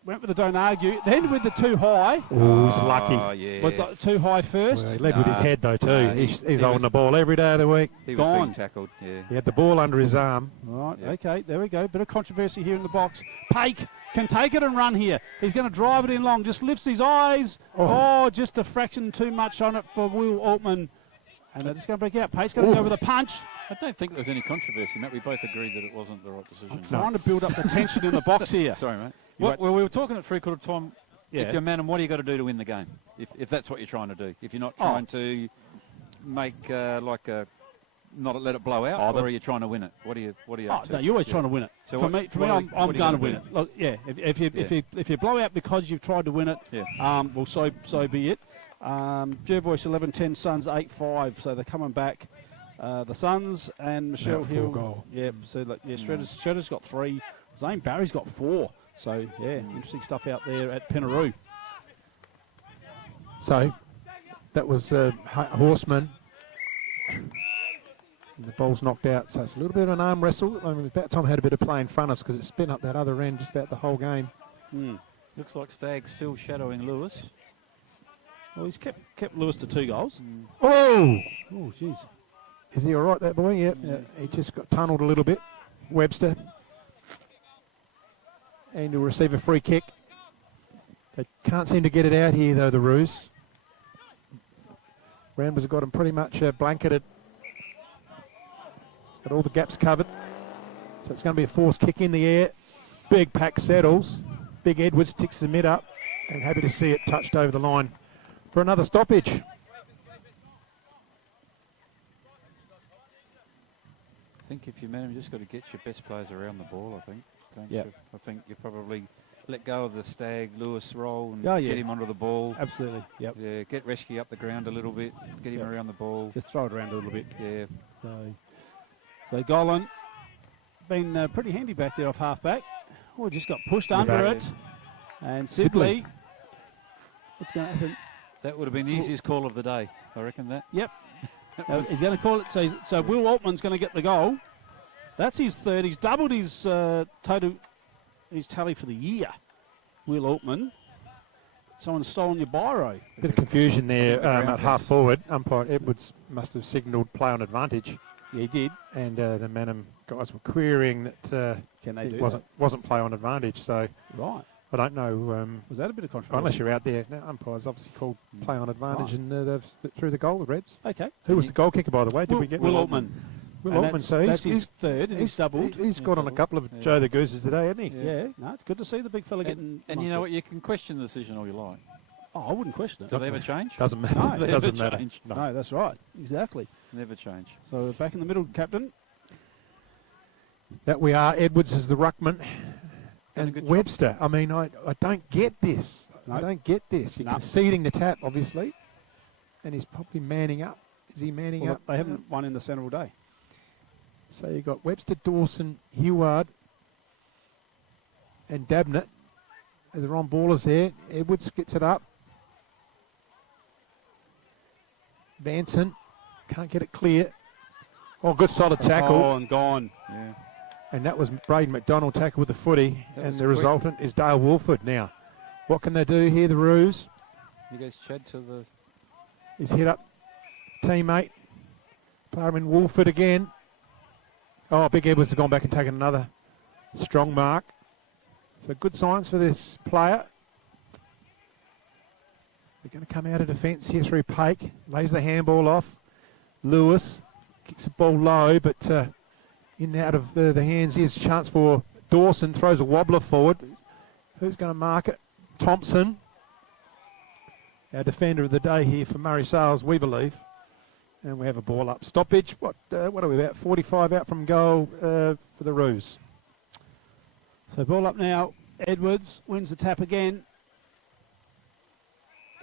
went with the don't argue. Then with the too high. Oh, he's lucky. Yeah. Was the too high first. Well, he led with his head though too. He's holding the ball every day of the week. He was Gone. being tackled, yeah. He had the ball under his arm. Right, okay, there we go. Bit of controversy here in the box. Pake can take it and run here. He's going to drive it in long. Just lifts his eyes. Oh, just a fraction too much on it for Will Altman. And they're just going to break out. Pace going to go with a punch. I don't think there was any controversy, Matt. We both agreed that it wasn't the right decision. I'm trying to build up the tension in the box here. Sorry, mate. Well, we were talking at three-quarter time. Yeah. If you're Mannum, what do you got to do to win the game? If that's what you're trying to do. If you're not trying to make not let it blow out, or are you trying to win it? What are you up to? No, you're always trying to win it. So for me, I'm going to win it. Look, yeah. If you blow out because you've tried to win it, well, so be it. Jervois 11-10, Suns 8-5, so they're coming back. The Suns and Michelle Hill. Goal. Yeah, so Shredder's got 3. Zane Barry's got 4. So yeah, interesting stuff out there at Penaroo. So that was Horseman. And the ball's knocked out, so it's a little bit of an arm wrestle. I mean, about time had a bit of play in front of us because it's been up that other end just about the whole game. Looks like Stag's still shadowing Lewis. Well, he's kept Lewis to 2 goals. Oh, jeez. Is he all right, that boy? Yep. Yeah. He just got tunnelled a little bit. Webster. And he'll receive a free kick. They can't seem to get it out here, though, the Roos. Ramblers have got him pretty much blanketed. Got all the gaps covered. So it's going to be a forced kick in the air. Big pack settles. Big Edwards ticks the mid up. And happy to see it touched over the line for another stoppage. I think if you're Mannum, you just got to get your best players around the ball, I think. Don't you? I think you probably let go of the Stag, Lewis roll and get him onto the ball. Absolutely, yep. Yeah, get Rescue up the ground a little bit, get him around the ball. Just throw it around a little bit. Yeah. So Golan been pretty handy back there off half-back. Oh, just got pushed under it. And Sibley. What's going to happen? That would have been the easiest call of the day, I reckon that. Yep. He's going to call it. So Will Altman's going to get the goal. That's his 3rd. He's doubled his his tally for the year. Will Altman. Someone's stolen your biro. Bit of confusion there at half forward. Umpire Edwards must have signalled play on advantage. Yeah, he did. And the Mannum guys were querying that it wasn't play on advantage. So I don't know. Was that a bit of controversy? Unless you're out there. Now, umpires obviously called play on advantage and they've threw the goal, the Reds. Okay. Who was the goal kicker, by the way? Did we get Will Altman. Will Altman, so that's his 3rd, and he's doubled. He's got on a couple of Joe the Gooses today, hasn't he? Yeah, no, it's good to see the big fella getting. And you know what? You can question the decision all you like. Oh, I wouldn't question it. Do they ever change? Doesn't matter. No, doesn't matter. No, that's right. Exactly. Never change. So back in the middle, captain. That we are. Edwards is the ruckman. And Webster. I mean, I don't get this. I don't get this. You're conceding the tap, obviously. And he's probably manning up. Is he manning up? They haven't won in the centre all day. So you've got Webster, Dawson, Heward, and Dabnett. They're on ballers there. Edwards gets it up. Vanson can't get it clear. Oh, good solid tackle. Oh, and gone. Yeah. And that was Braden McDonald tackle with the footy. And the resultant is Dale Wolford now. What can they do here, the Roos? He goes Chad to the... He's hit up teammate. Parman Wolford again. Oh, Big Edwards has gone back and taken another strong mark. So good signs for this player. They're going to come out of defence here through Pake. Lays the handball off. Lewis kicks the ball low, but in and out of the hands. Here's a chance for Dawson. Throws a wobbler forward. Who's going to mark it? Thompson. Our defender of the day here for Murray Sales, we believe. And we have a ball up. Stoppage. What are we about? 45 out from goal for the Roos. So ball up now. Edwards wins the tap again.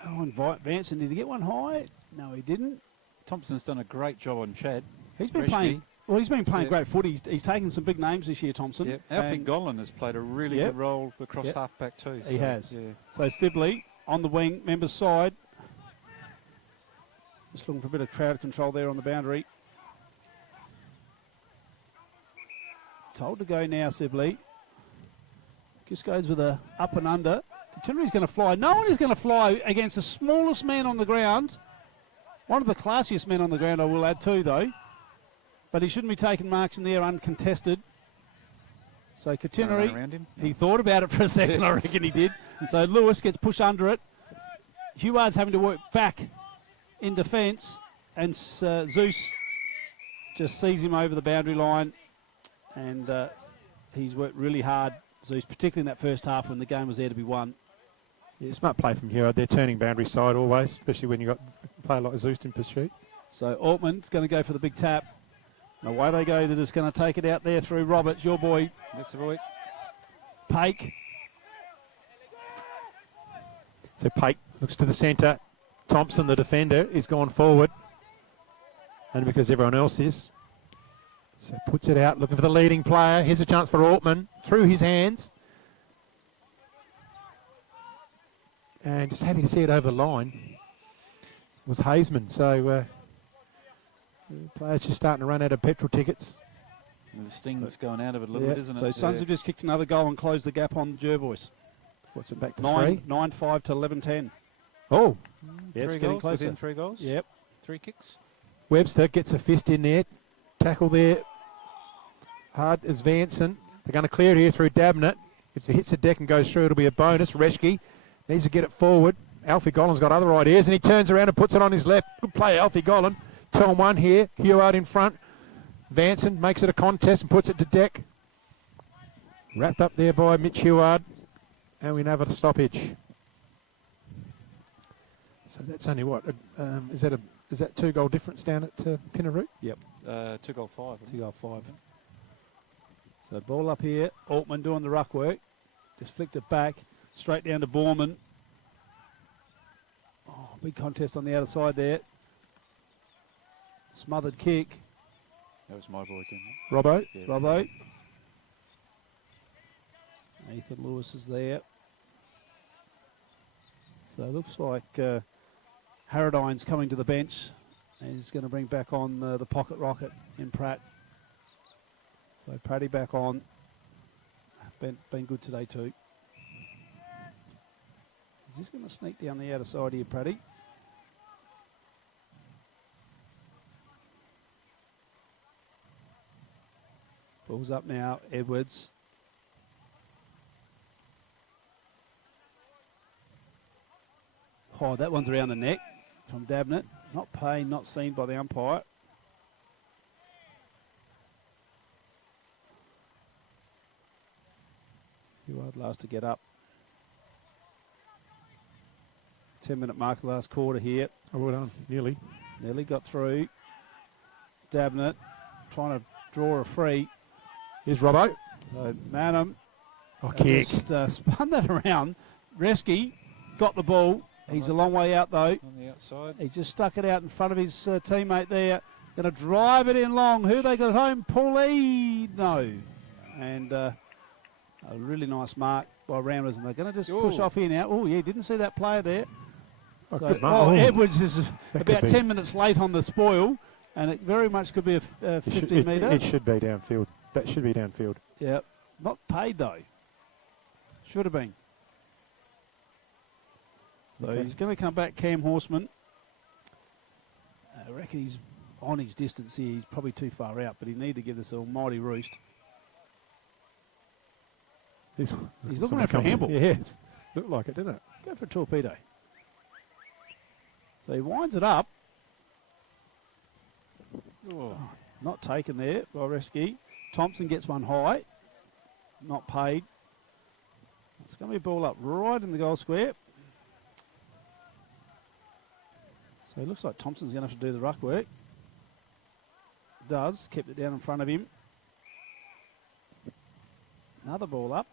Oh, and Vanson, did he get one high? No, he didn't. Thompson's done a great job on Chad. He's been playing. Well, he's been playing great footy. He's taken some big names this year, Thompson. Yeah. Alfie Golan has played a really good role across half-back too. He has. Yeah. So Sibley on the wing, members side. Just looking for a bit of crowd control there on the boundary. Told to go now, Sibley. Just goes with a up and under. Continue's going to fly. No one is going to fly against the smallest man on the ground. One of the classiest men on the ground, I will add too, though. But he shouldn't be taking marks in the air uncontested. So Katineri, he thought about it for a second, I reckon he did. So Lewis gets pushed under it. Heward's having to work back in defence. And Zeus just sees him over the boundary line, and he's worked really hard, Zeus, particularly in that first half when the game was there to be won. Yeah, smart play from Heward. They're turning boundary side always, especially when you've got a player like Zeus in pursuit. So Altman's going to go for the big tap. And away they go. They're just going to take it out there through Roberts, your boy. That's the boy. Pake. So Pake looks to the centre. Thompson, the defender, is gone forward. And because everyone else is. So puts it out, looking for the leading player. Here's a chance for Altman. Through his hands. And just happy to see it over the line. It was Hazeman. So the players just starting to run out of petrol tickets. And the sting's going out of it a little bit, isn't it? So Suns have just kicked another goal and closed the gap on Jervois. What's it back to 9-5 to 11-10. Oh. Yeah, it's 3 getting goals, closer. within 3 goals? Yep. 3 kicks. Webster gets a fist in there. Tackle there. Hard as Vanson. They're going to clear it here through Dabnett. If it hits the deck and goes through, it'll be a bonus. Reschke needs to get it forward. Alfie Gollan's got other ideas, and he turns around and puts it on his left. Good play, Alfie Gollan. 2-on-1 here. Heward in front. Vanson makes it a contest and puts it to deck. Wrapped up there by Mitch Heward. And we have a stoppage. So that's only what? Is that 2 goal difference down at Pinnaroot? Yep. 2 goal 5. 2 goal 5. So ball up here. Altman doing the ruck work. Just flicked it back. Straight down to Borman. Oh, big contest on the outer side there. Smothered kick. That was my boy again. Robbo. Yeah. Robbo. Ethan Lewis is there. So it looks like Haradine's coming to the bench. And he's going to bring back on the pocket rocket in Pratt. So Pratty back on. Been good today too. He's just going to sneak down the outer side here, Pratty. Ball's up now, Edwards. Oh, that one's around the neck from Dabnett. Not paid, not seen by the umpire. Heward last to get up. 10-minute mark, last quarter here. Oh, well done. Nearly. Nearly got through. Dabnett trying to draw a free. Here's Robbo. So Mannum. Kick. Just spun that around. Reschke got the ball. He's a long way out though. On the outside. He just stuck it out in front of his teammate there. Going to drive it in long. Who they got home? Paulie. No. And a really nice mark by Ramblers. And they're going to just push off here now. Oh, yeah, didn't see that player there. Oh, So, good mark. Edwards is That about could be. 10 minutes late on the spoil. And it very much could be a 50 metre. It should be downfield. That should be downfield. Yeah. Not paid though. Should have been. So Okay. he's going to come back, Cam Horseman. I reckon he's on his distance here. He's probably too far out, but he need to give this almighty roost. He's looking out for a handball. Yes. Looked like it, didn't it? Go for a torpedo. So he winds it up. Oh, not taken there by Reschke. Thompson gets one high. Not paid. It's going to be a ball up right in the goal square. So it looks like Thompson's going to have to do the ruck work. Does. Kept it down in front of him. Another ball up.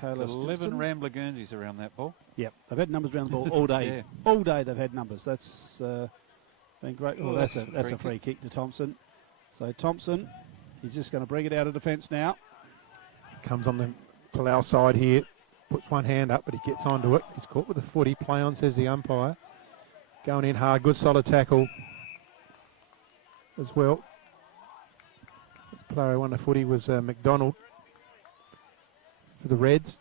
There's 11 Rambler Guernseys around that ball. Yep, they've had numbers around the ball all day. Yeah. All day they've had numbers. That's been great. Oh, Well, that's a free kick to Thompson. So Thompson, he's just going to bring it out of defence now. Comes on the Palau side here. Puts one hand up, but he gets onto it. He's caught with the footy. Play on, says the umpire. Going in hard. Good solid tackle as well. The player who won the footy was McDonald for the Reds.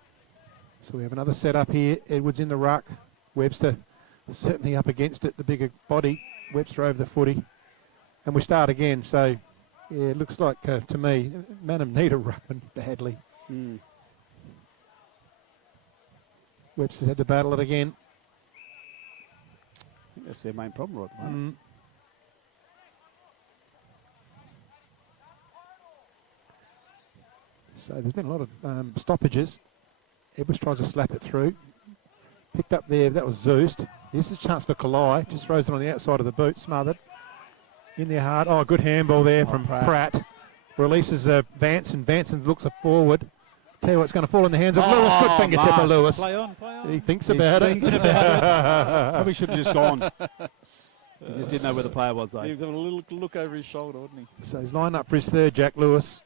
So we have another set up here. Edwards in the ruck. Webster certainly up against it, the bigger body. Webster over the footy. And we start again. So, yeah, it looks like, to me, Mannum need a ruckman badly. Mm. Webster's had to battle it again. I think that's their main problem right at the moment. So there's been a lot of stoppages. Edwards tries to slap it through. Picked up there, that was Zeust. Here's a chance for Kalai. Just throws it on the outside of the boot, smothered. In there hard. Oh, good handball there from Pratt. Releases Vanson. Vanson looks forward. Tell you what's going to fall in the hands of Lewis. Good fingertip of Lewis. Play on. He thinks about it. Probably should have just gone. He just didn't know where the player was, though. He was having a little look over his shoulder, wasn't he? So he's lined up for his third, Jack Lewis.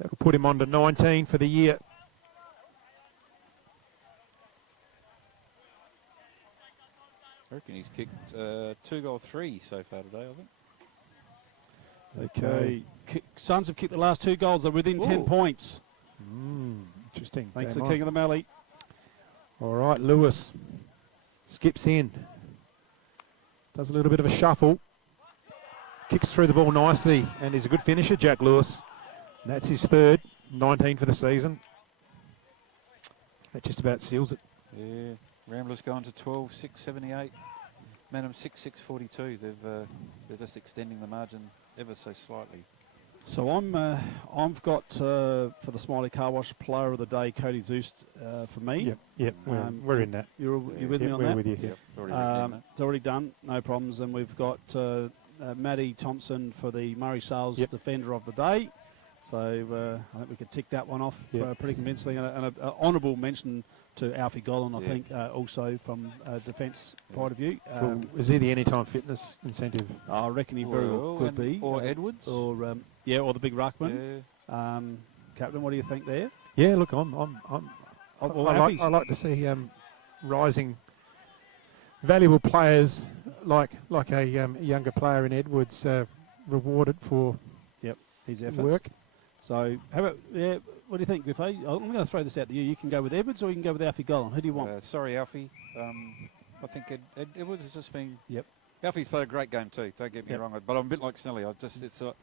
That will put him on to 19 for the year. I reckon he's kicked 2-3 so far today, I think. Okay. Suns have kicked the last 2 goals. They're within 10 points. Interesting. Thanks to King of the Mallee. All right, Lewis skips in. Does a little bit of a shuffle. Kicks through the ball nicely. And he's a good finisher, Jack Lewis. That's his third. 19 for the season. That just about seals it. Yeah. Ramblers going to 12-6-78. Mannum 6-6-42. They're just extending the margin ever so slightly. So I've got for the Smiley Car Wash Player of the Day, Cody Zeust for me. Yep. We're in that. You're with me on we're that? With you. Yep. It's already done, no problems. And we've got Maddie Thompson for the Murray Sales Defender of the Day. So I think we could tick that one off pretty convincingly. And an honourable mention to Alfie Gollan, I think, also from a defence point of view. Is he the anytime fitness incentive? I reckon he very well could be. Or Edwards. Or the big ruckman. Yeah. Captain, what do you think there? Yeah, look, I like to see rising, valuable players like a younger player in Edwards rewarded for his efforts. Work. So, how about what do you think, Griffo? I'm going to throw this out to you. You can go with Edwards or you can go with Alfie Gollan. Who do you want? Sorry, Alfie. I think Edwards has just been. Yep. Alfie's played a great game too. Don't get me wrong, but I'm a bit like Snelly. It's an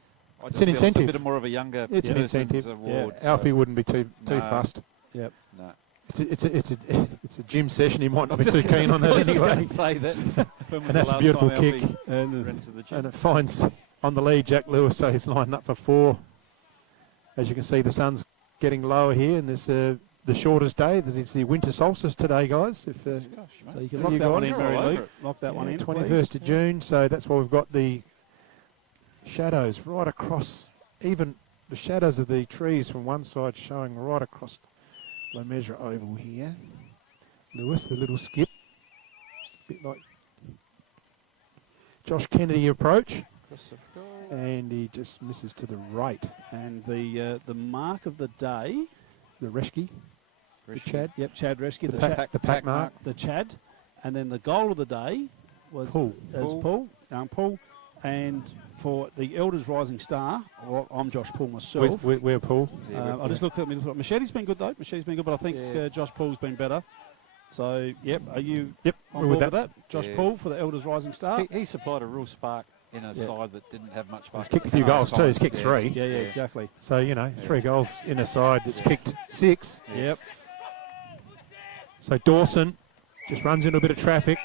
feel incentive. It's a bit more of a younger person's award. Yeah. Alfie wouldn't be too fussed. Yep. No. It's a gym session. He might not be too keen on that anyway. Say that. And that's a beautiful kick. And it finds on the lead Jack Lewis, so he's lined up for 4. As you can see, the sun's getting lower here, and this the shortest day. This is the winter solstice today, guys. So you can lock that one in, Mary Lou. Lock that one in, 21st of June. So that's why we've got the shadows right across, even the shadows of the trees from one side showing right across La Mesure Oval here. Lewis, the little skip, a bit like Josh Kennedy approach. And he just misses to the right. And the mark of the day, the Reschke, the Chad. Yep, Chad Reschke, the pack mark, the Chad, and then the goal of the day was Paul. And for the Elders Rising Star, well, I'm Josh Paul myself. We're Paul. I just looked at me. Machete's been good though. Machete's been good, but I think Josh Paul's been better. So are you on board with that? Josh Paul for the Elders Rising Star. He supplied a real spark in a side that didn't have much spark. He's kicked a few goals too. He's kicked 3. Yeah, exactly. So 3 goals in a side that's kicked 6. Yep. So Dawson just runs into a bit of traffic.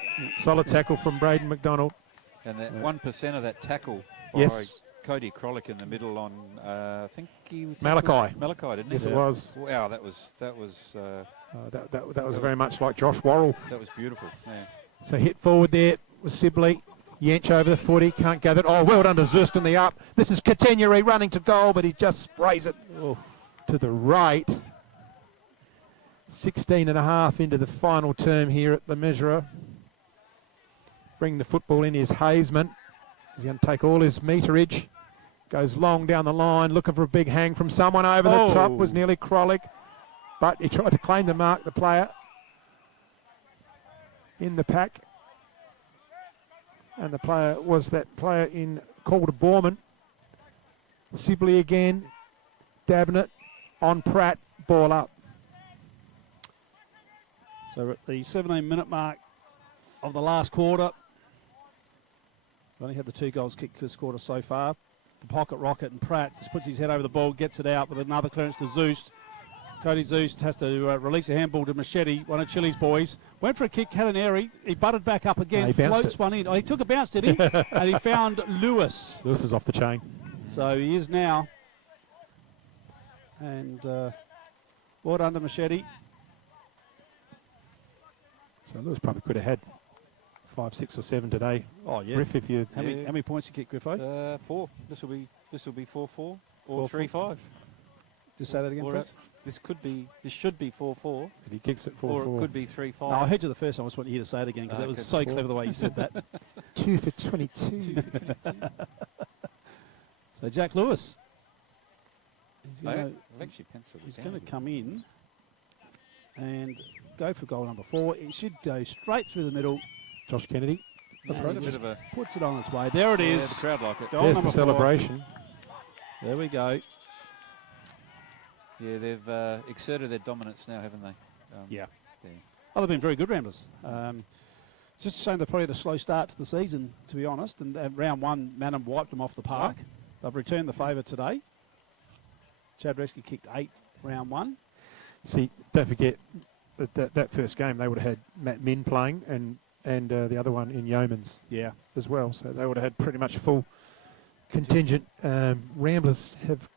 Solid tackle from Braden McDonald. And that 1% of that tackle by Cody Krolick in the middle on, I think he Malachi, didn't he? Yes, it was. Wow, that was very much like Josh Worrell. That was beautiful. Yeah. So hit forward there was Sibley. Yench over the footy, can't gather it. Oh, well done to Zust in the up. This is Katenyeri running to goal, but he just sprays it to the right. 16.5 into the final term here at the Measurer. Bring the football in is Hazeman. He's going to take all his meterage. Goes long down the line, looking for a big hang from someone over the top. Was nearly Krolick, but he tried to claim the mark, the player in the pack. And the player was that player in Calder Borman. Sibley again, dabbing it on Pratt, ball up. So we're at the 17-minute mark of the last quarter. We've only had the 2 goals kicked this quarter so far. The pocket rocket and Pratt just puts his head over the ball, gets it out with another clearance to Zeust. Cody Zeust has to release a handball to Machete, one of Chili's boys. Went for a kick, had an airy. He butted back up again, floats one in. Oh, he took a bounce, did he? And he found Lewis. Lewis is off the chain. So he is now And well done to Machete. So Lewis probably could have had 5, 6 or 7 today. Oh yeah. Griff, if you How many points you kick, Griffo? 4. This will be 4-4 or 3-5. Just say that again, please. This should be 4-4. If he kicks it 4-4. Or it could be 3-5. No, I heard you the first time. I just want you to say it again because that was so clever the way you said that. 2 for 22. So Jack Lewis. He's I've going actually penciled it to down. come in and go for goal number 4. It should go straight through the middle. Josh Kennedy. And just puts it on its way. There it is. The crowd like it. Goal There's number the celebration. 4. There we go. Yeah, they've exerted their dominance now, haven't they? Yeah. Oh, they've been very good, Ramblers. It's just a shame they probably had a slow start to the season, to be honest. And round 1, Mannum wiped them off the park. They've returned the favour today. Chad Reski kicked 8 round 1. See, don't forget that first game they would have had Matt Min playing and the other one in Yeomans as well. So they would have had pretty much full contingent. Ramblers have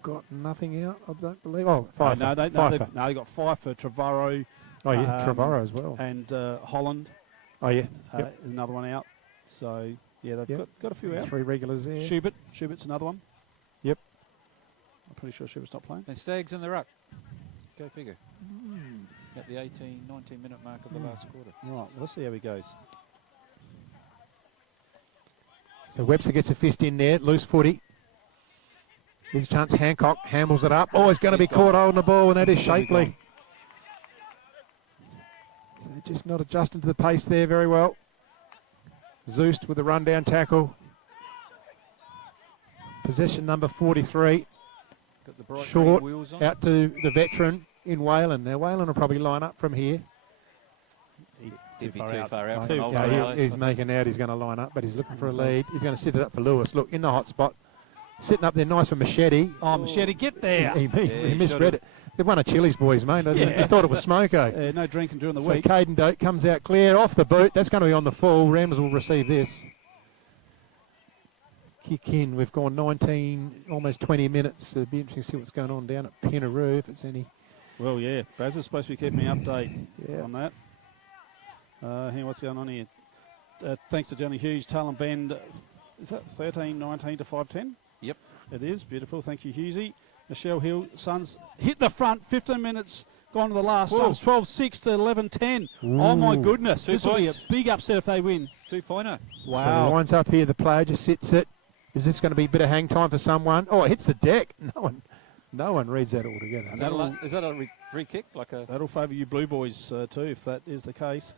got nothing out, I don't believe. Oh, Fife. No, they got 5 for Trevorrow. Oh, yeah, Trevorrow as well. And Holland. Oh, yeah. Is another one out. So, yeah, they've got a few out. 3 regulars there. Schubert's another one. Yep. I'm pretty sure Schubert's not playing. And Stags in the ruck. Go figure. At the 19-minute mark of the last quarter. Right, well, let's see how he goes. So Webster gets a fist in there, loose footy. Here's a chance. Hancock handles it up. Oh, he's going to be caught holding the ball, and that is Shapley. So just not adjusting to the pace there very well. Zeust with a rundown tackle. Possession number 43. Got the bright Short green wheels on. out to the veteran in Whalen. Now Whalen will probably line up from here. He'd be too far out. He's making out he's going to line up, but he's looking for a lead. He's going to sit it up for Lewis. Look, in the hot spot. Sitting up there nice for Machete. Oh, Machete, get there. He misread it. They've won a Chili's, boys, mate. They thought it was Smoko. No drinking during the So week. Caden Doak comes out clear off the boot. That's going to be on the full. Rams will receive this. Kick in. We've gone 19, almost 20 minutes. It'll be interesting to see what's going on down at Penaroo, if it's any. Well, yeah. Baz is supposed to be keeping me update on that. Here, what's going on here? Thanks to Johnny Hughes, Talon Bend. Is that 13-19 to 5-10? Yep. It is. Beautiful. Thank you, Hughesy. Michelle Hill, Suns hit the front. 15 minutes gone to the last. Whoa. Suns 12-6 to 11-10. Oh, my goodness. This will be a big upset if they win. 2-pointer. Wow. So he winds up here. The player just sits it. Is this going to be a bit of hang time for someone? Oh, it hits the deck. No one reads that all together. Is that a free kick? That'll favour you Blue Boys too, if that is the case.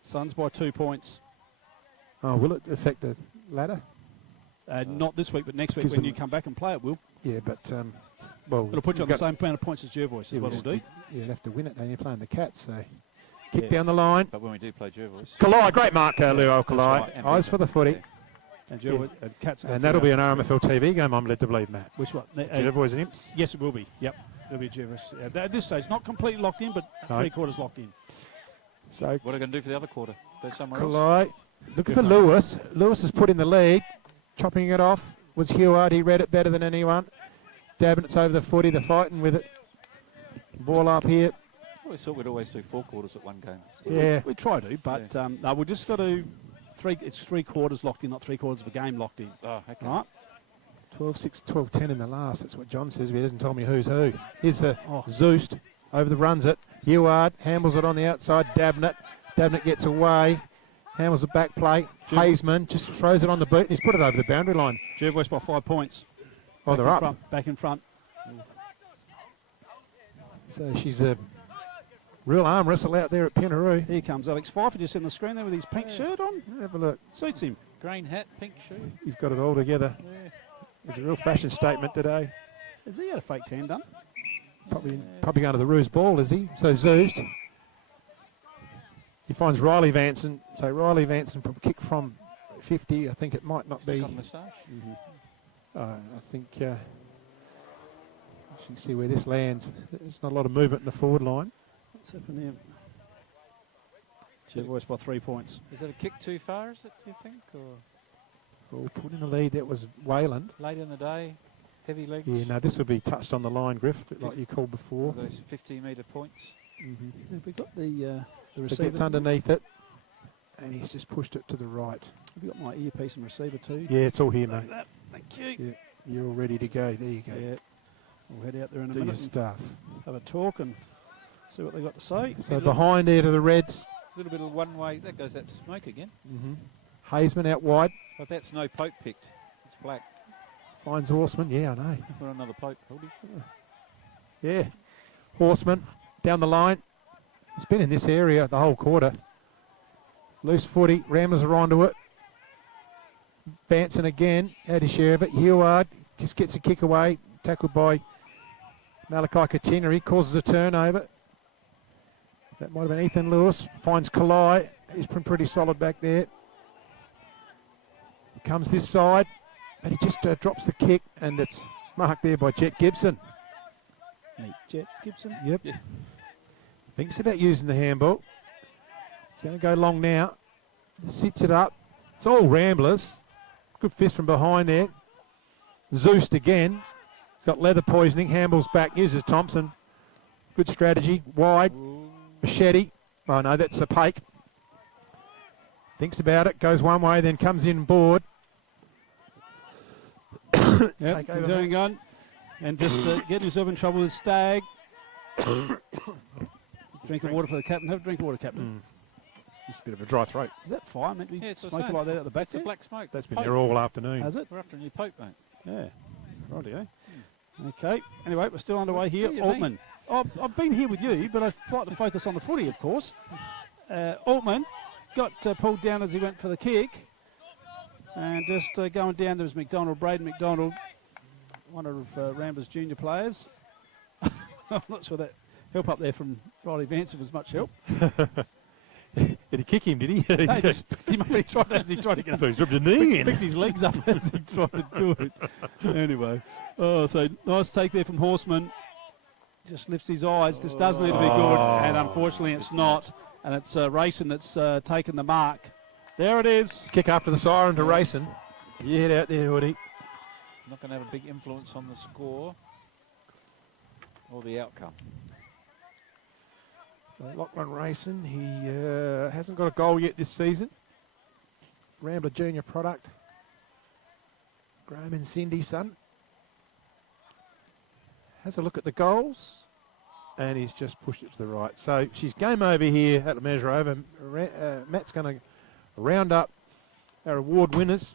Suns by 2 points. Oh, will it affect the ladder? Not this week, but next week when you come back and play it will. Yeah, but, well... It'll put you on the same amount of points as Jervois, is what it'll do. You'll have to win it, then you're playing the Cats, so... Kick down the line. But when we do play Jervois... Kalai, great mark, Luo Kalai. Right, Eyes for the footy. And Jervois, Cats... And that'll be an RMFL TV game, I'm led to believe, Matt. Which one? Jervois and Imps? Yes, it will be. Yep, it'll be Jervois. At this stage, not completely locked in, but 3/4 locked in. So what are they going to do for the other quarter? Go somewhere else? Kalai, looking for Lewis. Lewis has put in the lead, chopping it off. Was Heward. He read it better than anyone. Dabbing it's over the footy. They're fighting with it. Ball up here. I always thought we'd always do 4 quarters at one game. Yeah. We try to, but no, we've just got to... It's 3/4 locked in, not 3/4 of a game locked in. Oh, okay. Right? 12-6, 12-10 in the last. That's what John says, but he hasn't told me who's who. Here's the Zeust. Over the runs it. Heward handles it on the outside. Dabnett. Dabnett gets away. Handles the back plate. Hazeman just throws it on the boot. And he's put it over the boundary line. Jervois by 5 points. Oh, they're up. Back in front. So she's a real arm wrestle out there at Penaroo. Here comes Alex Pfeiffer just in the screen there with his pink shirt on. Have a look. Suits him. Green hat, pink shoe. He's got it all together. Yeah. It's a real fashion statement today. Has he had a fake tan done? Probably going to the Roos ball, is he? So Zeust. He finds Riley Vanson. So Riley Vanson from kick from 50. I think it might not be. Moustache. I think you can see where this lands. There's not a lot of movement in the forward line. What's happening here? Jervois by 3 points. Is that a kick too far, is it, do you think? Or Well, put in the lead, that was Wayland. late in the day? heavy legs. Yeah, no, this will be touched on the line, Griff, a bit like you called before. Those 50-metre points. Have we got the So receiver? gets underneath it, and he's just pushed it to the right. Have you got my earpiece and receiver too? Yeah, it's all here, mate. Like that. Thank you. Yeah, you're all ready to go. There you go. Yeah. We'll head out there in a Do minute your stuff. and have a talk and see what they got to say. So behind there to the Reds. A little bit of one-way. There goes that smoke again. Hazeman out wide. But that's no Pope picked. It's black. Finds Horseman. Yeah, I know. We're another Pope, Hildy. Yeah. Horseman down the line. It's been in this area the whole quarter. Loose footy. Ramblers are onto it. Vanson again. Had his share of it. Heward just gets a kick away. Tackled by Malachi Katina. He causes a turnover. That might have been Ethan Lewis. Finds Kalai. He's been pretty solid back there. Comes this side. And he just drops the kick. And it's marked there by Jet Gibson. Hey, Jet Gibson? Yep. Yeah. Thinks about using the handball. He's going to go long now. Sits it up. It's all Ramblers. Good fist from behind there. Zeused again. He's got leather poisoning. Handball's back. Uses Thompson. Good strategy. Wide. Machete. Oh no, that's a Pake. Thinks about it. Goes one way, then comes in board. Yep, continuing on. And just getting himself in trouble with Stag. Drink of water for the captain. Have a drink of water, Captain. Just a bit of a dry throat. Is that fire meant to be Yeah, it's the smoking same. like that at the back It's a there? black smoke. That's been Pope. there all afternoon. Has it? We're after a new Pope, mate. Yeah. Rightio. Okay. Anyway, we're still underway here. Where you Altman. I've been here with you, but I'd like to focus on the footy, of course. Altman got pulled down as he went for the kick. And just going down, there was McDonald, Braden McDonald, one of Ramblers' junior players. I'm not sure that help up there from Riley Vanson was much help. Did he kick him, did he? No, he just picked him up as he tried to get So he's rubbed a knee in. picked his legs up as he tried to do it. Anyway, so nice take there from Horseman. Just lifts his eyes. This does need to be good, and unfortunately it's not. And it's Rayson that's taken the mark. There it is. Kick after the siren to Rayson. You head out there, Woody. Not going to have a big influence on the score or the outcome. Lachlan Rayson, he hasn't got a goal yet this season. Rambler Junior product. Graham and Cindy's son. Has a look at the goals, and he's just pushed it to the right. So she's game over here at the measure over. Matt's going to round up our award winners.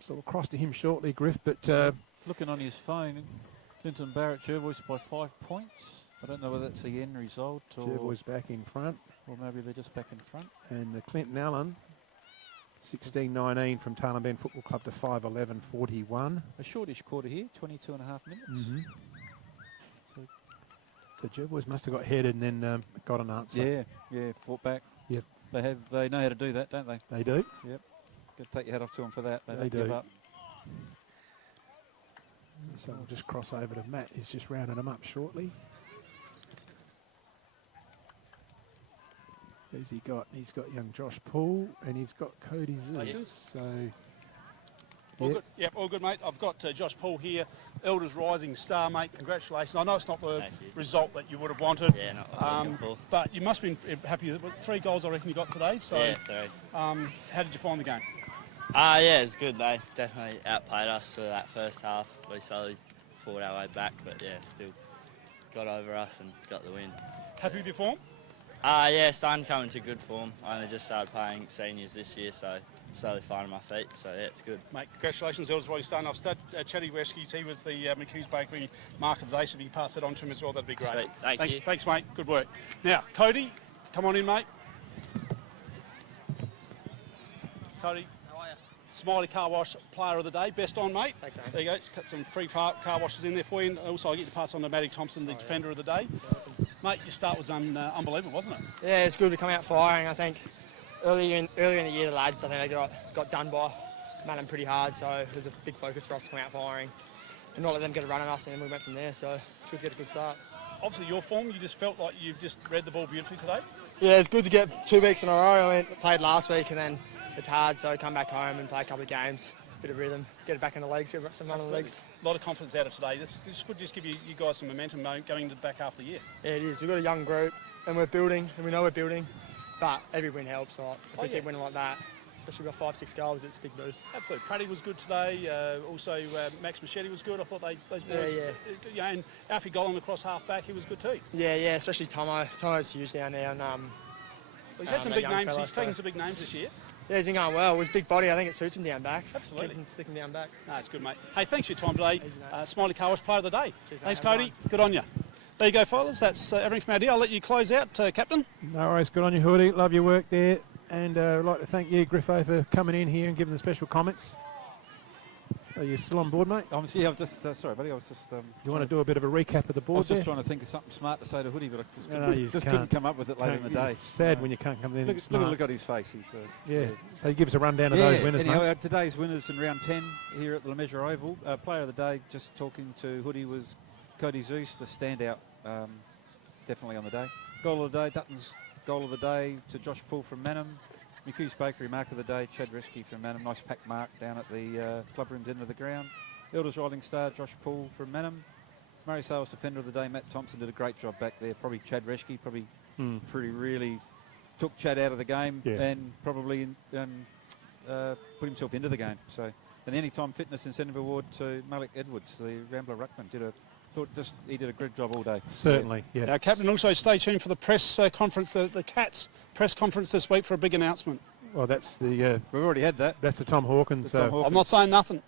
So we'll cross to him shortly, Griff. But Looking on his phone, Clinton Barrett Jervois by 5 points. I don't know whether that's the end result or Jervois back in front. Or maybe they're just back in front. And the Clinton Allen, 16-19 from Tarlan Bend Football Club to 5-11-41. A shortish quarter here, 22 and a half minutes. So Jervois must have got headed and then got an answer. Yeah, fought back. Yep. They know how to do that, don't they? They do. Yep. Got to take your hat off to them for that. They They don't do. give up. So we'll just cross over to Matt. He's just rounding them up shortly. Who's he got? He's got young Josh Poole and he's got Cody Zeus. So, All good. Yep, all good, mate. I've got Josh Poole here, Elders Rising Star, mate. Congratulations. I know it's not the result that you would have wanted. Yeah, not cool. But you must have been happy. 3 goals, I reckon, you got today. So, Yeah, 3. How did you find the game? Yeah, it's good. They definitely outplayed us for that first half. We slowly fought our way back, but yeah, still got over us and got the win. Happy with your form? Yeah, starting to come into good form. I only just started playing seniors this year, so slowly finding my feet. So yeah, it's good. Mate, congratulations, Elders Rising Star. And I've studied Chatty Rescues. He was the McHugh's Bakery mark of the day, so if you pass that on to him as well, that'd be great. Sweet. Thank you. Thanks, mate. Good work. Now, Cody, come on in, mate. Cody. Smiley Car Wash Player of the Day. Best on, mate. Thanks, mate. There you go. Just cut some free car washes in there for you. And also, I get to pass on to Matty Thompson, the Defender of the Day. Awesome. Mate, your start was unbelievable, wasn't it? Yeah, it's good to come out firing. I think earlier in the year, the lads, I think they got done by Mannum pretty hard, so it was a big focus for us to come out firing and not let them get a run on us, and then we went from there, so it's good to get a good start. Obviously, your form, you just felt like you just read the ball beautifully today? Yeah, it's good to get 2 weeks in a row. I mean, played last week, and then it's hard, so come back home and play a couple of games, bit of rhythm, get it back in the legs, get some run on the legs. lot of confidence out of today. This could just give you guys some momentum going into the back half of the year. Yeah, it is. We've got a young group, and we're building, and we know we're building, but every win helps. Like, if we keep winning like that, especially with 5-6 goals, it's a big boost. Absolutely. Pratty was good today. Also, Max Machete was good. I thought those boys... Yeah, and Alfie Gollan across half-back, he was good too. Yeah, especially Tomo. Tomo's huge down there. And, he's had some big names. He's taken some big names this year. Yeah, he's been going well. With his big body, I think it suits him down back. Absolutely. Stick him down back. No, it's good, mate. Hey, thanks for your time today. Smiley Carwash Player of the Day. Cheers, thanks, mate. Cody. Good on you. There you go, fellas. That's everything from our deal. I'll let you close out, Captain. No worries. Good on you, Hoodie. Love your work there. And I'd like to thank you, Griffo, for coming in here and giving the special comments. Are you still on board, mate? I'm just, sorry, buddy, I was just... you want to do a bit of a recap of the board I was just there? trying to think of something smart to say to Hoodie, but I just, just couldn't come up with it later in the day. It's sad when you can't come in. Look at his face. He's, So he gives a rundown of those winners, anyhow, mate. today's winners in round 10 here at the Lemessurier Oval. Player of the day, just talking to Hoodie, was Cody Zeus, the standout, definitely on the day. Goal of the day, Dutton's goal of the day to Josh Poole from Mannum. McHugh's Bakery mark of the day, Chad Reschke from Mannum. Nice pack mark down at the club room's end of the ground. Elders Riding Star, Josh Poole from Mannum. Murray Sales Defender of the day, Matt Thompson, did a great job back there. Probably Chad Reschke, pretty really took Chad out of the game and probably put himself into the game. So, and the Anytime Fitness Incentive Award to Malik Edwards, the Rambler Ruckman, he did a great job all day. Certainly, yeah. Now, Captain, also stay tuned for the press conference, the Cats press conference this week for a big announcement. Well, that's the... we've already had that. That's the Tom Hawkins. I'm not saying nothing.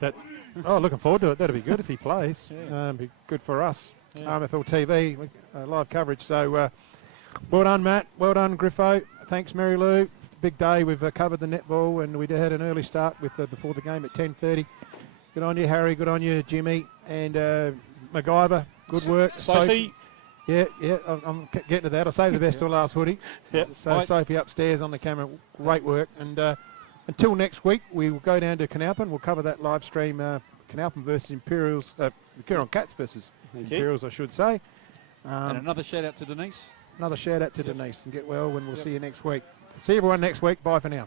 No. Looking forward to it. That'd be good if he plays. Be good for us. RMFL TV, live coverage. So, well done, Matt. Well done, Griffo. Thanks, Mary Lou. Big day. We've covered the netball, and we had an early start with before the game at 10:30. Good on you, Harry. Good on you, Jimmy. And MacGyver. Good work. Sophie. Yeah, I'm getting to that. I'll save the best till last, Hoodie. So Sophie upstairs on the camera. Great work. And until next week, we will go down to Canalpin. We'll cover that live stream, Canalpin versus Imperials, Coorong Cats versus Imperials, I should say. And another shout out to Denise. Another shout out to Denise, and get well, and we'll see you next week. See everyone next week. Bye for now.